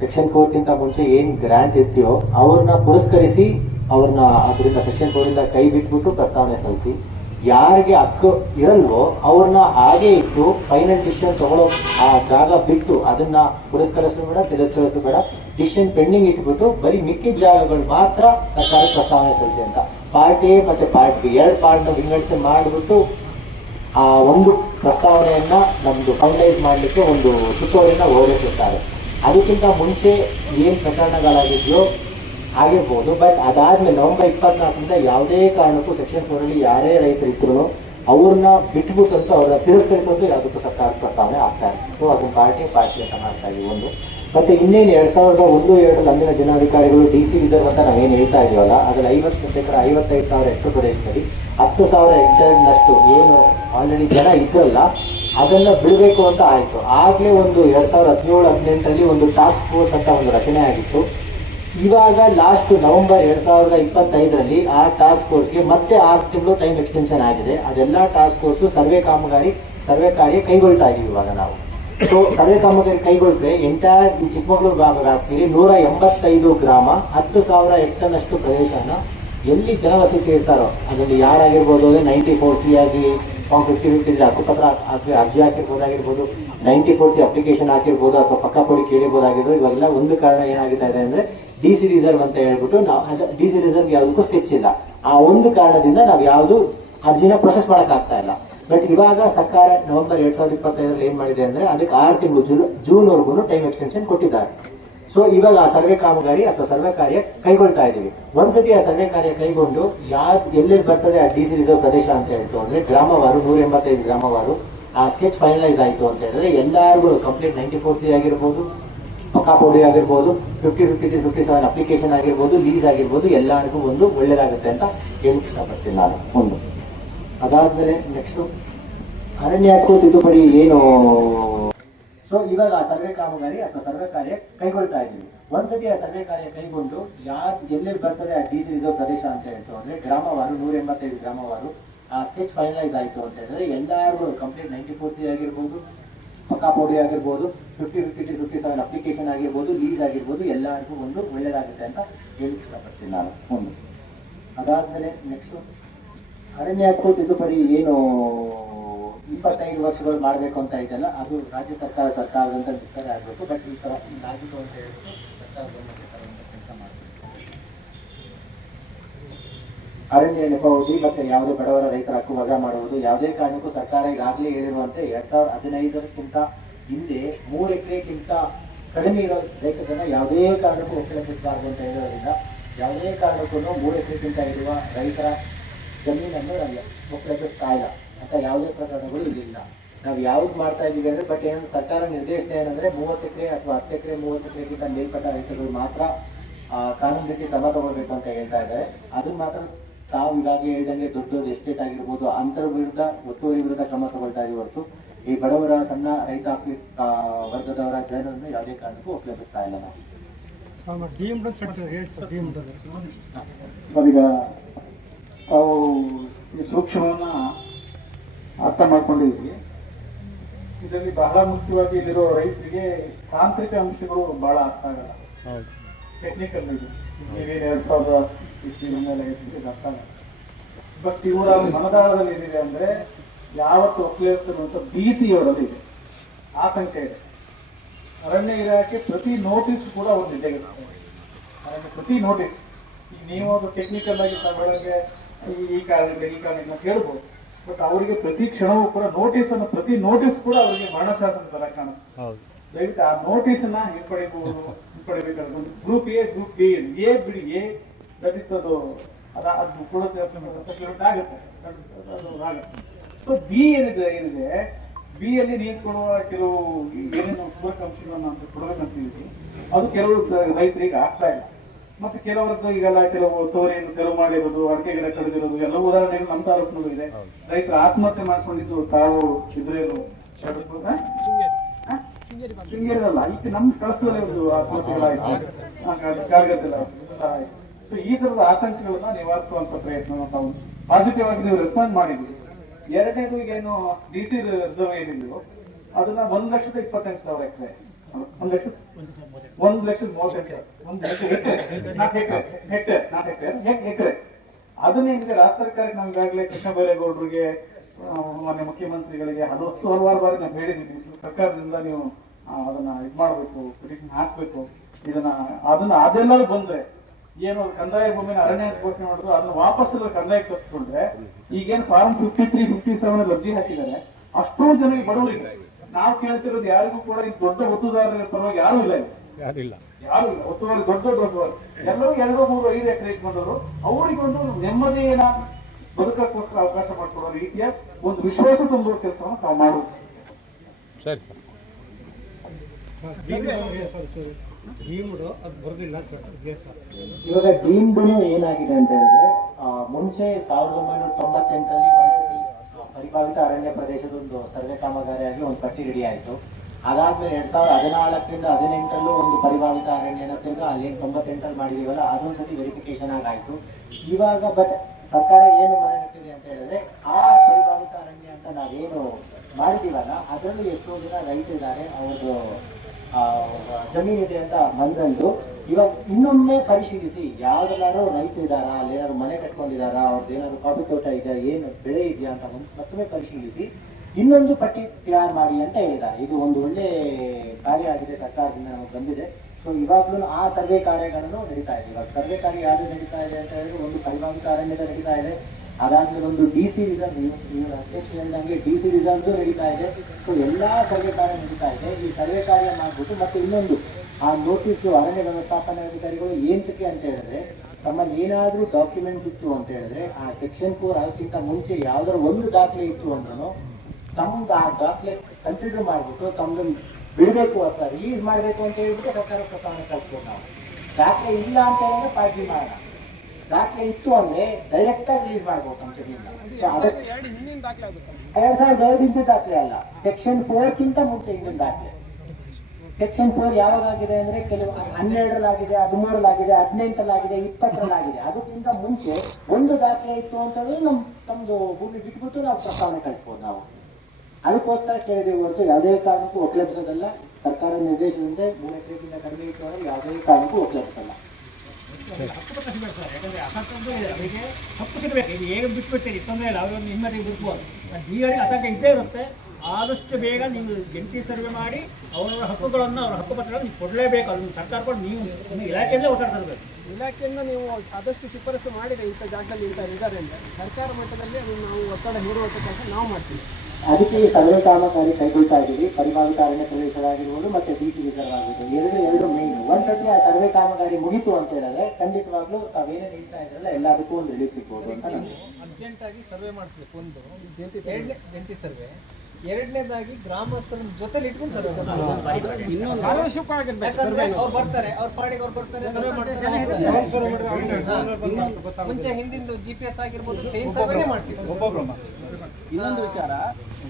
ಸೆಕ್ಷನ್ 4ಗಿಂತ ಮುಂಚೆ ಏನ್ ಗ್ರಾಂಟ್ ಇರ್ತೀಯೋ ಅವ್ರನ್ನ ಪುರಸ್ಕರಿಸಿ ಅವ್ರನ್ನ ಅದರಿಂದ ಸೆಕ್ಷನ್ 4 ಕೈ ಬಿಟ್ಬಿಟ್ಟು ಪ್ರಸ್ತಾವನೆ ಸಲ್ಲಿಸಿ, ಯಾರಿಗೆ ಹಕ್ಕು ಇರಲ್ವೋ ಅವ್ರನ್ನ ಹಾಗೆ ಇಟ್ಟು ಫೈನಲ್ ಡಿಸಿಷನ್ ತಗೊಳ್ಳೋ ಆ ಜಾಗ ಬಿಟ್ಟು ಅದನ್ನ ಪುರಸ್ಕರಿಸಲು ಬೇಡ, ತಿರಸ್ಕರಿಸಲು ಬೇಡ, ಡಿಸಿಷನ್ ಪೆಂಡಿಂಗ್ ಇಟ್ಬಿಟ್ಟು ಬರೀ ಮಿಕ್ಕಿದ ಜಾಗಗಳು ಮಾತ್ರ ಸರ್ಕಾರ ಪ್ರಸ್ತಾವನೆ ಸಲ್ಲಿಸಿ ಅಂತ ಪಾರ್ಟ್ ಎ ಮತ್ತೆ ಪಾರ್ಟ್ ಬಿ 2 ಪಾರ್ಟ್ನ ವಿಂಗಡಿಸಿ ಮಾಡಿಬಿಟ್ಟು ಆ ಒಂದು ಪ್ರಸ್ತಾವನೆಯನ್ನ ನಮ್ದು ಫೈನಲೈಸ್ ಮಾಡಲಿಕ್ಕೆ ಒಂದು ಸುತ್ತೋಲೆಯನ್ನ ಹೊರಡಿಸುತ್ತಾರೆ. ಅದಕ್ಕಿಂತ ಮುಂಚೆ ಏನ್ ಪ್ರಕರಣಗಳಾಗಿದೆಯೋ ಆಗಿರ್ಬೋದು. ಬಟ್ ಅದಾದ್ಮೇಲೆ ನವೆಂಬರ್ 24ರಿಂದ ಯಾವುದೇ ಕಾರಣಕ್ಕೂ ಸೆಕ್ಷನ್ 4 ಅಲ್ಲಿ ಯಾರೇ ರೈತರಿದ್ರು ಅವ್ರನ್ನ ಬಿಟ್ಬಿಟ್ಟಂತೂ ಅವ್ರನ್ನ ತಿರಸ್ಕರಿಸೋದು ಯಾವುದಕ್ಕೂ ಸರ್ಕಾರ ಪ್ರಸ್ತಾವನೆ ಆಗ್ತಾ ಇದೆ. ಸೊ ಅದನ್ನ ಪಾರ್ಟಿ ಅಂತ ಮಾಡ್ತಾ ಇದೀವಿ ಒಂದು. ಮತ್ತೆ ಇನ್ನೇನು 2001-2 ಅಂದಿನ ಜಿಲ್ಲಾಧಿಕಾರಿಗಳು DC ರಿಸರ್ವ್ ಅಂತ ನಾವೇನು ಹೇಳ್ತಾ ಇದೀವಲ್ಲ, ಅದ್ರಲ್ಲಿ 55,000 ಹೆಕ್ಟರ್ ಪ್ರದೇಶದಲ್ಲಿ 10,000 ಹೆಕ್ಟರ್ನಷ್ಟು ಏನು ಆಲ್ರೆಡಿ ಜನ ಇದ್ರಲ್ಲ ಅದನ್ನ ಬಿಡಬೇಕು ಅಂತ ಆಯ್ತು. ಆಗ್ಲೇ ಒಂದು 2017-18ರಲ್ಲಿ ಒಂದು ಟಾಸ್ಕ್ ಫೋರ್ಸ್ ಅಂತ ಒಂದು ರಚನೆ ಆಗಿತ್ತು. ಇವಾಗ ಲಾಸ್ಟ್ ನವೆಂಬರ್ 2025ರಲ್ಲಿ ಆ ಟಾಸ್ಕ್ ಫೋರ್ಸ್ಗೆ ಮತ್ತೆ 6 ತಿಂಗಳು ಟೈಮ್ ಎಕ್ಸ್ಟೆನ್ಷನ್ ಆಗಿದೆ. ಅದೆಲ್ಲ ಟಾಸ್ಕ್ ಫೋರ್ಸ್ ಸರ್ವೆ ಕಾರ್ಯ ಕೈಗೊಳ್ತಾ ಇದೀವಿ ಇವಾಗ ನಾವು. ಸೊ ಸರ್ವೆ ಕಾಮಗಾರಿ ಕೈಗೊಳ್ಳಿದ್ರೆ ಎಂಟೈರ್ ಈ ಚಿಕ್ಕಮಗಳೂರು ಭಾಗ ವ್ಯಾಪ್ತಿಯಲ್ಲಿ 185 ಗ್ರಾಮ 10,000 ಹೆಕ್ಟರ್ನಷ್ಟು ಪ್ರದೇಶನ ಎಲ್ಲಿ ಜನವಸತಿ ಇರ್ತಾರೋ ಅದರಲ್ಲಿ ಯಾರಾಗಿರ್ಬೋದು, 94C ಆಗಿ ಫಾರ್ಮ್ 50 ಹಕ್ಕುಪತ್ರ ಅರ್ಜಿ ಹಾಕಿರ್ಬೋದಾಗಿರ್ಬೋದು, 94C ಅಪ್ಲಿಕೇಶನ್ ಹಾಕಿರ್ಬೋದು, ಅಥವಾ ಪಕ್ಕಾಪಡಿ ಕೇಳಿರ್ಬೋದಾಗಿರ್ಬೋದು. ಇವಾಗೆಲ್ಲ ಒಂದು ಕಾರಣ ಏನಾಗ್ತಾ ಇದೆ ಅಂದ್ರೆ DC ರಿಸರ್ವ್ ಅಂತ ಹೇಳ್ಬಿಟ್ಟು ನಾವು DC ರಿಸರ್ವ್ ಯಾವುದಕ್ಕೂ ಸ್ಕೆಚ್ ಇಲ್ಲ. ಆ ಒಂದು ಕಾರಣದಿಂದ ನಾವು ಯಾವುದು ಅರ್ಜಿನ ಪ್ರೊಸೆಸ್ ಮಾಡಕ್ ಆಗ್ತಾ ಇಲ್ಲ. ಬಟ್ ಇವಾಗ ಸರ್ಕಾರ ನವೆಂಬರ್ 2025ರಲ್ಲಿ ಏನ್ ಮಾಡಿದೆ ಅಂದ್ರೆ ಅದಕ್ಕೆ 6 ತಿಂಗಳು ಜೂನ್ವರೆಗೂ ಟೈಮ್ ಎಕ್ಸ್ಟೆನ್ಷನ್ ಕೊಟ್ಟಿದ್ದಾರೆ. ಸೊ ಇವಾಗ ಆ ಸರ್ವೆ ಕಾಮಗಾರಿ ಅಥವಾ ಸರ್ವೆ ಕಾರ್ಯ ಕೈಗೊಳ್ತಾ ಇದೀವಿ. ಒಂದ್ಸತಿ ಆ ಸರ್ವೆ ಕಾರ್ಯ ಕೈಗೊಂಡು ಎಲ್ಲೆಲ್ಲಿ ಬರ್ತದೆ ಆ DC ರಿಸರ್ವ್ ಪ್ರದೇಶ ಅಂತ ಹೇಳ್ತು ಅಂದ್ರೆ ಗ್ರಾಮವಾರು 185 ಗ್ರಾಮವಾರು ಆ ಸ್ಕೆಚ್ ಫೈನಲೈಸ್ ಆಯ್ತು ಅಂತ ಹೇಳಿದ್ರೆ ಎಲ್ಲರಿಗೂ ಕಂಪ್ಲೀಟ್ 94C ಆಗಿರ್ಬೋದು, ಪಕ್ಕಾಪೋಡಿ ಆಗಿರ್ಬೋದು, 50-57 ಅಪ್ಲಿಕೇಶನ್ ಆಗಿರ್ಬೋದು, ಲೀಸ್ ಆಗಿರ್ಬೋದು, ಎಲ್ಲರಿಗೂ ಒಂದು ಒಳ್ಳೇದಾಗುತ್ತೆ ಅಂತ ಹೇಳಕ್ ಇಷ್ಟಪಡ್ತೀನಿ ನಾನು ಒಂದು. ಅದಾದ್ಮೇಲೆ ನೆಕ್ಸ್ಟ್ ಅರಣ್ಯ ಹಕ್ಕು ತಿದ್ದುಪಡಿ ಏನು. ಸೊ ಇವಾಗ ಆ ಸರ್ವೆ ಕಾಮಗಾರಿ ಅಥವಾ ಸರ್ವೆ ಕಾರ್ಯ ಕೈಗೊಳ್ತಾ ಇದೀವಿ. ಒಂದ್ಸತಿ ಆ ಸರ್ವೆ ಕಾರ್ಯ ಕೈಗೊಂಡು ಎಲ್ಲೆಲ್ಲಿ ಬರ್ತದೆ ಆ DC ರಿಸರ್ವ್ ಪ್ರದೇಶ ಅಂತ ಹೇಳ್ತು ಅಂದ್ರೆ ಗ್ರಾಮವಾರು 185 ಗ್ರಾಮವಾರು ಆ ಸ್ಕೆಚ್ ಫೈನಲೈಸ್ ಆಯ್ತು ಅಂತ ಹೇಳಿದ್ರೆ ಎಲ್ಲರಿಗೂ ಕಂಪ್ಲೀಟ್ 94C ಆಗಿರ್ಬೋದು, ಪಕ್ಕಾಪೋಡಿ ಆಗಿರ್ಬೋದು, 50-57 ಅಪ್ಲಿಕೇಶನ್ ಆಗಿರ್ಬೋದು, ಲೀಸ್ ಆಗಿರ್ಬೋದು, ಎಲ್ಲರಿಗೂ ಒಂದು ಒಳ್ಳೇದಾಗುತ್ತೆ ಅಂತ ಹೇಳಕ್ ಇಷ್ಟಪಡ್ತೀನಿ ನಾನು ಒಂದು. ಅದಾದ್ಮೇಲೆ ನೆಕ್ಸ್ಟ್ ಅರಣ್ಯ ಹಕ್ಕು ತಿದ್ದುಪಡಿ ಏನು 25 ವರ್ಷಗಳು ಮಾಡಬೇಕು ಅಂತ ಇದೆಯಲ್ಲ, ಅದು ರಾಜ್ಯ ಸರ್ಕಾರದಂತ ನಿಷ್ಕರ್ಷೆ ಆಗಬೇಕು. ಬಟ್ ಈ ತರ ಆಗಿತ್ತು ಅಂತ ಹೇಳ್ಬಿಟ್ಟು ಸರ್ಕಾರ ಕೆಲಸ ಮಾಡಬೇಕು. ಅರಣ್ಯ ನೆಪವಧಿ ಮತ್ತೆ ಯಾವುದೇ ಬಡವರ ರೈತರ ಹಕ್ಕು ವಜಾ ಮಾಡುವುದು ಯಾವುದೇ ಕಾರಣಕ್ಕೂ ಸರ್ಕಾರ ಈಗಾಗಲೇ ಹೇಳಿರುವಂತೆ 2015ಕ್ಕಿಂತ ಹಿಂದೆ 3 ಎಕರೆಗಿಂತ ಕಡಿಮೆ ಇರೋ ರೈತರನ್ನ ಯಾವುದೇ ಕಾರಣಕ್ಕೂ ಒಕ್ಕಲೆಬ್ಬಿಸಬಾರದು ಅಂತ ಹೇಳಿರೋದ್ರಿಂದ ಯಾವುದೇ ಕಾರಣಕ್ಕೂ 3 ಎಕರೆಗಿಂತ ಇರುವ ರೈತರ ಜಮೀನನ್ನು ಒಕ್ಕಲೆಬ್ಬಿಸ್ತಾ ಇಲ್ಲ ಅಂತ ಯಾವುದೇ ಪ್ರಕರಣಗಳು ಇರಲಿಲ್ಲ. ನಾವು ಯಾವ್ದು ಮಾಡ್ತಾ ಇದೀವಿ ಅಂದ್ರೆ ಬಟ್ ಏನು ಸರ್ಕಾರ ನಿರ್ದೇಶನ ಏನಂದ್ರೆ 30 ಎಕರೆ ಅಥವಾ 10 ಎಕರೆ 30 ಎಕರೆಗಿಂತ ಮೇಲ್ಪಟ್ಟ ರೈತರು ಮಾತ್ರ ಕಾನೂನು ರೀತಿ ಕ್ರಮ ತಗೋಬೇಕು ಅಂತ ಹೇಳ್ತಾ ಇದ್ದಾರೆ. ಅದನ್ನ ಮಾತ್ರ ತಾವು ಈಗಾಗಲೇ ಹೇಳಿದಂಗೆ ದೊಡ್ಡ ಎಸ್ಟೇಟ್ ಆಗಿರ್ಬೋದು ಅಂತರ ವಿರುದ್ಧ ಒತ್ತುವರಿ ವಿರುದ್ಧ ಕ್ರಮ ತಗೊಳ್ತಾ ಇದೀವಿ ಹೊರತು ಈ ಬಡವರ ಸಣ್ಣ ರೈತಾಪಿ ವರ್ಗದವರ ಜನರನ್ನು ಯಾವುದೇ ಕಾರಣಕ್ಕೂ ಒಕ್ಕಲೆಬ್ಬಿಸ್ತಾ ಇಲ್ಲ ನಾವು. ಸರ್, ಈಗ ತಾವು ಈ ಸೂಕ್ಷ್ಮವನ್ನ ಅರ್ಥ ಮಾಡ್ಕೊಂಡಿದ್ವಿ. ಇದರಲ್ಲಿ ಬಹಳ ಮುಖ್ಯವಾಗಿ ಇಲ್ಲಿರೋ ರೈತರಿಗೆ ತಾಂತ್ರಿಕ ಅಂಶಗಳು ಬಹಳ ಅರ್ಥ ಆಗಲ್ಲ. ಟೆಕ್ನಿಕಲ್ ಇದು ನೀವೇನು 2000 ಇಸ್ವಿ ಮೇಲೆ ಅರ್ಥ ಆಗಲ್ಲ. ಬಟ್ ಇವರ ಮನದಾಳದಲ್ಲಿ ಏನಿದೆ ಅಂದ್ರೆ ಯಾವತ್ತು ಒಕ್ಕಲೆಬ್ಬಿಸುವಂತ ಭೀತಿಯವರಲ್ಲಿ ಇದೆ, ಆತಂಕ ಇದೆ. ಅರಣ್ಯ ಇಲಾಖೆ ಪ್ರತಿ ನೋಟಿಸ್ ಕೂಡ ಅವ್ರು ನಿಜೆಗೆ ಪ್ರತಿ ನೋಟಿಸ್ ಈಗ ನೀವು ಅದು ಟೆಕ್ನಿಕಲ್ ಆಗಿ ಬೆಳಗ್ಗೆ ಈ ಕಾರಣದಿಂದ ಹೇಳ್ಬೋದು. ಬಟ್ ಅವರಿಗೆ ಪ್ರತಿ ಕ್ಷಣವೂ ಕೂಡ ಪ್ರತಿ ನೋಟಿಸ್ ಕೂಡ ಅವರಿಗೆ ಮರಣಶಾಸನ ತರ ಕಾಣುತ್ತೆ. ದಯವಿಟ್ಟು ಆ ನೋಟಿಸ್ ಅನ್ನ ಹಿಂಪಡಿಬೇಕಾದ್ರೆ ಗ್ರೂಪ್ ಎ ಗ್ರೂಪ್ ಬಿ ಎ ಬಿಡಿ ಎ ದಟ್ ಇಸ್ ಅದು ಕೊಡುತ್ತೆ ಆಗುತ್ತೆ. ಸೊ ಬಿ ಏನಿದೆ ಬಿ ಅಲ್ಲಿ ನೀವು ಕೊಡುವ ಕೆಲವು ಏನೇನು ಪೂರಕ ಅಂಶಗಳನ್ನ ಕೊಡಬೇಕಂತೀವಿ ಅದು ಕೆಲವು ರೈತರಿಗೆ ಆಗ್ತಾ ಇಲ್ಲ. ಮತ್ತೆ ಕೆಲವರದ್ದು ಈಗೆಲ್ಲ ಕೆಲವು ತೋರಿಯನ್ನು ತೆರವು ಮಾಡಿರೋದು, ಅಡಿಕೆ ಗಿಡ ಕಡಿದಿರೋದು ಎಲ್ಲ ಉದಾಹರಣೆಗಳು ನಮ್ಮ ತಾಲೂಕಿನಲ್ಲೂ ಇದೆ. ರೈತರು ಆತ್ಮಹತ್ಯೆ ಮಾಡ್ಕೊಂಡಿದ್ದು ತಾವು ಇದ್ರೇನು ಶೃಂಗೇರಿದಲ್ಲ ಈಗ ನಮ್ಮ ಕಳಸದಲ್ಲಿ ಒಂದು ಆತ್ಮಹತ್ಯೆಗಳಾಯ್ತು, ಕಾರ್ಗತ್ತಲ್ಲ. ಸೊ ಈ ತರದ ಆತಂಕಗಳನ್ನ ನಿವಾರಿಸುವಂತ ಪ್ರಯತ್ನ ತಾವು ಪಾಸಿಟಿವ್ ಆಗಿ ನೀವು ರೆಸ್ಪಾಂಡ್ ಮಾಡಿದ್ವಿ. ಎರಡನೇದು ಈಗೇನು DC ರಿಸರ್ವ್ ಏನಿದೆಯೋ ಅದನ್ನ 1,28,000 ಎಕರೆ 1,30,000 ಹೆಕ್ಟೇರ್ ಅದನ್ನೇನಿದೆ ರಾಜ್ಯ ಸರ್ಕಾರಕ್ಕೆ ನಾವು ಈಗಾಗಲೇ ಕೃಷ್ಣ ಬೈರೇಗೌಡರಿಗೆ ಮಾನ್ಯ ಮುಖ್ಯಮಂತ್ರಿಗಳಿಗೆ ಹಲವಾರು ಬಾರಿ ನಾವು ಹೇಳಿದ್ದೀವಿ. ಸರ್ಕಾರದಿಂದ ನೀವು ಅದನ್ನ ಇದು ಮಾಡಬೇಕು, ಪಿಟಿಷನ್ ಹಾಕ್ಬೇಕು. ಅದೆಲ್ಲರೂ ಬಂದ್ರೆ ಏನು ಕಂದಾಯ ಭೂಮಿನ ಅರಣ್ಯ ಘೋಷಣೆ ಮಾಡಿದ್ರು ಅದನ್ನ ವಾಪಸ್ ಕಂದಾಯ ಕಳಿಸ್ಕೊಂಡ್ರೆ ಈಗೇನು ಫಾರ್ಮ್ 53, 57 ಅರ್ಜಿ ಹಾಕಿದ್ದಾರೆ ಅಷ್ಟೋ ಜನರಿಗೆ ಬಡವರಿಗೆ ನಾವು ಕೇಳ್ತಿರೋದು ಯಾರಿಗೂ ಕೂಡ ಈ ದೊಡ್ಡ ಒತ್ತುದಾರರ ಪರವಾಗಿ ಯಾರು ಇಲ್ಲ, ಯಾರು ಇಲ್ಲ. ಒತ್ತುವರಿ ದೊಡ್ಡ ಎಲ್ಲರೂ 2, 3, 5 ಎಕರೆ ಇಟ್ಕೊಂಡವರು ಅವರಿಗೆ ಒಂದು ನೆಮ್ಮದಿಯ ಬದುಕಕ್ಕೋಸ್ಕರ ಅವಕಾಶ ಮಾಡಿಕೊಡೋ ರೀತಿಯ ಒಂದು ವಿಶ್ವಾಸ ತುಂಬುವ ಕೆಲಸವನ್ನು ನಾವು ಮಾಡುವುದು. ಸರಿ ಸರ್. ಇವಾಗ ಡ್ರೀಮ್ಗಳು ಏನಾಗಿದೆ ಅಂತ ಹೇಳಿದ್ರೆ ಮುಂಚೆ 1998ರಲ್ಲಿ ಒಂದ್ಸತಿ ಪರಿಪಾಲಿತ ಅರಣ್ಯ ಪ್ರದೇಶದ ಒಂದು ಸರ್ವೆ ಕಾಮಗಾರಿಯಾಗಿ ಒಂದು ಪಟ್ಟಿ ರೆಡಿ ಆಯಿತು. ಅದಾದ್ಮೇಲೆ 2014ರಿಂದ 2018ರಲ್ಲೂ ಒಂದು ಪರಿಪಾಲಿತ ಅರಣ್ಯನ ತಿರ್ಗ ಅಲ್ಲಿ 98ರಲ್ಲಿ ಮಾಡಿದೀವಲ್ಲ ಅದೊಂದ್ಸತಿ ವೆರಿಫಿಕೇಶನ್ ಆಗಾಯ್ತು. ಇವಾಗ ಬಟ್ ಸರ್ಕಾರ ಏನು ಮನೆ ಇಟ್ಟಿದೆ ಅಂತ ಹೇಳಿದ್ರೆ ಆ ಪರಿಪಾಲಿತ ಅರಣ್ಯ ಅಂತ ನಾವೇನು ಮಾಡಿದೀವಲ್ಲ ಅದರಲ್ಲೂ ಎಷ್ಟೋ ಜನ ರೈತರಿದ್ದಾರೆ, ಅವ್ರದ್ದು ಜಮೀನಿದೆ ಅಂತ ಬಂದಂದು ಇವಾಗ ಇನ್ನೊಮ್ಮೆ ಪರಿಶೀಲಿಸಿ ಯಾವ್ದನ್ನಾರು ರೈತರಿದ್ದಾರಾ, ಅಲ್ಲಿ ಏನಾದ್ರು ಮನೆ ಕಟ್ಕೊಂಡಿದ್ದಾರಾ, ಅವ್ರದ್ದು ಏನಾದ್ರು ಕಾಫಿ ತೋಟ ಇದೆಯಾ, ಏನು ಬೆಳೆ ಇದೆಯಾ ಅಂತ ಮತ್ತೊಮ್ಮೆ ಪರಿಶೀಲಿಸಿ ಇನ್ನೊಂದು ಪಟ್ಟಿ ತಯಾರು ಮಾಡಿ ಅಂತ ಹೇಳಿದ್ದಾರೆ. ಇದು ಒಂದು ಒಳ್ಳೆ ಕಾರ್ಯ ಆಗಿದೆ, ಸರ್ಕಾರದಿಂದ ನಮಗೆ ಬಂದಿದೆ. ಸೊ ಇವಾಗಲೂ ಆ ಸರ್ವೆ ಕಾರ್ಯಗಳನ್ನು ನಡೀತಾ ಇದೆ. ಇವಾಗ ಸರ್ವೆ ಕಾರ್ಯ ಯಾವ್ದು ನಡೀತಾ ಇದೆ ಅಂತ ಹೇಳಿದ್ರೆ ಒಂದು ಪರಿಭಾವಿತ ಅರಣ್ಯದ ನಡೀತಾ ಇದೆ, ಅದಾದ್ಮೇಲೆ ಒಂದು DC ರಿಸರ್ವ್, ಅಧ್ಯಕ್ಷ ಹೇಳಿದಂಗೆ DC ರಿಸರ್ವ್ ನಡೀತಾ ಇದೆ. ಸೊ ಎಲ್ಲಾ ಸರ್ವೆ ಕಾರ್ಯ ನಡೀತಾ ಇದೆ. ಈ ಸರ್ವೆ ಕಾರ್ಯ ಮಾಡ್ಬಿಟ್ಟು ಮತ್ತೆ ಇನ್ನೊಂದು ಆ ನೋಟಿಸ್ ಅರಣ್ಯ ವ್ಯವಸ್ಥಾಪನಾ ಅಧಿಕಾರಿಗಳು ಏಂತಕ್ಕೆ ಅಂತ ಹೇಳಿದ್ರೆ ತಮ್ಮಲ್ಲಿ ಏನಾದ್ರೂ ಡಾಕ್ಯುಮೆಂಟ್ಸ್ ಇತ್ತು ಅಂತ ಹೇಳಿದ್ರೆ ಆ ಸೆಕ್ಷನ್ 4 ಅದಕ್ಕಿಂತ ಮುಂಚೆ ಯಾವ್ದಾರ ಒಂದು ದಾಖಲೆ ಇತ್ತು ಅಂದ್ರೂ ತಮ್ದು ಆ ದಾಖಲೆ ಕನ್ಸಿಡರ್ ಮಾಡಿಬಿಟ್ಟು ತಮ್ಮದನ್ನು ಬಿಡಬೇಕು ಅಥವಾ ರಿಲೀಸ್ ಮಾಡಬೇಕು ಅಂತ ಹೇಳ್ಬಿಟ್ಟು ಸರ್ಕಾರ ಪ್ರಸ್ತಾವನೆ ಕಳಿಸ್ಬೋದು. ನಾವು ದಾಖಲೆ ಇಲ್ಲ ಅಂತ ಹೇಳಿದ್ರೆ ಪಾರ್ಟಿ ಮಾಡೋಣ, ದಾಖಲೆ ಇತ್ತು ಅಂದ್ರೆ ಡೈರೆಕ್ಟ್ ಆಗಿ ರಿಲೀಸ್ ಮಾಡ್ಬೋದು ನಮ್ಮ ಜಮೀನ. 2002 ದಾಖಲೆ ಅಲ್ಲ, ಸೆಕ್ಷನ್ 4ಕ್ಕಿಂತ ಮುಂಚೆ ಹಿಂದಿನ ದಾಖಲೆ. ಸೆಕ್ಷನ್ 4 ಯಾವಾಗಿದೆ ಅಂದ್ರೆ ಕೆಲವು 12ರಲ್ಲಾಗಿದೆ, 13ರಲ್ಲಾಗಿದೆ, 18ರಲ್ಲಾಗಿದೆ, 20ರಲ್ಲಾಗಿದೆ. ಅದಕ್ಕಿಂತ ಮುಂಚೆ ಒಂದು ದಾಖಲೆ ಇತ್ತು ಅಂತಂದ್ರೆ ತಮ್ದು ಭೂಮಿ ಬಿಟ್ಬಿಟ್ಟು ನಾವು ಪ್ರಸ್ತಾವನೆ ಕಳಿಸ್ಬೋದು. ನಾವು ಅದಕ್ಕೋಸ್ಕರ ಕೇಳಿದೀವಿ ಹೊರತು ಯಾವುದೇ ಕಾರಣಕ್ಕೂ ಒಕ್ಕಲೆಬ್ಸೋದಲ್ಲ. ಸರ್ಕಾರ ನಿರ್ದೇಶನದಂತೆ 3 ಎಕರೆಗಿಂತ ಕಡಿಮೆ ಇತ್ತು ಅಂದ್ರೆ ಯಾವುದೇ ಕಾರಣಕ್ಕೂ ಒಕ್ಕಲೆಬ್ಸಲ್ಲ. ಯಾಕಂದ್ರೆ ಅಸಂತಂದ್ರೆ ಅವರಿಗೆ ಹಕ್ಕು ಸಿಗಬೇಕು. ಇದು ಹೇಗೆ ಬಿಟ್ಬಿಡ್ತೀರಿ ತೊಂದರೆ ಇಲ್ಲ, ಅವರನ್ನು ನಿಮ್ಮದಿಗೆ ಬಿಡ್ಬೋದು. ಡಿಆರ್ಗೆ ಆತಂಕ ಇದ್ದೇ ಇರುತ್ತೆ. ಆದಷ್ಟು ಬೇಗ ನೀವು ಜಂಟಿ ಸರ್ವೆ ಮಾಡಿ ಅವರ ಹಕ್ಕುಗಳನ್ನು, ಅವರ ಹಕ್ಕುಪತ್ರಗಳನ್ನು ನೀವು ಕೊಡಲೇಬೇಕು. ಅದನ್ನು ಸರ್ಕಾರ ಕೂಡ ನೀವು ಇಲಾಖೆಯಿಂದ ಒತ್ತಡ ತರಬೇಕು. ಇಲಾಖೆಯಿಂದ ನೀವು ಆದಷ್ಟು ಶಿಫಾರಸು ಮಾಡಿದೆ ಇಂಥ ಜಾಗದಲ್ಲಿ ಇದ್ದಾರೆ ಅಂತ ಸರ್ಕಾರ ಮಟ್ಟದಲ್ಲಿ ಅದನ್ನು ನಾವು ಒತ್ತಡ ಹೇರುವಂಥ ಕೆಲಸ ನಾವು ಮಾಡ್ತೀವಿ. ಅದಕ್ಕೆ ಈ ಸರ್ವೆ ಕಾಮಗಾರಿ ಕೈಗೊಳ್ತಾ ಇದ್ದೀವಿ. ಪರಿಭಾವಿತ ಅರಣ್ಯ ಪ್ರದೇಶವಾಗಿರ್ಬೋದು ಮತ್ತೆ DC ರಿಸರ್ವ್ ಆಗಿರ್ಬೋದು, ಎರಡು ಮೇನ್. ಒಂದ್ಸತಿ ಆ ಸರ್ವೆ ಕಾಮಗಾರಿ ಮುಗಿತು ಅಂತ ಹೇಳಿದ್ರೆ ಖಂಡಿತವಾಗ್ಲೂ ತಾವೇನೇ ನೀಡ್ತಾ ಇದ್ರಲ್ಲ ಎಲ್ಲದಕ್ಕೂ ಒಂದು ರಿಲೀಫ್ ಸಿಗ್ಬೋದು ಅಂತ ನಮಗೆ. ಅರ್ಜೆಂಟ್ ಆಗಿ ಸರ್ವೆ ಮಾಡಿಸ್ಬೇಕು. ಒಂದು ಜಂಟಿ ಸರ್ವೆ, ಎರಡನೇದಾಗಿ ಗ್ರಾಮಸ್ಥರ ಜೊತೆಲಿ ಇಟ್ಕೊಂಡು ಸರ್ವೆ ಅವ್ರು ಬರ್ತಾರೆ, ಅವ್ರ ಪಾಡಿಗೆ ಅವ್ರು ಬರ್ತಾರೆ, ಸರ್ವೆ ಮಾಡ್ತಾರೆ. ಮುಂಚೆ ಹಿಂದಿಂದು GPS ಆಗಿರ್ಬೋದು ಚೈನ್ ಸರ್ವೆನೇ ಮಾಡಿಸಿ. ಇನ್ನೊಂದು ವಿಚಾರ,